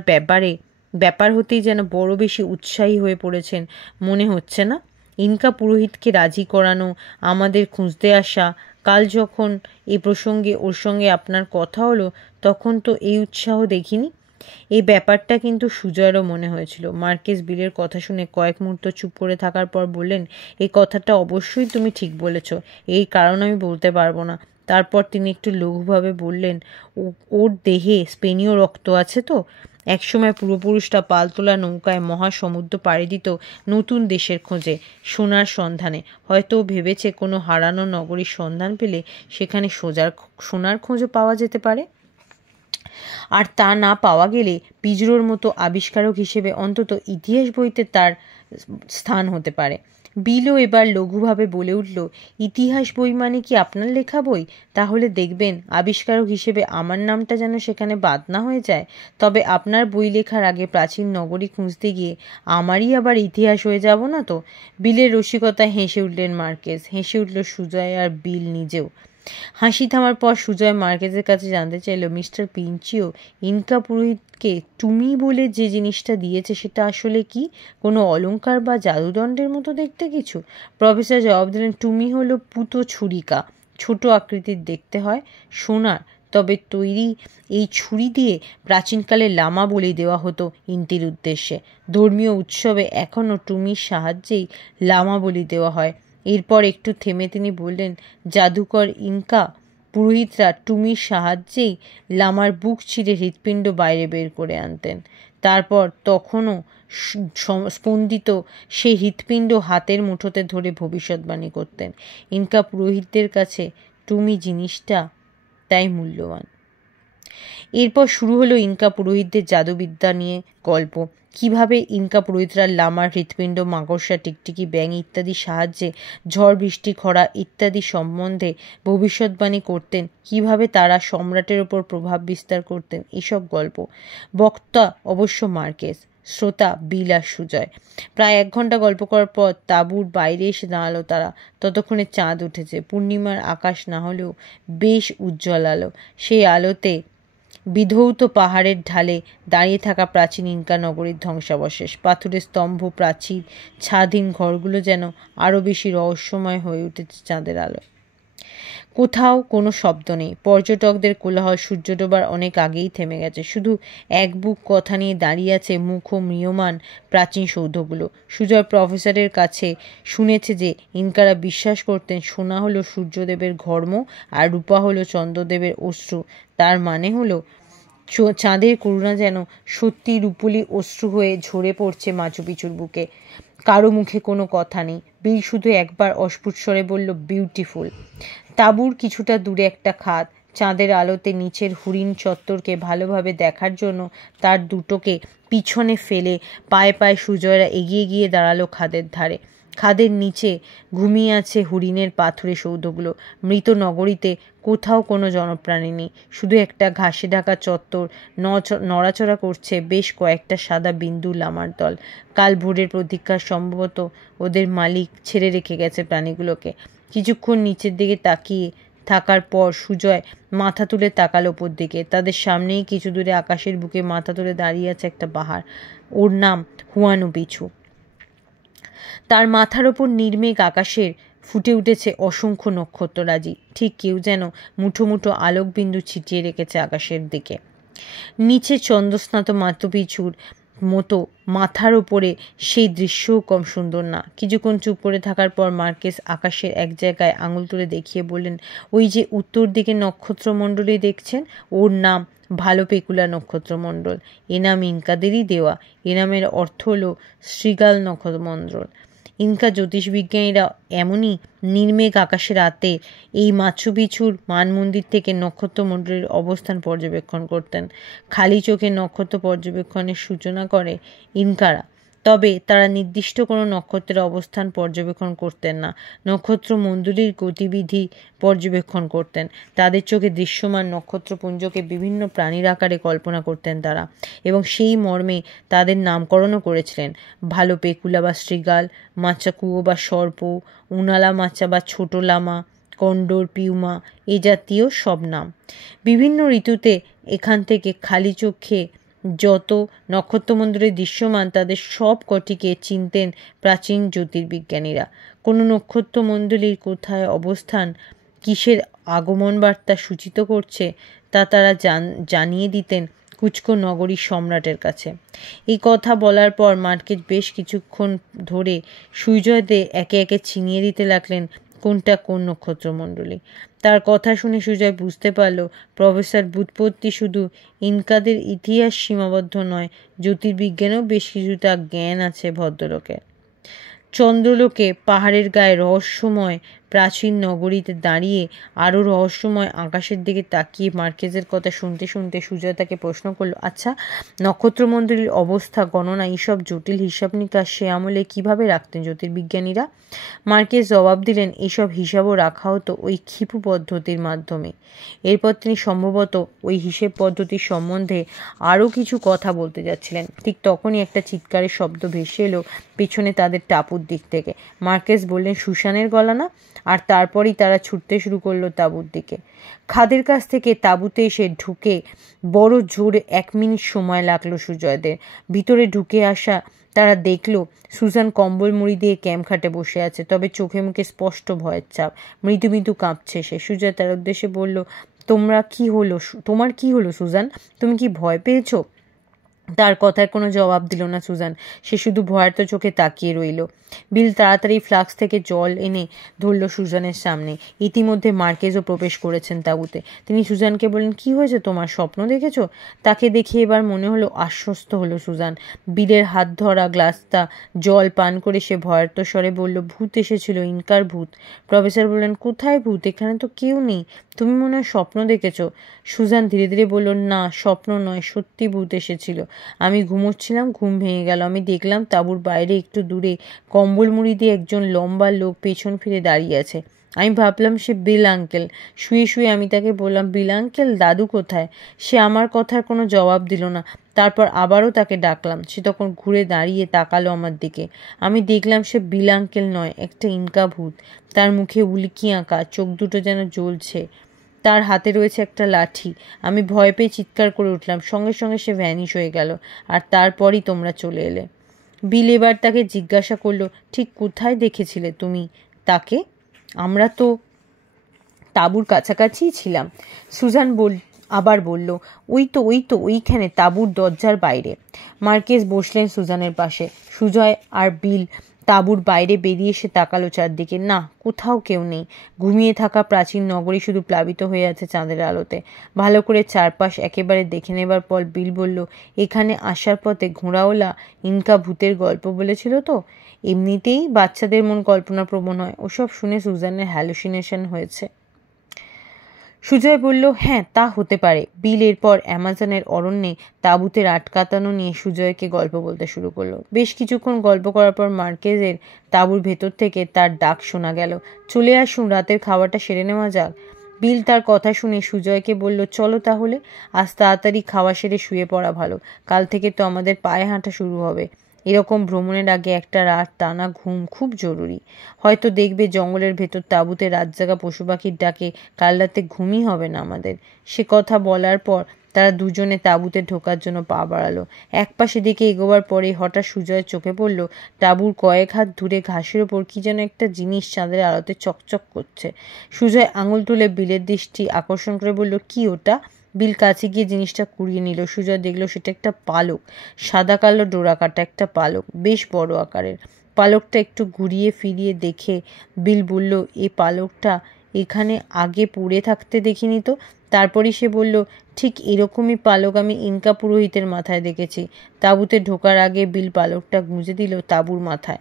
ব্যাপার হতেই যেন বড় বেশি উৎসাহী হয়ে পড়েছেন মনে হচ্ছে না? ইনকা পুরোহিতকে রাজি করানো, আমাদের খুঁজতে আসা, কাল যখন এই প্রসঙ্গে ওর সঙ্গে আপনার কথা হলো তখন তো এই উৎসাহ দেখিনি। এই ব্যাপারটা কিন্তু সুজয়েরও মনে হয়েছিল। মার্কেজ বিলের কথা শুনে কয়েক মুহূর্ত চুপ করে থাকার পর বললেন, এই কথাটা অবশ্যই তুমি ঠিক বলেছ, এই কারণ আমি বলতে পারবো না। তারপর তিনি একটু লঘুভাবে বললেন, ওর দেহে স্পেনীয় রক্ত আছে তো। একসময় পূর্বপুরুষরা পালতোলা নৌকায় মহাসমুদ্র পাড়ি দিত নতুন দেশের খোঁজে, সোনার সন্ধানে। হয়তো ভেবেছে কোনো হারানো নগরীর সন্ধান পেলে সেখানে সোনার খোঁজও পাওয়া যেতে পারে। আর তা না পাওয়া গেলে পিজরোর মতো আবিষ্কারক হিসেবে অন্তত ইতিহাস বইতে তার স্থান হতে পারে। বিলও এবার লঘুভাবে বলে উঠল, ইতিহাস বই মানে কি আপনার লেখা বই? তাহলে দেখবেন আবিষ্কারক হিসেবে আমার নামটা যেন সেখানে বাদ না হয়ে যায়। তবে আপনার বই লেখার আগে প্রাচীন নগরী খুঁজতে গিয়ে আমারই আবার ইতিহাস হয়ে যাব না তো? বিলের রসিকতায় হেসে উঠলেন মার্কেজ, হেসে উঠল সুজয় আর বিল নিজেও। হাসি থামার পর সুজয় মার্কেজের কাছে জানতে চাইল, মিস্টার পিঞ্চিও, ইনকা পুরোহিতকে তুমি বলে যে জিনিসটা দিয়েছে সেটা আসলে কি? কোনো অলংকার বা জাদুদণ্ডের মতো দেখতে কিছু? প্রফেসর জবাব দিলেন, তুমি হলো পুতো ছুরিকা, ছোট আকৃতির দেখতে হয়, সোনার, তবে তৈরি এই ছুরি দিয়ে প্রাচীনকালে লামা বলি দেওয়া হতো ইন্তির উদ্দেশ্যে। ধর্মীয় উৎসবে এখনও টুমির সাহায্যেই লামা বলি দেওয়া হয়। এরপর একটু থেমে তিনি বললেন, জাদুকর ইনকা পুরোহিতরা টুমির সাহায্যেই লামার বুক ছিঁড়ে হৃৎপিণ্ড বাইরে বের করে আনতেন। তারপর তখনও স্পন্দিত সেই হৃৎপিণ্ড হাতের মুঠোতে ধরে ভবিষ্যৎবাণী করতেন। ইনকা পুরোহিতদের কাছে টুমি জিনিসটা তাই মূল্যবান। এরপর শুরু হলো ইনকা পুরোহিতদের জাদুবিদ্যা নিয়ে গল্প। কিভাবে ইনকা পুরোহিতরা লামার হৃৎপিণ্ড, মাকড়সা, টিকটিকি, ব্যাঙ ইত্যাদির সাহায্যে ঝড়, বৃষ্টি, খরা ইত্যাদি সম্বন্ধে ভবিষ্যৎবাণী করতেন, কিভাবে তারা সম্রাটের ওপর প্রভাব বিস্তার করতেন, এসব গল্প। বক্তা অবশ্য মার্কেজ, শ্রোতা বিল আর সুজয়। প্রায় 1 ঘন্টা গল্প করার পর তাঁবুর বাইরে এসে দাঁড়ালো তারা। ততক্ষণে চাঁদ উঠেছে। পূর্ণিমার আকাশ না হলেও বেশ উজ্জ্বল আলো। সেই আলোতে বিধৌত পাহাড়ের ঢালে দাঁড়িয়ে থাকা প্রাচীন ইনকা নগরীর ধ্বংসাবশেষ, পাথরের স্তম্ভ, প্রাচীর, ছাদহীন ঘরগুলো যেন আরও বেশি রহস্যময় হয়ে উঠেছে চাঁদের আলোয়। কোথাও কোনো শব্দ নেই। পর্যটকদের কোলাহল সূর্য ডোবার অনেক আগেই থেমে গেছে। শুধু এক বুক কথা নিয়ে দাঁড়িয়ে আছে মুখ ও ম্রিয়মাণ প্রাচীন সৌধগুলো। সুজয় প্রফেসরের কাছে শুনেছে যে ইনকারা বিশ্বাস করতেন সোনা হলো সূর্যদেবের ঘর্ম আর রূপা হলো চন্দ্রদেবের অশ্রু। তার মানে হলো চাঁদের করুণা যেন সত্যি রূপলি অশ্রু হয়ে ঝরে পড়ছে মাচু পিচুর বুকে। কারো মুখে কোনো কথা নেই। বিল শুধু একবার অস্ফুট স্বরে বলল, বিউটিফুল। তাঁবুর কিছুটা দূরে একটা খাদ। চাঁদের আলোতে নিচের হরিণ চত্বরকে ভালোভাবে দেখার জন্য তার দুটোকে পিছনে ফেলে পায়ে পায়ে সুজয়রা এগিয়ে গিয়ে দাঁড়ালো খাদের ধারে। খাদের নিচে ঘুমিয়ে আছে হরিণের পাথুরে সৌধগুলো। মৃত নগরীতে কোথাও কোনো জনপ্রাণী নেই। শুধু একটা ঘাসে ঢাকা চত্বর, নড়াচড়া করছে বেশ কয়েকটা সাদা বিন্দু লামার দল। কাল ভোরের প্রতীক্ষা, সম্ভবত ওদের মালিক ছেড়ে রেখে গেছে প্রাণীগুলোকে। কিছুক্ষণ নিচের দিকে তাকিয়ে থাকার পর সুজয় মাথা তুলে তাকালো ওপর দিকে। তাদের সামনেই কিছু দূরে আকাশের বুকে মাথা তুলে দাঁড়িয়ে আছে একটা পাহাড়। ওর নাম হুয়ানু পিছু। তার মাথার ওপর নির্মেঘ আকাশের ফুটে উঠেছে অসংখ্য নক্ষত্ররাজি। ঠিক কেউ যেন মুঠো মুঠো আলোকবিন্দু ছিটিয়ে রেখেছে আকাশের দিকে। নিচে চন্দ্রস্নাত মাথুপিছুর মতো মাথার ওপরে সেই দৃশ্যও কম সুন্দর না। কিছুক্ষণ চুপ করে থাকার পর মার্কেস আকাশের এক জায়গায় আঙুল তুলে দেখিয়ে বললেন, ওই যে উত্তর দিকে নক্ষত্রমণ্ডলী দেখছেন, ওর নাম ভালো পেকুলা নক্ষত্রমণ্ডল। এ নাম ইনকাদেরই দেওয়া। এ নামের অর্থ হলো শ্রীগাল নক্ষত্রমণ্ডল। ইনকা জ্যোতিষবিজ্ঞানীরা এমনই নির্মেঘ আকাশের রাতে এই মাচু পিছুর মানমন্দির থেকে নক্ষত্রমণ্ডলীর অবস্থান পর্যবেক্ষণ করতেন। খালি চোখে নক্ষত্র পর্যবেক্ষণের সূচনা করে ইনকারা। তবে তারা নির্দিষ্ট কোনো নক্ষত্রের অবস্থান পর্যবেক্ষণ করতেন না, নক্ষত্রমণ্ডলীর গতিবিধি পর্যবেক্ষণ করতেন। তাদের চোখে দৃশ্যমান নক্ষত্রপুঞ্জকে বিভিন্ন প্রাণীর আকারে কল্পনা করতেন তারা, এবং সেই মর্মে তাদের নামকরণও করেছিলেন। ভালো পেকুলা বা শ্রীগাল, মাচাকুয়ো বা সর্প, উনালা মাচা বা ছোট লামা, কন্ডোর, পিউমা এ জাতীয় সব নাম। বিভিন্ন ঋতুতে এখান থেকে খালি চোখে যত নক্ষত্রমণ্ডলী দৃশ্যমান তাদের সব কটিকে চিনতেন প্রাচীন জ্যোতির্বিজ্ঞানীরা। কোনো নক্ষত্রমণ্ডলীর কোথায় অবস্থান, কিসের আগমন বার্তা সূচিত করছে তা তারা জানিয়ে দিতেন কুচকো নগরীর সম্রাটের কাছে। এই কথা বলার পর মার্কেজ বেশ কিছুক্ষণ ধরে সুজয়দের একে একে চিনিয়ে দিতে লাগলেন কোনটা কোন নক্ষত্রমণ্ডলী। তার কথা শুনে সুজয় বুঝতে পারল প্রফেসর ব্যুৎপত্তি শুধু ইনকাদের ইতিহাস সীমাবদ্ধ নয়, জ্যোতির্বিজ্ঞানেও বেশ কিছুটা জ্ঞান আছে ভদ্রলোকের। চন্দ্রলোকে পাহাড়ের গায়ে রহস্যময় প্রাচীন নগরীতে দাঁড়িয়ে আরও রহস্যময় আকাশের দিকে তাকিয়ে মার্কেজের কথা শুনতে শুনতে সুজয় তাকে প্রশ্ন করলো, আচ্ছা, নক্ষত্রমণ্ডলীর অবস্থা, গণনা, এইসব জটিল হিসাব নিকাশ সে আমলে কিভাবে রাখতেন জ্যোতির্বিজ্ঞানীরা? মার্কেজ জবাব দিলেন, এইসব হিসাবও রাখা হতো ওই ক্ষিপু পদ্ধতির মাধ্যমে। এরপর তিনি সম্ভবত ওই হিসেব পদ্ধতির সম্বন্ধে আরও কিছু কথা বলতে যাচ্ছিলেন। ঠিক তখনই একটা চিৎকারের শব্দ ভেসে এলো পেছনে তাদের টাপুর দিক থেকে। মার্কেজ বললেন, সুসানের গলা না? আর তারপরই তারা ছুটতে শুরু করলো তাঁবুর দিকে। খাদের কাছ থেকে তাঁবুতে এসে ঢুকে বড় জোরে 1 মিনিট সময় লাগলো সুজয়দের। ভিতরে ঢুকে আসা তারা দেখল সুজান কম্বল মুড়ি দিয়ে ক্যাম্প খাটে বসে আছে, তবে চোখে মুখে স্পষ্ট ভয়ের ছাপ। মৃদু মৃদু কাঁপছে সে। সুজয় তার উদ্দেশ্যে বলল, তোমার কি হলো সুজান? তুমি কি ভয় পেয়েছো? তার কথার কোনো জবাব দিল না সুজান। সে শুধু ভয়ার্ত চোখে তাকিয়ে রইল। বিল তাড়াতাড়ি ফ্লাক্স থেকে জল এনে ধরল সুজানের সামনে। ইতিমধ্যে মার্কেজও প্রবেশ করেছেন তাঁবুতে। তিনি সুজানকে বললেন, কি হয়েছে তোমার? স্বপ্ন দেখেছো? তাকে দেখে এবার মনে হলো আশ্বস্ত হলো সুজান। বিলের হাত ধরা গ্লাসটা জল পান করে সে ভয়ার্ত স্বরে বলল, ভূত এসেছিল, ইনকার ভূত। প্রফেসর বললেন, কোথায় ভূত? এখানে তো কেউ নেই। তুমি মনে হয় স্বপ্ন দেখেছো। সুজান ধীরে ধীরে বলল, না, স্বপ্ন নয়, সত্যি ভূত এসেছিল। আমি ঘুমোচ্ছিলাম, ঘুম ভেঙে গেল। আমি দেখলাম তাঁবুর বাইরে একটু দূরে কম্বল মুড়ি দিয়ে একজন লম্বা লোক পেছন ফিরে দাঁড়িয়ে আছে। আমি ভাবলাম সে বিল আঙ্কেল। শুয়ে শুয়ে আমি তাকে বললাম, বিল আঙ্কেল, দাদু কোথায়? সে আমার কথার কোনো জবাব দিল না। তারপর আবারও তাকে ডাকলাম। সে তখন ঘুরে দাঁড়িয়ে তাকালো আমার দিকে। আমি দেখলাম সে বিল আঙ্কেল নয়, একটা ইনকা ভূত। তার মুখে উল্কি আঁকা, চোখ দুটো যেন জ্বলছে। তার হাতে রয়েছে একটা লাঠি। আমি ভয় পেয়ে চিৎকার করে উঠলাম। সঙ্গে সঙ্গে সে ভ্যানিশ হয়ে গেল। আর তারপরই তোমরা চলে এলে। বিল এবার তাকে জিজ্ঞাসা করলো, ঠিক কোথায় দেখেছিলে তুমি তাকে? আমরা তো তাঁবুর কাছাকাছিই ছিলাম। সুজান আবার বলল, ওই তো ওইখানে, তাঁবুর দরজার বাইরে। মার্কেজ বসলেন সুজানের পাশে। সুজয় আর বিল তাঁবুর বাইরে বেরিয়ে এসে তাকালো চারদিকে। না, কোথাও কেউ নেই। ঘুমিয়ে থাকা প্রাচীন নগরী শুধু প্লাবিত হয়ে আছে চাঁদের আলোতে। ভালো করে চারপাশ একেবারে দেখে নেবার পর বিল বলল, এখানে আসার পথে ঘোড়াওয়ালা ইনকা ভূতের গল্প বলেছিল তো? এমনিতেই বাচ্চাদের মন কল্পনাপ্রবণ হয়। ওসব শুনে সুজানের হ্যালুসিনেশন হয়েছে। সুজয় বলল, হ্যাঁ, তা হতে পারে। বিল এরপর অ্যামাজনের অরণ্যে তাঁবুতে আটকাতানো নিয়ে সুজয়কে গল্প বলতে শুরু করলো। বেশ কিছুক্ষণ গল্প করার পর মার্কেজের তাঁবুর ভেতর থেকে তার ডাক শোনা গেল, চলে আসুন, রাতের খাবারটা সেরে নেওয়া যাক। বিল তার কথা শুনে সুজয়কে বলল, চলো তাহলে, আজ তাড়াতাড়ি খাওয়া সেরে শুয়ে পড়া ভালো। কাল থেকে তো আমাদের পায়ে হাঁটা শুরু হবে। এরকম ভ্রমণের আগে একটা রাত টানা ঘুম খুব জরুরি। হয়তো দেখবে জঙ্গলের ভেতর তাঁবুতে রাত জাগা পশু পাখির ডাকে কাল রাতে ঘুমই হবে না আমাদের। সে কথা বলার পর তারা দুজনে তাঁবুতে ঢোকার জন্য পা বাড়ালো। এক পাশে দিকে এগোবার পরেই হঠাৎ সুজয়ের চোখে পড়ল তাঁবুর কয়েক হাত দূরে ঘাসের ওপর কি যেন একটা জিনিস চাঁদের আলোতে চকচক করছে। সুজয় আঙুল তুলে বিলের দৃষ্টি আকর্ষণ করে বলল, কি ওটা? বিল কাছে গিয়ে জিনিসটা কুড়িয়ে নিল। সুজয় দেখলো সেটা একটা পালক, সাদা কালো ডোরা কাটা একটা পালক, বেশ বড় আকারের। পালকটা একটু ঘুরিয়ে ফিরিয়ে দেখে বিল বলল, এই পালকটা এখানে আগে পড়ে থাকতে দেখিনি তো। তারপরই সে বলল, ঠিক এরকমই পালক আমি ইনকা পুরোহিতের মাথায় দেখেছি। তাঁবুতে ঢোকার আগে বিল পালকটা গুঁজে দিল তাঁবুর মাথায়।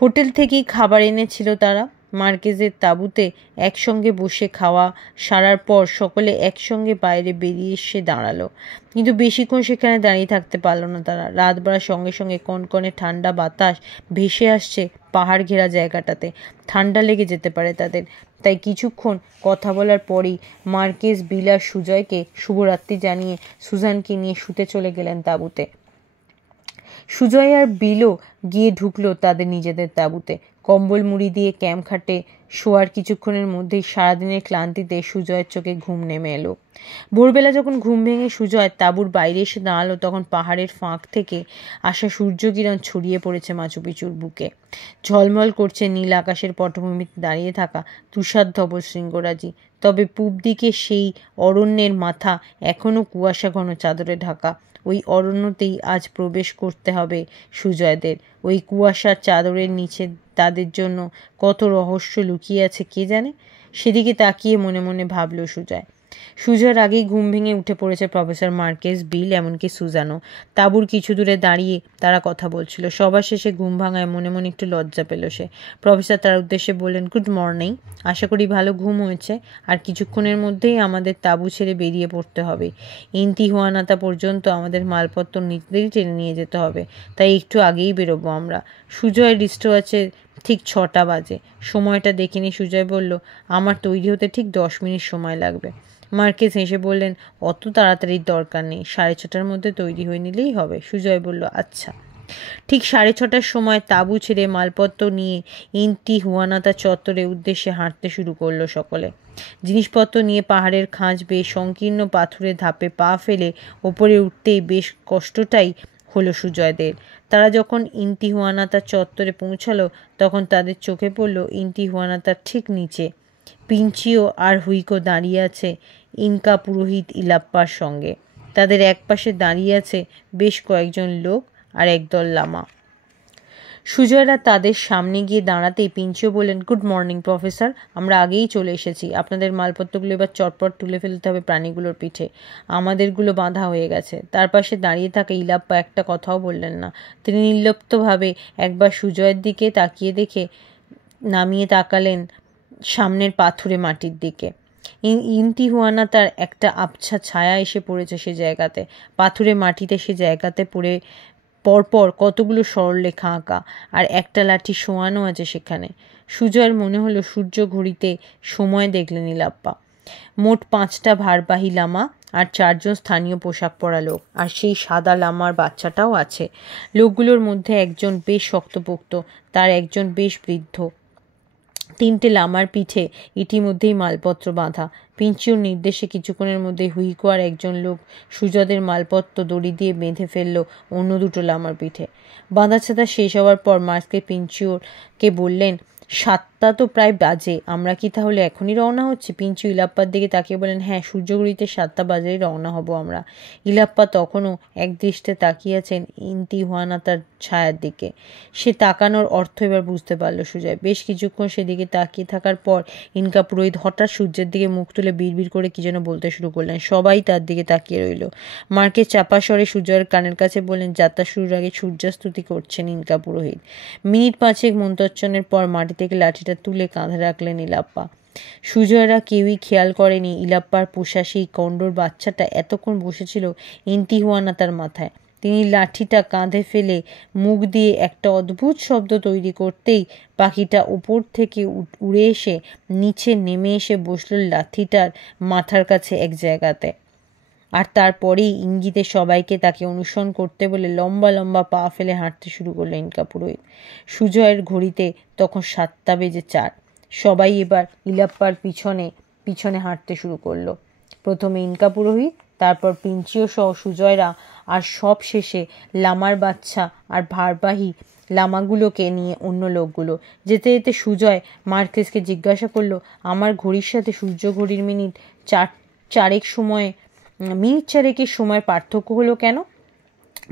হোটেল থেকেই খাবার এনেছিল তারা। মার্কেজের তাঁবুতে একসঙ্গে বসে খাওয়া সারার পর সকলে একসঙ্গে বাইরে বেরিয়ে এসে দাঁড়ালো। কিন্তু বেশিক্ষণ সেখানে দাঁড়িয়ে থাকতে পারলো না তারা। রাত বাড়ার সঙ্গে সঙ্গে কনকনে ঠান্ডা বাতাস ভেসে আসছে পাহাড় ঘেরা জায়গাটাতে। ঠান্ডা লেগে যেতে পারে তাদের। তাই কিছুক্ষণ কথা বলার পরেই মার্কেজ বিল আর সুজয়কে শুভরাত্রি জানিয়ে সুজানকে নিয়ে শুতে চলে গেলেন তাঁবুতে। সুজয় আর বিলও গিয়ে ঢুকলো তাদের নিজেদের তাঁবুতে। কম্বল মুড়ি দিয়ে ক্যাম্প খাটে শোয়ার কিছুক্ষণের মধ্যেই সারাদিনের ক্লান্তিতে সুজয়ের চোখে ঘুম নেমে এলো। ভোরবেলা যখন ঘুম ভেঙে সুজয় তাঁবুর বাইরে এসে দাঁড়ালো, তখন পাহাড়ের ফাঁক থেকে আসা সূর্যকিরণ ছড়িয়ে পড়েছে মাচু পিচুর বুকে। ঝলমল করছে নীল আকাশের পটভূমিতে দাঁড়িয়ে থাকা তুষার ধবল শৃঙ্গরাজি। তবে পূব দিকে সেই অরণ্যের মাথা এখনো কুয়াশা ঘন চাদরে ঢাকা। ওই অরণ্যতেই আজ প্রবেশ করতে হবে সুজয়দের। ওই কুয়াশার চাদরের নিচে তাদের জন্য কত রহস্য লুকিয়ে আছে কে জানে। সেদিকে তাকিয়ে মনে মনে ভাবল সুজয়ের আগেই ঘুম ভেঙে উঠে পড়েছে প্রফেসর মার্কেস, বিল, এমনকি সুজানও। তাঁবুর কিছু দূরে দাঁড়িয়ে তারা কথা বলছিল। সবার শেষে ঘুম ভাঙায় মনে মনে একটু লজ্জা পেল সে। প্রফেসর তার উদ্দেশ্যে বললেন, গুড মর্নিং, আশা করি ভালো ঘুম হয়েছে। আর কিছুক্ষণের মধ্যেই আমাদের তাঁবু ছেড়ে বেরিয়ে পড়তে হবে। ইনতিহুয়ানাতা পর্যন্ত আমাদের মালপত্র নিজেদেরই টেনে নিয়ে যেতে হবে, তাই একটু আগেই বেরোবো আমরা। সুজয়ের রিস্টওয়াচে ঠিক 6টা বাজে। সময়টা দেখিনি। সুজয় বলল, আমার তৈরি হতে ঠিক 10 মিনিট সময় লাগবে। মার্কেস হেসে বললেন, অত তাড়াতাড়ির দরকার নেই, 6:30টার মধ্যে তৈরি হয়ে নিলেই হবে। সুজয় বলল, আচ্ছা। ঠিক 6:30টার সময় তাঁবু ছেড়ে মালপত্র নিয়ে ইনতিহুয়ানাতা চত্বরের উদ্দেশ্যে হাঁটতে শুরু করলো সকলে। জিনিসপত্র নিয়ে পাহাড়ের খাঁজ বেয়ে সংকীর্ণ পাথুরে ধাপে পা ফেলে ওপরে উঠতেই বেশ কষ্টটাই হলো সুজয়দের। তারা যখন ইনতিহুয়ানাতা চত্বরে পৌঁছালো তখন তাদের চোখে পড়ল ইনতিহুয়ানাতার ঠিক নিচে পিঞ্চিও আর হুইকো দাঁড়িয়ে আছে ইনকা পুরোহিত ইলাপ্পার সঙ্গে। তাদের একপাশে দাঁড়িয়ে আছে বেশ কয়েকজন লোক আর একদল লামা। সুজয়রা তাদের সামনে গিয়ে দাঁড়াতেই পিঞ্চিও বললেন, গুড মর্নিং প্রফেসর, আমরা আগেই চলে এসেছি। আপনাদের মালপত্রগুলো এবার চটপট তুলে ফেলতে হবে প্রাণীগুলোর পিঠে। আমাদেরগুলো বাঁধা হয়ে গেছে। তার পাশে দাঁড়িয়ে থাকা ইলাপ্পা একটা কথাও বললেন না। তিনি নির্লিপ্তভাবে একবার সুজয়ের দিকে তাকিয়ে দেখে নামিয়ে তাকালেন সামনের পাথুরে মাটির দিকে। ইনতিহুয়ানাতার একটা আবছা ছায়া এসে পড়েছে সে জায়গাতে। পাথুরে মাটিতে সে জায়গাতে পড়ে পরপর কতগুলো সরলরেখা আঁকা, আর একটা লাঠি শোয়ানো আছে সেখানে। সুজয়ের মনে হলো সূর্য ঘড়িতে সময় দেখলেন ইলাপ্পা। মোট 5টা ভারবাহী লামা আর 4 জন স্থানীয় পোশাক পরা লোক, আর সেই সাদা লামার বাচ্চাটাও আছে। লোকগুলোর মধ্যে একজন বেশ শক্তপোক্ত, তার একজন বেশ বৃদ্ধ। 3টে লামার পিঠে ইতিমধ্যেই মালপত্র বাঁধা। পিঞ্চিওর নির্দেশে কিছুক্ষণের মধ্যে হুইকো আর একজন লোক সুজয়দের মালপত্র দড়ি দিয়ে বেঁধে ফেলল অন্য 2টো লামার পিঠে। বাঁধাছাধা শেষ হওয়ার পর মার্কেস পিঞ্চিওরকে বললেন, 7টা তো প্রায় বাজে, আমরা কি তাহলে এখনই রওনা হচ্ছি? পিঞ্চিও ইলাপ্পার দিকে তাকিয়ে বলেন, হ্যাঁ, সূর্যঘড়িতে 7টা বাজেই রওনা হব আমরা। ইলাপ্পা তখনও একদৃষ্টে তাকিয়ে আছেন ইনতিহুয়ানাতার ছায়ার দিকে। সে তাকানোর অর্থ এবার বুঝতে পারল সুজয়। বেশ কিছুক্ষণ সেদিকে তাকিয়ে থাকার পর ইনকা পুরোহিত হঠাৎ সূর্যের দিকে মুখ তুলে বিড়বিড় করে কি যেন বলতে শুরু করলেন। সবাই তার দিকে তাকিয়ে রইল। মার্কেস চাপা স্বরে সুজয়ের কানের কাছে বললেন, যাত্রা শুরুর আগে সূর্যাস্তুতি করছেন ইনকা পুরোহিত। মিনিট 5 মন্ত্রোচ্চারণের পর মাটি থেকে লাঠিটা তুলে কাঁধে রাখলেন ইলাপ্পা। সুজয়রা কেউই খেয়াল করেনি ইলাপ্পার পোষা সেই কন্ডর বাচ্চাটা এতক্ষণ বসেছিল ইনতিহুয়ানাতার মাথায়। তিনি লাঠিটা কাঁধে ফেলে মুখ দিয়ে একটা অদ্ভুত শব্দ তৈরি করতেই পাখিটা উপর থেকে উড়ে এসে নিচে নেমে এসে বসল লাঠিটার মাথার কাছে এক জায়গাতে। আর তারপরেই ইঙ্গিতে সবাইকে তাকে অনুসরণ করতে বলে লম্বা লম্বা পা ফেলে হাঁটতে শুরু করলো ইনকা পুরোহিত। সুজয়ের ঘড়িতে তখন 7:04। সবাই এবার ইলাপ্পার পিছনে পিছনে হাঁটতে শুরু করলো। প্রথমে ইনকা পুরোহিত, তারপর পিঞ্চিও সহ সুজয়রা, আর সব শেষে লামার বাচ্চা আর ভারবাহী লামাগুলোকে নিয়ে অন্য লোকগুলো। যেতে যেতে সুজয় মার্কেসকে জিজ্ঞাসা করলো, আমার ঘড়ির সাথে সূর্য ঘড়ির মিনিট চারেকের সময়ের পার্থক্য হলো কেন?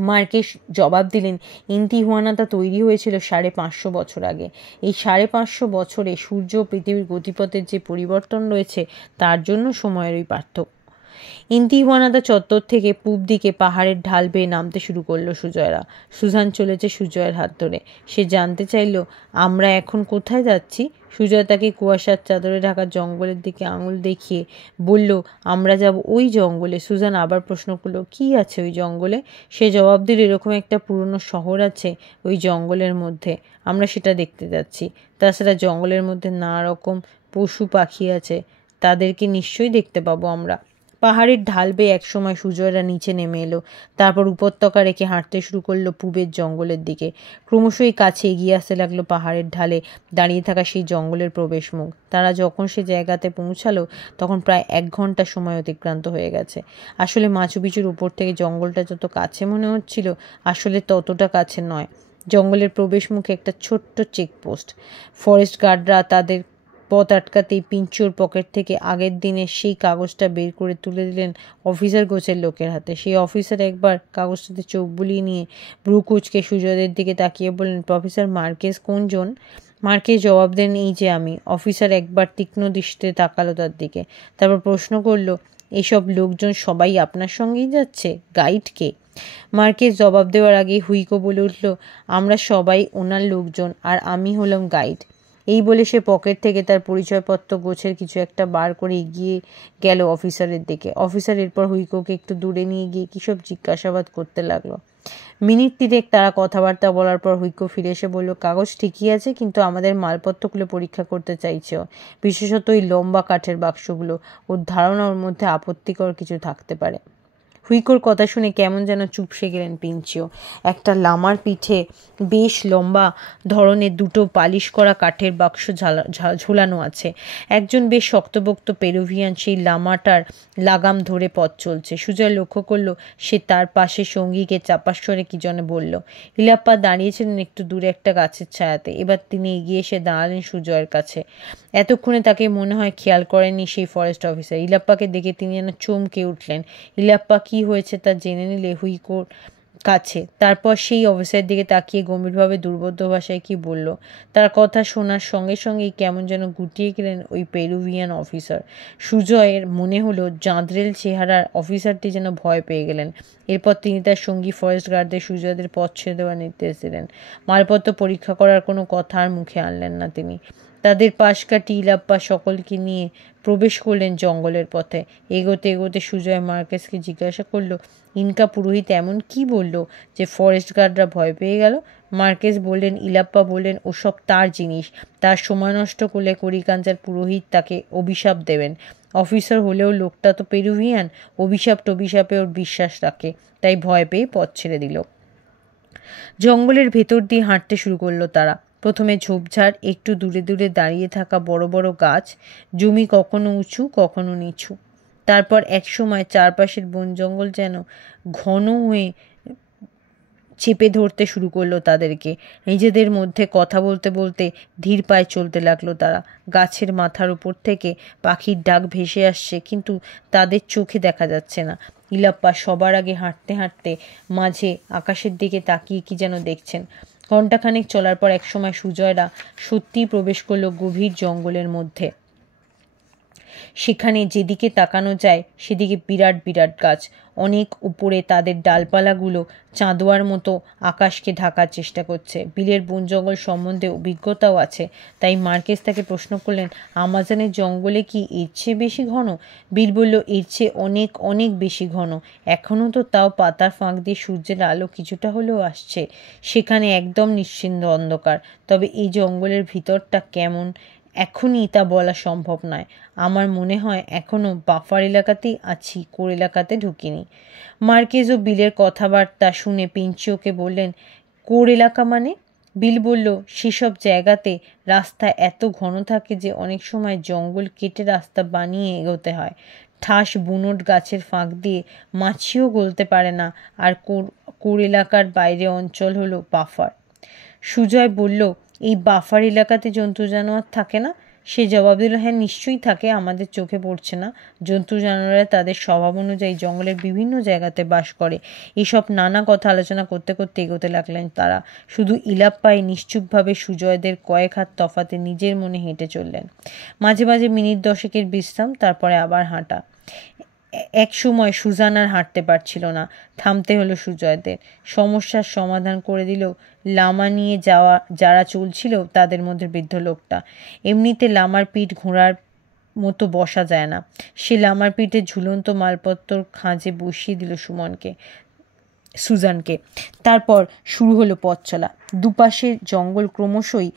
মার্কেস জবাব দিলেন, ইনতিহুয়ানাতা তৈরি হয়েছিল 550 বছর আগে। এই 550 বছরে সূর্য ও পৃথিবীর গতিপথের যে পরিবর্তন রয়েছে তার জন্য সময়ের ওই পার্থক্য। ইনতিহুয়ানাতা চত্বর থেকে পূব দিকে পাহাড়ের ঢাল বেয়ে নামতে শুরু করলো সুজয়রা। সুজান চলেছে সুজয়ের হাত ধরে। সে জানতে চাইল, আমরা এখন কোথায় যাচ্ছি? সুজয় তাকে কুয়াশার চাদরে ঢাকা জঙ্গলের দিকে আঙুল দেখিয়ে বলল, আমরা যাব ওই জঙ্গলে। সুজান আবার প্রশ্ন করল, কি আছে ওই জঙ্গলে? সে জবাব দিল, এরকম একটা পুরনো শহর আছে ওই জঙ্গলের মধ্যে, আমরা সেটা দেখতে যাচ্ছি। তাছাড়া জঙ্গলের মধ্যে নানা রকম পশু পাখি আছে, তাদেরকে নিশ্চয়ই দেখতে পাবো আমরা। পাহাড়ের ঢাল বেয়ে একসময় সুজয়রা নিচে নেমে এলো। তারপর উপত্যকা রেখে হাঁটতে শুরু করলো পূবের জঙ্গলের দিকে। ক্রমশই কাছে এগিয়ে আসতে লাগলো পাহাড়ের ঢালে দাঁড়িয়ে থাকা সেই জঙ্গলের প্রবেশ মুখ। তারা যখন সে জায়গাতে পৌঁছালো তখন প্রায় 1 ঘন্টা সময় অতিক্রান্ত হয়ে গেছে। আসলে মাচু পিচুর উপর থেকে জঙ্গলটা যত কাছে মনে হচ্ছিল, আসলে ততটা কাছে নয়। জঙ্গলের প্রবেশ মুখে একটা ছোট্ট চেকপোস্ট। ফরেস্ট গার্ডরা তাদের পথ আটকাতেই পিঞ্চিওর পকেট থেকে আগের দিনের সেই কাগজটা বের করে তুলে দিলেন অফিসার গোছের লোকের হাতে। সেই অফিসার একবার কাগজটাতে চোখ বুলিয়ে নিয়ে ভ্রু কুঁচকে সুজয়দের দিকে তাকিয়ে বললেন, প্রফেসর মার্কেস কোনজন? মার্কে জবাব দেন, এই যে আমি। অফিসার একবার তীক্ষ্ণ দৃষ্টিতে তাকালো তার দিকে, তারপর প্রশ্ন করলো, এসব লোকজন সবাই আপনার সঙ্গেই যাচ্ছে? গাইডকে? মার্কেস জবাব দেওয়ার আগে হুইকো বলে উঠল, আমরা সবাই ওনার লোকজন, আর আমি হলাম গাইড। এই বলে সে পকেট থেকে তার পরিচয়পত্র গোছের কিছু একটা বার করে এগিয়ে গেল অফিসারের দিকে। অফিসার এরপর হুইকোকে একটু দূরে নিয়ে গিয়ে কিসব জিজ্ঞাসাবাদ করতে লাগলো। মিনিট 3 তারা কথাবার্তা বলার পর হুইকো ফিরে এসে বলল, কাগজ ঠিকই আছে, কিন্তু আমাদের মালপত্রগুলো পরীক্ষা করতে চাইছে ও, বিশেষত ওই লম্বা কাঠের বাক্সগুলো। ওর ধারণা ওর মধ্যে আপত্তিকর কিছু থাকতে পারে। হুইকোর কথা শুনে কেমন যেন চুপসে গেলেন পিঞ্চিও। একটা লামার পিঠে বেশ লম্বা ধরনের 2টো পালিশ করা কাঠের বাক্স ঝোলানো আছে। একজন বেশ শক্তপোক্ত পেরুভিয়ান সেই লামাটার লাগাম ধরে পথ চলছে। সুজয় লক্ষ্য করল সে তার পাশে সঙ্গীকে চাপাস্বরে কি যেন বলল। ইলাপ্পা দাঁড়িয়েছিলেন একটু দূরে একটা গাছের ছায়াতে। এবার তিনি এগিয়ে এসে দাঁড়ালেন সুজয়ের কাছে। এতক্ষণে তাকে মনে হয় খেয়াল করেননি সেই ফরেস্ট অফিসার। ইলাপ্পাকে দেখে তিনি যেন চমকে উঠলেন। ইলাপ্পা কি হয়েছে তা জেনে নিলে হুইকোর কাছে। তারপর সেই অফিসারের দিকে তাকিয়ে গম্ভীরভাবে দুর্বোধ্য ভাষায় কি বলল। তার কথা শোনার সঙ্গে সঙ্গেই কেমন যেন গুটিয়ে গেলেন ওই পেরুভিয়ান অফিসার। সুজয়ের মনে হলো জাঁদরেল চেহারার অফিসারটি যেন ভয় পেয়ে গেলেন। এরপর তিনি তার সঙ্গী ফরেস্ট গার্ডদের সুজয়দের পথ ছেড়ে দেওয়ার নির্দেশ দিলেন। মালপত্র পরীক্ষা করার কোনো কথা আর মুখে আনলেন না তিনি। তাদের পাশ কাটিয়ে ইলাপ্পা সকলকে নিয়ে প্রবেশ করলেন জঙ্গলের পথে। এগোতে এগোতে সুজয় মার্কেসকে জিজ্ঞাসা করলো, ইনকা পুরোহিত এমন কি বলল যে ফরেস্ট গার্ডরা ভয় পেয়ে গেল? মার্কেস বললেন, ইলাপ্পা বললেন, ওসব তার জিনিস। তার সময় নষ্ট করলে করিকাঞ্জার পুরোহিত তাকে অভিশাপ দেবেন। অফিসার হলেও লোকটা তো পেরুভিয়ান, অভিশাপে ওর বিশ্বাস রাখে, তাই ভয় পেয়ে পথ ছেড়ে দিল। জঙ্গলের ভেতর দিয়ে হাঁটতে শুরু করলো তারা। প্রথমে ঝোপঝাড়, একটু দূরে দূরে দাঁড়িয়ে থাকা বড় বড় গাছ, জমি কখনো উঁচু কখনো নিচু। তারপর একসময় চারপাশের বন জঙ্গল যেন ঘন হয়ে চেপে ধরতে শুরু করলো তাদেরকে। নিজেদের মধ্যে কথা বলতে বলতে ধীর পায়ে চলতে লাগলো তারা। গাছের মাথার উপর থেকে পাখির ডাক ভেসে আসছে, কিন্তু তাদের চোখে দেখা যাচ্ছে না। ইলাপ্পা সবার আগে হাঁটতে হাঁটতে মাঝে আকাশের দিকে তাকিয়ে কি যেন দেখছেন। ঘণ্টাখানেক চলার পর একসময় সুজয়রা সত্যিই প্রবেশ করলো গভীর জঙ্গলের মধ্যে। সেখানে যেদিকে তাকানো যায় সেদিকে বিরাট বিরাট গাছ। অনেক উপরে তাদের ডালপালাগুলো চাঁদোয়ার মতো আকাশকে ঢাকার চেষ্টা করছে। বিলের বন জঙ্গল সম্বন্ধে অভিজ্ঞতাও আছে, তাই মার্কেস তাকে প্রশ্ন করলেন, আমাজনের জঙ্গলে কি এর চেয়ে বেশি ঘন? বিল বলল, এর চেয়ে অনেক অনেক বেশি ঘন। এখনও তো তাও পাতার ফাঁক দিয়ে সূর্যের আলো কিছুটা হলেও আসছে। সেখানে একদম নিশ্চিন্ত অন্ধকার। তবে এই জঙ্গলের ভিতরটা কেমন এখনই তা বলা সম্ভব নয়। আমার মনে হয় এখনও বাফার এলাকাতেই আছি, কোর এলাকাতে ঢুকিনি। মার্কেজ ও বিলের কথাবার্তা শুনে পিঞ্চিওকে বললেন, কোর এলাকা মানে? বিল বলল, সেসব জায়গাতে রাস্তা এত ঘন থাকে যে অনেক সময় জঙ্গল কেটে রাস্তা বানিয়ে এগোতে হয়। ঠাস বুনোট গাছের ফাঁক দিয়ে মাছিও গলতে পারে না। আর কোর এলাকার বাইরে অঞ্চল হলো বাফার। সুজয় বলল, এই বাফার এলাকাতে জন্তু জানোয়ার থাকে না? সে জবাব দিল, হ্যাঁ নিশ্চয়ই থাকে, আমাদের চোখে পড়ছে না। জন্তু জানোয়াররা তাদের স্বভাব অনুযায়ী জঙ্গলের বিভিন্ন জায়গাতে বাস করে। এসব নানা কথা আলোচনা করতে করতে এগোতে লাগলেন তারা। শুধু ইলাপ্পাই নিশ্চুপভাবে সুজয়দের কয়েক হাত তফাতে নিজের মনে হেঁটে চললেন। মাঝে মাঝে মিনিট 10 বিশ্রাম, তারপরে আবার হাঁটা। এক সময় সুজান আর হাঁটতে পারছিল না। থামতে হলো সুজয়দের। সমস্যার সমাধান করে দিল লামা নিয়ে যারা চলছিল তাদের মধ্যে বৃদ্ধ লোকটা। এমনিতে লামার পিঠ ঘোড়ার মতো বসা যায় না। সে লামার পিঠে ঝুলন্ত মালপত্র খাঁজে বসিয়ে দিল সুজানকে। তারপর শুরু হলো পথ চলা। দুপাশের জঙ্গল ক্রমশই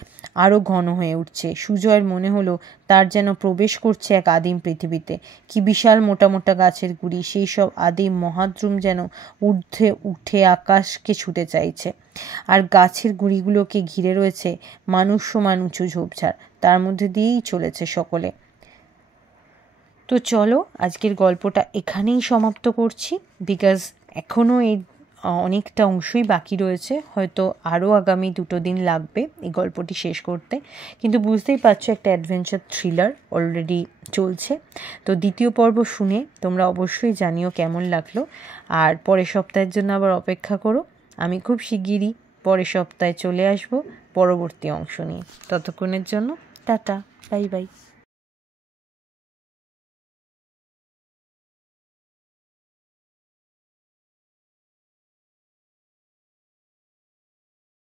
আরও ঘন হয়ে উঠছে। সুজয়ের মনে হলো তার যেন প্রবেশ করছে এক আদিম পৃথিবীতে। কি বিশাল মোটা মোটা গাছের গুড়ি! সেই সব আদিম মহাদ্রুম যেন ঊর্ধ্বে উঠে আকাশকে ছুটে চাইছে। আর গাছের গুড়িগুলোকে ঘিরে রয়েছে মানুষ সমান উঁচু ঝোপঝাড়। তার মধ্যে দিয়েই চলেছে সকলে। তো চলো আজকের গল্পটা এখানেই সমাপ্ত করছি, বিকজ এখনও এই অনেকটা অংশই বাকি রয়েছে। হয়তো আরও আগামী 2 দিন লাগবে এই গল্পটি শেষ করতে, কিন্তু বুঝতেই পারছো একটা অ্যাডভেঞ্চার থ্রিলার অলরেডি চলছে। তো দ্বিতীয় পর্ব শুনে তোমরা অবশ্যই জানিও কেমন লাগলো। আর পরের সপ্তাহের জন্য আবার অপেক্ষা করো। আমি খুব শিগগিরই পরের সপ্তাহে চলে আসবো পরবর্তী অংশ নিয়ে। ততক্ষণের জন্য টাটা, বাই বাই।